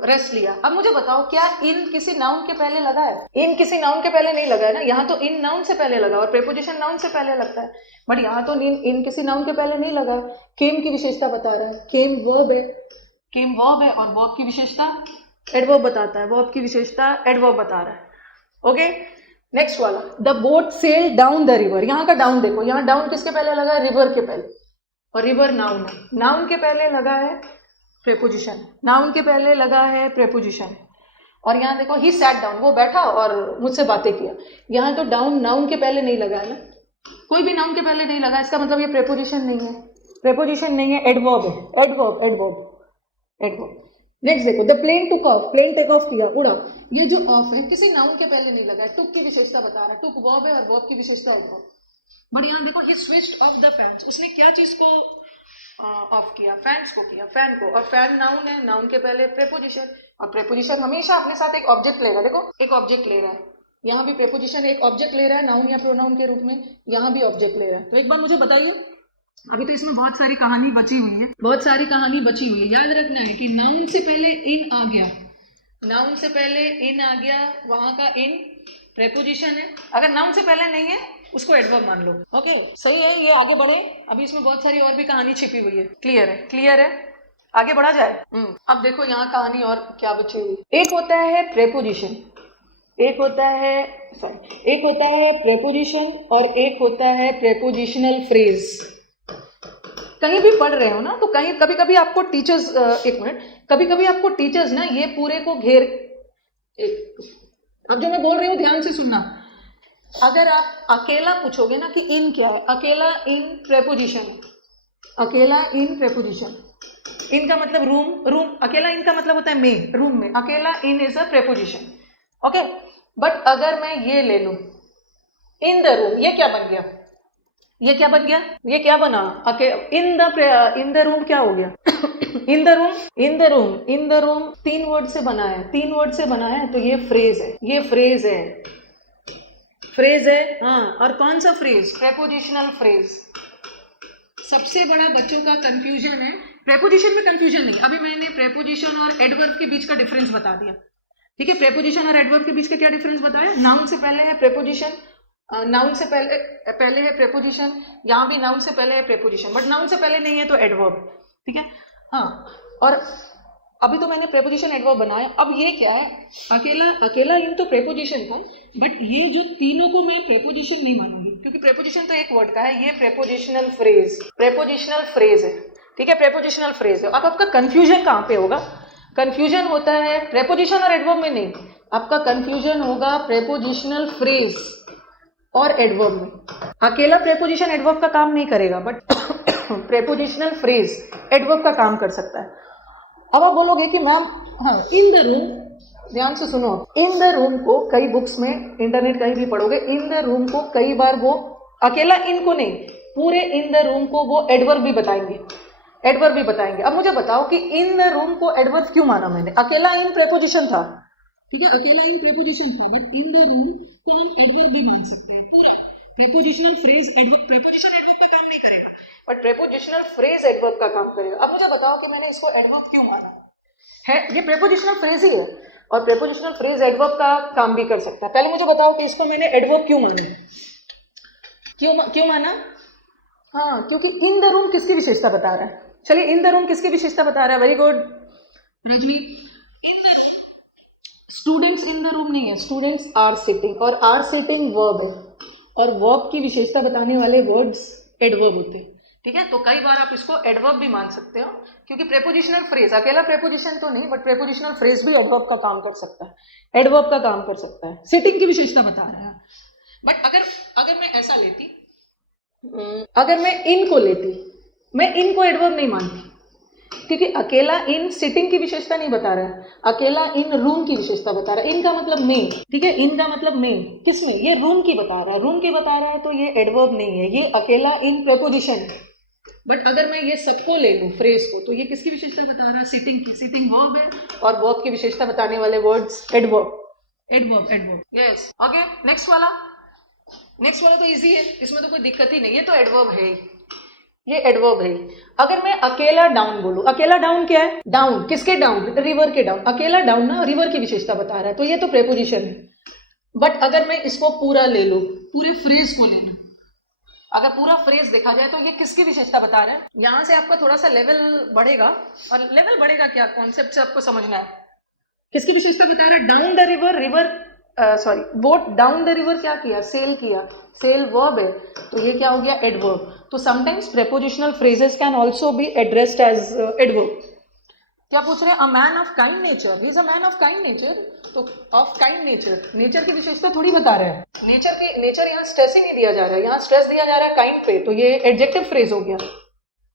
रेस्ट लिया। अब मुझे बताओ, क्या इन किसी नाउन के पहले लगा है? इन किसी नाउन के पहले नहीं लगा है ना, यहाँ तो इन नाउन से पहले लगा और प्रेपोजिशन नाउन से पहले लगता है, बट यहाँ तो इन किसी नाउन के पहले नहीं लगा। केम की विशेषता बता रहा है, केम वर्ब है, केम वर्ब है और वर्ब की विशेषता एडवर्ब बताता है, वर्ब की विशेषता एडवर्ब बता रहा है। ओके, नेक्स्ट वाला, the boat sail down the river. यहाँ का डाउन देखो, यहाँ डाउन किसके पहले लगा है? रिवर के पहले, और रिवर नाउन है, नाउन के पहले लगा है प्रेपोजिशन, नाउन के पहले लगा है प्रेपोजिशन। और यहाँ देखो, ही सैट डाउन, वो बैठा और मुझसे बातें किया। यहाँ तो डाउन नाउन के पहले नहीं लगा है ना, कोई भी नाउन के पहले नहीं लगा, इसका मतलब ये प्रेपोजिशन नहीं है, प्रेपोजिशन नहीं है, एडवर्ब है, एडवर्ब एडवर्ब एडवर्ब। नेक्स्ट देखो, the plane took off, plane take off किया, उड़ा। ये जो ऑफ है किसी नाउन के पहले नहीं लगा है, टुक की विशेषता बता रहा है, टुक वर्ब है और वर्ब की विशेषता ऑफ। बट यहाँ देखो, ही स्विच्ड ऑफ द फैंस, उसने क्या चीज को ऑफ किया? फैंस को किया, फैन को। और फैन नाउन है, नाउन के पहले प्रेपोजिशन, और प्रेपोजिशन हमेशा अपने साथ एक ऑब्जेक्ट लेगा। देखो, एक ऑब्जेक्ट ले रहा है, यहाँ भी प्रेपोजिशन एक ऑब्जेक्ट ले रहा है, नाउन या प्रोनाउन के रूप में, यहाँ भी ऑब्जेक्ट ले रहा है। तो एक बार मुझे बताइए, अभी तो इसमें बहुत सारी कहानी बची हुई है, बहुत सारी कहानी बची हुई है। याद रखना है कि नाउन से पहले इन आ गया, नाउन से पहले इन आ गया, वहां का इन प्रेपोजिशन है। अगर नाउन से पहले नहीं है उसको एडवर्ब मान लो। ओके, सही है, ये आगे बढ़े, अभी इसमें बहुत सारी और भी कहानी छिपी हुई है। क्लियर है? क्लियर है, आगे बढ़ा जाए। अब देखो यहाँ कहानी और क्या बची हुई। एक होता है प्रेपोजिशन, एक होता है प्रेपोजिशन और एक होता है प्रेपोजिशनल फ्रेज। कहीं भी पढ़ रहे हो ना तो कहीं कभी कभी आपको टीचर्स, एक मिनट, कभी कभी आपको टीचर्स ना ये पूरे को घेर, अब जो मैं बोल रही हूँ ध्यान से सुनना। अगर आप अकेला पूछोगे ना कि इन क्या है, अकेला इन प्रेपोजिशन है, अकेला इन प्रेपोजिशन। इन का मतलब रूम, रूम अकेला इन का मतलब होता है में, रूम में, अकेला in is a preposition. Okay, but अगर मैं ये ले लूं इन द रूम, ये क्या बन गया? ये क्या बन गया? ये क्या बना? इन द रूम क्या हो गया? इन द रूम 3 वर्ड से बना है, 3 वर्ड से बना है, तो ये फ्रेज है, ये फ्रेज है, फ्रेज है। हाँ, और कौन सा फ्रेज? Prepositional phrase. सबसे बड़ा बच्चों का कंफ्यूजन है, प्रेपोजिशन में कंफ्यूजन नहीं। अभी मैंने प्रेपोजिशन और एडवर्ब के बीच का डिफरेंस बता दिया, ठीक है? प्रेपोजिशन और एडवर्ब के बीच का क्या डिफरेंस बताया? नाउन से पहले है प्रेपोजिशन, नाउन से पहले है प्रेपोजिशन, यहाँ भी नाउन से पहले है प्रेपोजिशन, बट नाउन से पहले नहीं है तो एडवर्ब, ठीक है? हाँ, और अभी तो मैंने प्रेपोजिशन एडवर्ब बनाया। अब ये क्या है? अकेला इन तो प्रेपोजिशन था, बट ये जो तीनों को मैं प्रेपोजिशन नहीं मानूंगी, क्योंकि प्रेपोजिशन तो एक वर्ड का है, ये प्रेपोजिशनल फ्रेज है, ठीक है? प्रेपोजिशनल फ्रेज है। अब आपका कंफ्यूजन कहाँ पे होगा? कंफ्यूजन होता है प्रेपोजिशन और एडवर्ब में नहीं, आपका कंफ्यूजन होगा प्रेपोजिशनल फ्रेज और एडवर्ब में। अकेला प्रेपोजिशन एडवर्ब का काम नहीं करेगा, बट प्रेपोजिशनल फ्रेज एडवर्ब का काम कर सकता है। अब आप बोलोगे कि मैम, हाँ, इन द रूम, ध्यान से सुनो, इन द रूम को कई बुक्स में, इंटरनेट कहीं भी पढ़ोगे, इन द रूम को कई बार वो अकेला इन को नहीं, पूरे इन द रूम को वो एडवर्ब भी बताएंगे, एडवर्ब भी बताएंगे। अब मुझे बताओ कि इन द रूम को एडवर्ब क्यों माना मैंने? अकेला इन प्रेपोजिशन था, ठीक है? अकेला इन प्रेपोजिशन था, बट इन द रूम को हम एडवर्ब भी मान सकते हैं। पूरा prepositional phrase adverb, preposition adverb का काम नहीं करेगा, बट प्रेपोजिशनल फ्रेज एडवर्ब का काम करेगा। अब मुझे बताओ कि मैंने इसको एडवर्ब क्यों माना है? ये प्रेपोजिशनल फ्रेज ही है, और प्रेपोजिशनल फ्रेज एडवर्ब का काम भी कर सकता है। पहले मुझे बताओ कि इसको मैंने एडवर्ब क्यों माना, क्यों माना? हाँ, क्योंकि इन द रूम किसकी विशेषता बता रहा है? चलिए, इन द रूम किसकी विशेषता बता रहा है? Very good Rajni. Students in the room नहीं है, स्टूडेंट्स आर सिटिंग, और आर सिटिंग वर्ब है, और वर्ब की विशेषता बताने वाले वर्ड्स एडवर्ब होते हैं। ठीक है, तो कई बार आप इसको एडवर्ब भी मान सकते हो, क्योंकि प्रेपोजिशनल फ्रेज, अकेला प्रेपोजिशन तो नहीं, बट प्रेपोजिशनल फ्रेज भी एडवर्ब का काम कर सकता है, एडवर्ब का काम कर सकता है। सिटिंग की विशेषता बता रहा है। बट अगर मैं ऐसा लेती, अगर मैं इन को लेती, मैं इन को एडवर्ब नहीं मानती, क्योंकि अकेला इन सिटिंग की विशेषता नहीं बता रहा है, अकेला इन रूम की विशेषता बता रहा है। इन का मतलब में, ठीक है, इन का मतलब में किसमें, ये रूम की बता रहा है, रूम की बता रहा है, तो ये एडवर्ब नहीं है, ये अकेला इन प्रेपोजिशन है। बट अगर मैं ये सबको ले लूँ फ्रेज को, तो ये किसकी विशेषता बता रहा है, सिटिंग की। सिटिंग वर्ब है और वर्ब की विशेषता बताने वाले words adverb, adverb, adverb. Yes, okay, next वाला तो इजी है, इसमें तो कोई दिक्कत ही नहीं है, तो एडवर्ब है, ये एडवर्ब है। अगर मैं अकेला डाउन बोलूं, अकेला डाउन क्या है, डाउन किसके डाउन, रिवर के डाउन, अकेला डाउन ना रिवर की विशेषता बता रहा है, तो ये तो प्रेपोजिशन है। बट अगर मैं इसको पूरा ले लूं, पूरे फ्रेज को ले लूं, अगर पूरा फ्रेज देखा जाए तो ये किसकी विशेषता बता रहा है, यहां से आपका थोड़ा सा लेवल बढ़ेगा, और लेवल बढ़ेगा क्या, कॉन्सेप्ट से आपको समझना है। किसकी विशेषता बता रहा है, down the river, sorry boat down the river क्या किया, सेल किया, सेल वर्ब है, तो ये क्या हो गया, एडवर्ब। तो sometimes prepositional phrases can also be addressed as adverb. क्या पूछ रहे हैं, a man of kind nature, he is a man of kind nature, तो ऑफ काइंड नेचर, नेचर की विशेषता थोड़ी बता रहे हैं, नेचर यहाँ स्ट्रेस ही नहीं दिया जा रहा है, यहाँ स्ट्रेस दिया जा रहा है काइंड पे, तो ये एडजेक्टिव फ्रेज हो गया,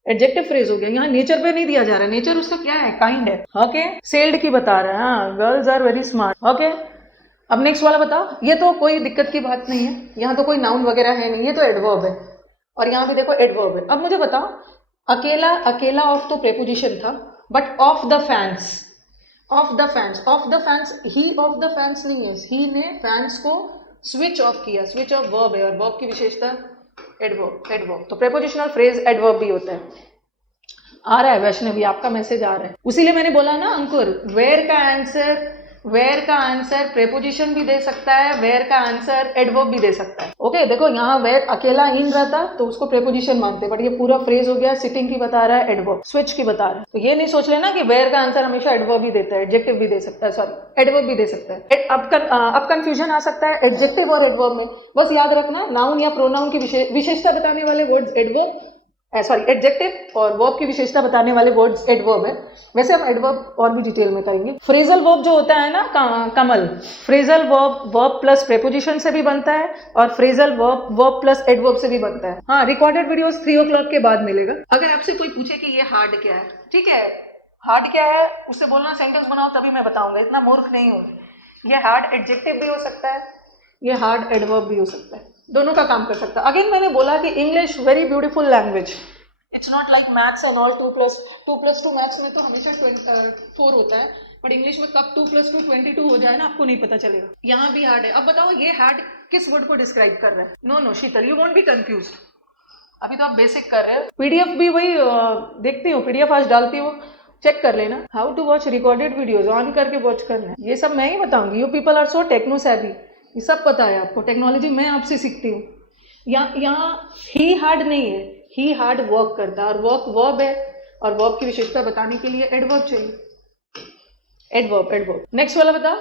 एडजेक्टिव फ्रेज हो गया, यहाँ नेचर पे नहीं दिया जा रहा है, नेचर उसका क्या है, काइंड है। ओके, सेल्ड की बता रहे हैं, हाँ, girls are very smart. Okay, अब नेक्स्ट वाला बताओ, ये तो कोई दिक्कत की बात नहीं है, यहाँ तो कोई नाउन वगैरह है नहीं, ये तो एडवर्ब है, और यहाँ भी देखो एडवर्ब है। अब मुझे बताओ, अकेला ऑफ तो प्रेपोजिशन था, but of the fans, of the fans he of the fans नहीं है, ही ने फैंस को स्विच ऑफ किया, स्विच ऑफ वर्ब है, और वर्ब की विशेषता एडवर्ब, तो प्रेपोजिशनल फ्रेज एडवर्ब भी होता है। आ रहा है वैष्णवी, आपका मैसेज आ रहा है, उसीलिए मैंने बोला ना अंकुर, वेयर का आंसर प्रेपोजिशन भी दे सकता है, वेयर का आंसर एडवर्ब भी दे सकता है। ओके, देखो यहाँ वेयर अकेला इन रहता तो उसको प्रेपोजिशन मानते, बट ये पूरा फ्रेज हो गया, सिटिंग की बता रहा है, एडवर्ब, स्विच की बता रहा है, तो ये नहीं सोच लेना कि वेयर का आंसर हमेशा एडवर्ब ही देता है, एडजेक्टिव भी दे सकता है, सॉरी एडवर्ब भी दे सकता है। अब कंफ्यूजन आ सकता है एडजेक्टिव और एडवर्ब में, बस याद रखना नाउन या प्रोनाउन की विशेषता बताने वाले वर्ड्स एडवर्ब, सॉरी एडजेक्टिव, और वर्ब की विशेषता बताने वाले वर्ड्स एडवर्ब है। वैसे हम एडवर्ब और भी डिटेल में करेंगे। फ्रेजल वर्ब जो होता है ना कमल, फ्रेजल वर्ब प्लस प्रेपोजिशन से भी बनता है, और फ्रेजल वर्ब प्लस एडवर्ब से भी बनता है। हाँ, रिकॉर्डेड वीडियोस 3 o'clock के बाद मिलेगा। अगर आपसे कोई पूछे कि ये हार्ड क्या है, ठीक है, हार्ड क्या है उससे बोलना, सेंटेंस बनाओ, तभी मैं बताऊंगा, इतना मूर्ख नहीं हो। ये हार्ड एडजेक्टिव भी हो सकता है, ये हार्ड एडवर्ब भी हो सकता है, दोनों का काम कर सकता है। अगेन मैंने बोला कि English very beautiful language, it's not like maths and all, 2+2 maths में तो हमेशा 4 होता है, बट इंग्लिश में कब 2+2 22 हो जाए ना, आपको नहीं पता चलेगा। यहाँ भी हार्ड है। अब बताओ ये हार्ड किस वर्ड को डिस्क्राइब कर रहा है। No Sheetal, you won't be confuse, अभी तो आप बेसिक कर रहे हो। पीडीएफ भी वही देखती हूँ, पीडीएफ आज डालती हूँ, चेक कर लेना। How to watch recorded videos, on करके वॉच करना है, ये सब मैं ही बताऊंगी। You people are so techno savvy, ये सब पता है आपको, टेक्नोलॉजी मैं आपसे सीखती हूँ। यहाँ ही हार्ड नहीं है, ही हार्ड वर्क करता है, और वर्क वर्ब है, और वर्ब की विशेषता बताने के लिए एडवर्ब चाहिए, एडवर्ब। नेक्स्ट वाला बता,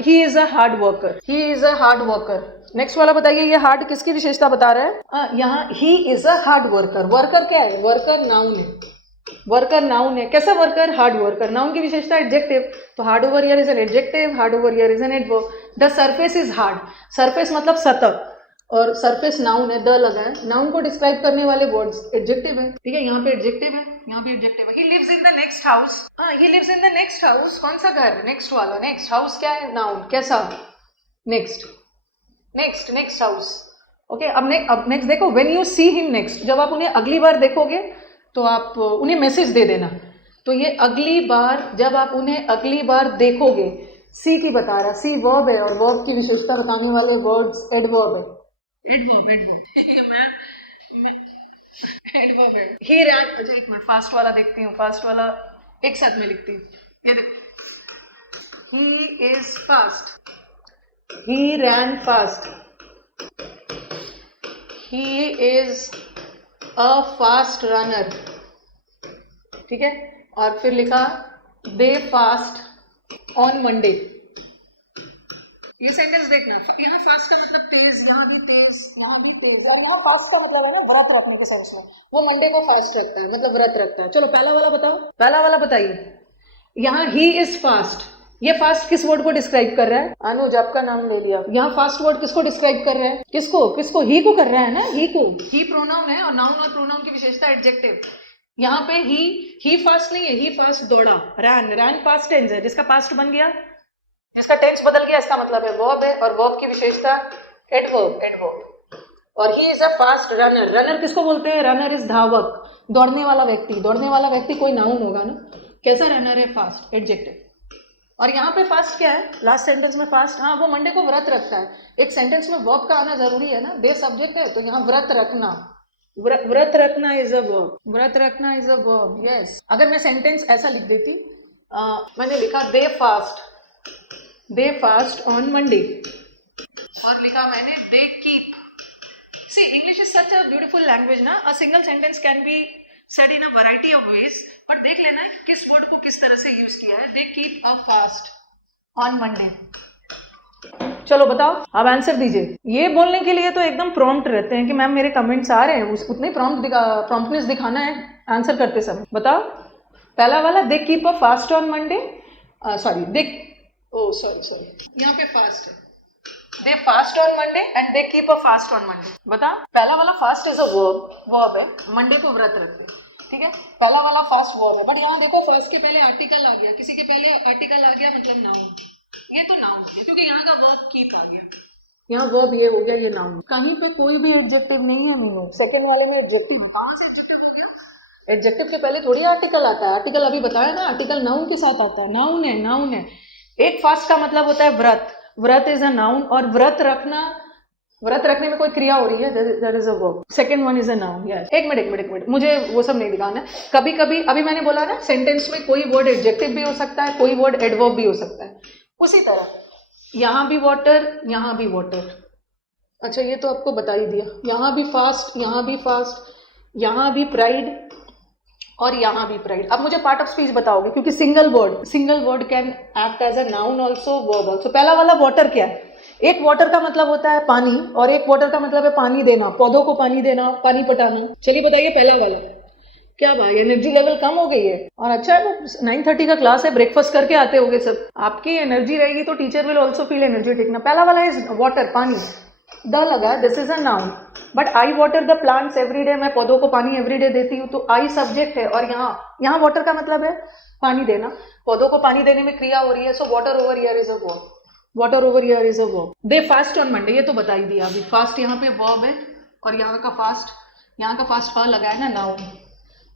ही is a hard worker, he is a hard worker. Next वाला बताइए, ये हार्ड किसकी विशेषता बता रहा है। यहाँ ही is a hard worker, worker क्या है, वर्कर नाउन है, वर्कर नाउन है। कैसा वर्कर, हार्ड वर्कर। नाउन की विशेषता एडजेक्टिव, तो hard over here is an adjective, hard over here is an adverb. The surface is hard, surface मतलब सतह, और सरफेस नाउन है, द लगा है, नाउन को डिस्क्राइब करने वाले वर्ड्स एडजेक्टिव है, ठीक है, यहाँ पे एडजेक्टिव है, यहाँ पे एडजेक्टिव है। He lives in the next house, he lives in the next house, कौन सा घर, नेक्स्ट वाला, नेक्स्ट हाउस क्या है, नाउन, कैसा, नेक्स्ट हाउस। ओके, अब नेक्स्ट देखो, when you see him next, जब आप उन्हें अगली बार देखोगे तो आप उन्हें मैसेज दे देना, तो ये अगली बार, जब आप उन्हें अगली बार देखोगे, सी की बता रहा है, सी वर्ब है, और वर्ब की विशेषता बताने वाले वर्ड्स एडवर्ब है, एडवर्ब मैं एडवर्ब है। ही रैन, अच्छा एक मिनट, फास्ट वाला देखती हूँ, फास्ट वाला एक साथ में लिखती हूँ। He is fast, he ran fast, he is a fast runner, ठीक है, और फिर लिखा दे फास्ट ऑन मंडे, ये सेंटेंस देखना, यहाँ फास्ट का मतलब तेज, यहाँ भी तेज, वहाँ भी तेज, और यहाँ फास्ट का मतलब है ना व्रत रखने के सेंस में, वो मंडे को फास्ट रखता है, मतलब व्रत रखता है। चलो पहला वाला बताओ, पहला वाला बताइए। यहाँ ही इज फास्ट, ये फास्ट किस वर्ड को डिस्क्राइब कर रहा है? अनुज आपका नाम ले लिया। यहाँ फास्ट वर्ड किसको डिस्क्राइब कर रहा है? किसको किसको? ही को कर रहा है ना, ही को। ही प्रोनाउन है और नाउन और प्रोनाउन की विशेषता एडजेक्टिव। यहाँ पे ही फास्ट नहीं है, ही फास्ट दौड़ा, रैन पास्ट टेंस है, जिसका पास्ट बन गया, जिसका टेंस बदल गया, इसका मतलब है वर्ब है, और वर्ब की विशेषता एडवर्ब। और ही is a fast runner. Runner किसको बोलते हैं? रनर इज धावक, दौड़ने वाला व्यक्ति। दौड़ने वाला व्यक्ति कोई नाउन होगा ना, कैसा रनर है? Fast, adjective. और यहाँ पे फास्ट क्या है? लास्ट सेंटेंस में फास्ट, हाँ वो मंडे को व्रत रखता है। एक सेंटेंस में वर्ब का आना जरूरी है ना, बे सब्जेक्ट है, तो यहाँ व्रत रखना, व्रत रखना इज अ वर्ब, व्रत रखना इज अ वर्ब, यस। अगर मैं सेंटेंस ऐसा लिख देती, मैंने लिखा दे फास्ट ऑन मंडे, और लिखा मैंने they keep. See English is such a beautiful language ना, a single sentence can be said in a variety of ways, but देख लेना है किस वर्ड को किस तरह से यूज किया है। दे keep a fast on Monday. चलो बताओ, अब आंसर दीजिए। ये बोलने के लिए तो एकदम प्रॉम्प्ट रहते हैं कि मैम मेरे कमेंट्स आ रहे हैं, उतने प्रॉम्प्टनेस दिखाना है आंसर करते समय। बताओ पहला वाला, they keep a fast on Monday, sorry यहाँ पे फास्ट है, they fast on Monday and they keep a fast on Monday. बता, पहला वाला फास्ट इज अ वर्ब है, मंडे को व्रत रखते, ठीक है, पहला वाला फास्ट वर्ब है। बट यहाँ देखो फर्स्ट के पहले आर्टिकल आ गया, किसी के पहले आर्टिकल आ गया मतलब नाउन, ये तो नाउन है क्योंकि यहाँ का वर्ब कीप आ गया, यहाँ वर्ब ये हो गया, ये नाउन। कहीं पे कोई भी एडजेक्टिव नहीं है मीनू, सेकंड वाले में एडजेक्टिव। कहाँ से एडजेक्टिव हो गया? एडजेक्टिव के पहले थोड़ी आर्टिकल आता है, आर्टिकल अभी बताया ना, आर्टिकल नाउन के साथ आता है, नाउन है। एक फास्ट का मतलब होता है व्रत, व्रत इज अ नाउन, और व्रत रखने में कोई क्रिया हो रही है, that is a verb. Second one is a noun. Yes, एक मिनट, मुझे वो सब नहीं दिखाना है। कभी कभी अभी मैंने बोला ना, सेंटेंस में कोई वर्ड एडजेक्टिव भी हो सकता है, कोई वर्ड एडवर्ब भी हो सकता है, उसी तरह यहाँ भी वाटर, यहाँ भी वाटर। अच्छा ये तो आपको बता ही दिया, यहाँ भी फास्ट, यहाँ भी फास्ट, यहाँ भी प्राइड, और यहाँ भी प्राइड। अब मुझे पार्ट ऑफ स्पीच बताओगे, क्योंकि single word can act as a noun also, verb also. पहला वाला वाटर क्या है? एक वाटर का मतलब होता है पानी, और एक वाटर का मतलब है पानी देना, पौधों को पानी देना, पानी पटाना। चलिए बताइए पहला वाला क्या भाई, एनर्जी लेवल कम हो गई है? और अच्छा है 9:30 का क्लास है, ब्रेकफास्ट करके आते होगे सब, आपकी एनर्जी रहेगी तो teacher will also feel energetic ना। पहला वाला इज वाटर, पानी, द लगा, this is a noun. But I water the plants every day, मैं पौधों को पानी एवरीडे देती हूँ, तो आई सब्जेक्ट है, और यहाँ वाटर का मतलब है पानी देना, पौधों को पानी देने में क्रिया हो रही है, so water over here is a verb, water over here is a verb. They fast on Monday, ये तो बता ही दिया अभी, फास्ट यहाँ पे वर्ब है, और यहाँ का फास्ट लगा है ना, नाउन।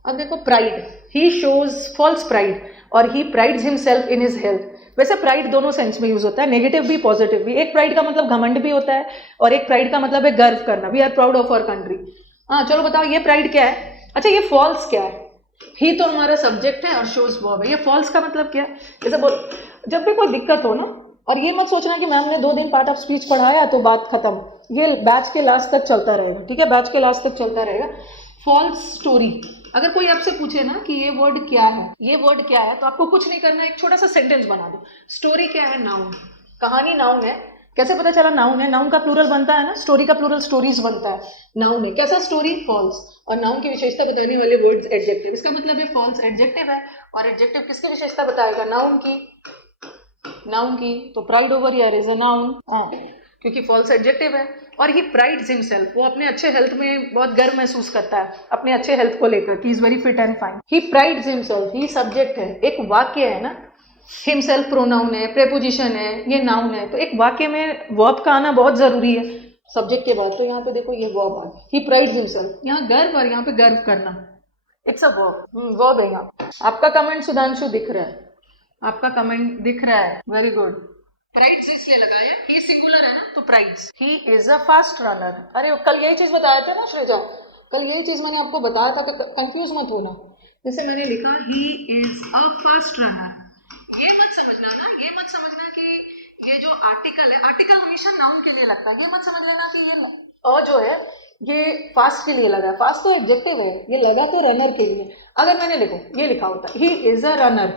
अब देखो pride, he shows false pride, और he prides himself in his health. वैसे प्राइड दोनों सेंस में यूज होता है, नेगेटिव भी पॉजिटिव भी। एक प्राइड का मतलब घमंड भी होता है, और एक प्राइड का मतलब है गर्व करना, we are proud of our country. हाँ चलो बताओ ये प्राइड क्या है? अच्छा ये फॉल्स क्या है? ही तो हमारा सब्जेक्ट है और शोज वर्ब है, ये फॉल्स का मतलब क्या है? जैसे बोल, जब भी कोई दिक्कत हो ना, और ये मत सोचना कि मैम ने 2 दिन पार्ट ऑफ स्पीच पढ़ाया तो बात खत्म, ये बैच के लास्ट तक चलता रहेगा, ठीक है, बैच के लास्ट तक चलता रहेगा। फॉल्स स्टोरी, अगर कोई आपसे पूछे ना कि ये वर्ड क्या है, तो आपको कुछ नहीं करना, एक छोटा सा सेंटेंस बना दो। स्टोरी क्या है? नाउन, कहानी नाउन है। कैसे पता चला नाउन है? नाउन का प्लूरल बनता है ना, स्टोरी का प्लूरल स्टोरीज बनता है, नाउन है। कैसा? Story, false. और नाउन की विशेषता बताने वाले वर्ड्स एडजेक्टिव, इसका मतलब है फॉल्स एडजेक्टिव है, और एडजेक्टिव किसकी विशेषता बताएगा? नाउन की। तो pride over here is a noun, क्योंकि फॉल्स एडजेक्टिव है। और ही प्राइड्स हिमसेल्फ, वो अपने अच्छे हेल्थ में बहुत गर्व महसूस करता है, अपने अच्छे हेल्थ को लेकर, he is very fit and fine. He prides himself, he subject है, एक वाक्य है ना, हिमसेल्फ प्रोनाउन है, प्रेपोजिशन है, ये नाउन है, तो एक वाक्य में वर्ब का आना बहुत जरूरी है सब्जेक्ट के बाद। तो यहाँ पे देखो ये वर्ब आ गया, ही प्राइड्स हिमसेल्फ, यहाँ गर्व, और यहाँ पे गर्व करना, इट्स अ वर्ब है यहाँ। आपका कमेंट सुधांशु दिख रहा है, आपका कमेंट दिख रहा है, वेरी गुड। प्राइड्स इसलिए लगाया, ही सिंगुलर है ना, तो prides. He is a fast runner. अरे कल यही चीज बताया था ना श्रेजा, कल यही चीज मैंने आपको बताया था, कंफ्यूज मत होना। जैसे मैंने लिखा he is a fast runner, ये मत समझना कि ये जो आर्टिकल है, आर्टिकल हमेशा नाउन के लिए लगता है, ये मत समझ लेना कि ये जो है ये फास्ट के लिए लगा, फास्ट तो एडजेक्टिव है, ये लगा तो रनर के लिए। अगर मैंने ये लिखा होता ही इज अ रनर,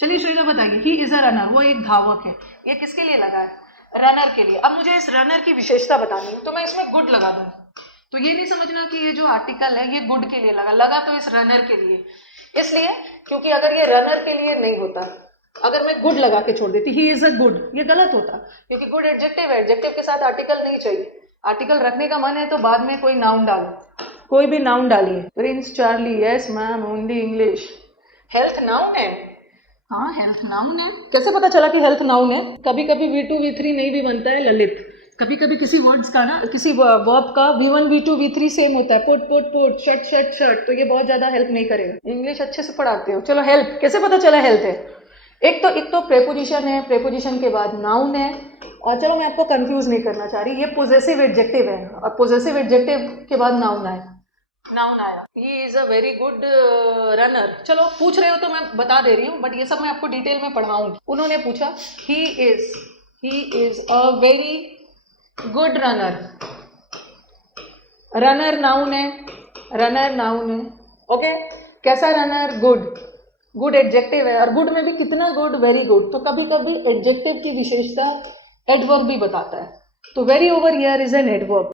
चलिए श्रेजा बताइए, ही इज अ रनर, वो एक धावक है, ये किसके लिए लगा है? रनर के लिए। अब मुझे इस रनर की विशेषता बतानी है, तो मैं इसमें गुड लगा दूं। तो ये नहीं समझना कि ये जो आर्टिकल है ये गुड के लिए लगा तो इस रनर के लिए, इसलिए क्योंकि अगर ये रनर के लिए नहीं होता, अगर मैं गुड लगा के छोड़ देती ही इज अ गुड, ये गलत होता, क्योंकि गुड एडजेक्टिव है, एडजेक्टिव के साथ आर्टिकल नहीं चाहिए। आर्टिकल रखने का मन है तो बाद में कोई नाउन डालो, कोई भी नाउन डालिए। Prince Charlie, yes ma'am, only English. Health noun है, हाँ हेल्थ नाउन है। कैसे पता चला कि हेल्थ नाउन है? कभी कभी V2 V3 नहीं भी बनता है ललित, कभी कभी किसी वर्ड्स का ना, किसी वर्ब का V1 V2 V3 सेम होता है, पुट शर्ट शर्ट शर्ट, तो ये बहुत ज्यादा हेल्प नहीं करेगा। इंग्लिश अच्छे से पढ़ाते हो। चलो हेल्प कैसे पता चला हेल्थ है? एक तो प्रेपोजिशन है, प्रेपोजिशन के बाद नाउन है, और चलो मैं आपको कंफ्यूज नहीं करना चाह रही, ये पोजेसिव एडजेक्टिव है, और पोजेसिव एडजेक्टिव के बाद नाउन आया। ही is a very good runner. चलो पूछ रहे हो तो मैं बता दे रही हूँ, बट ये सब मैं आपको डिटेल में पढ़ाऊंगी। उन्होंने पूछा ही is a very good runner. Runner noun है, ओके। कैसा रनर? गुड एडजेक्टिव है, और गुड में भी कितना गुड? Very good. तो कभी कभी एडजेक्टिव की विशेषता एडवर्ब भी बताता है, तो very over here is an adverb.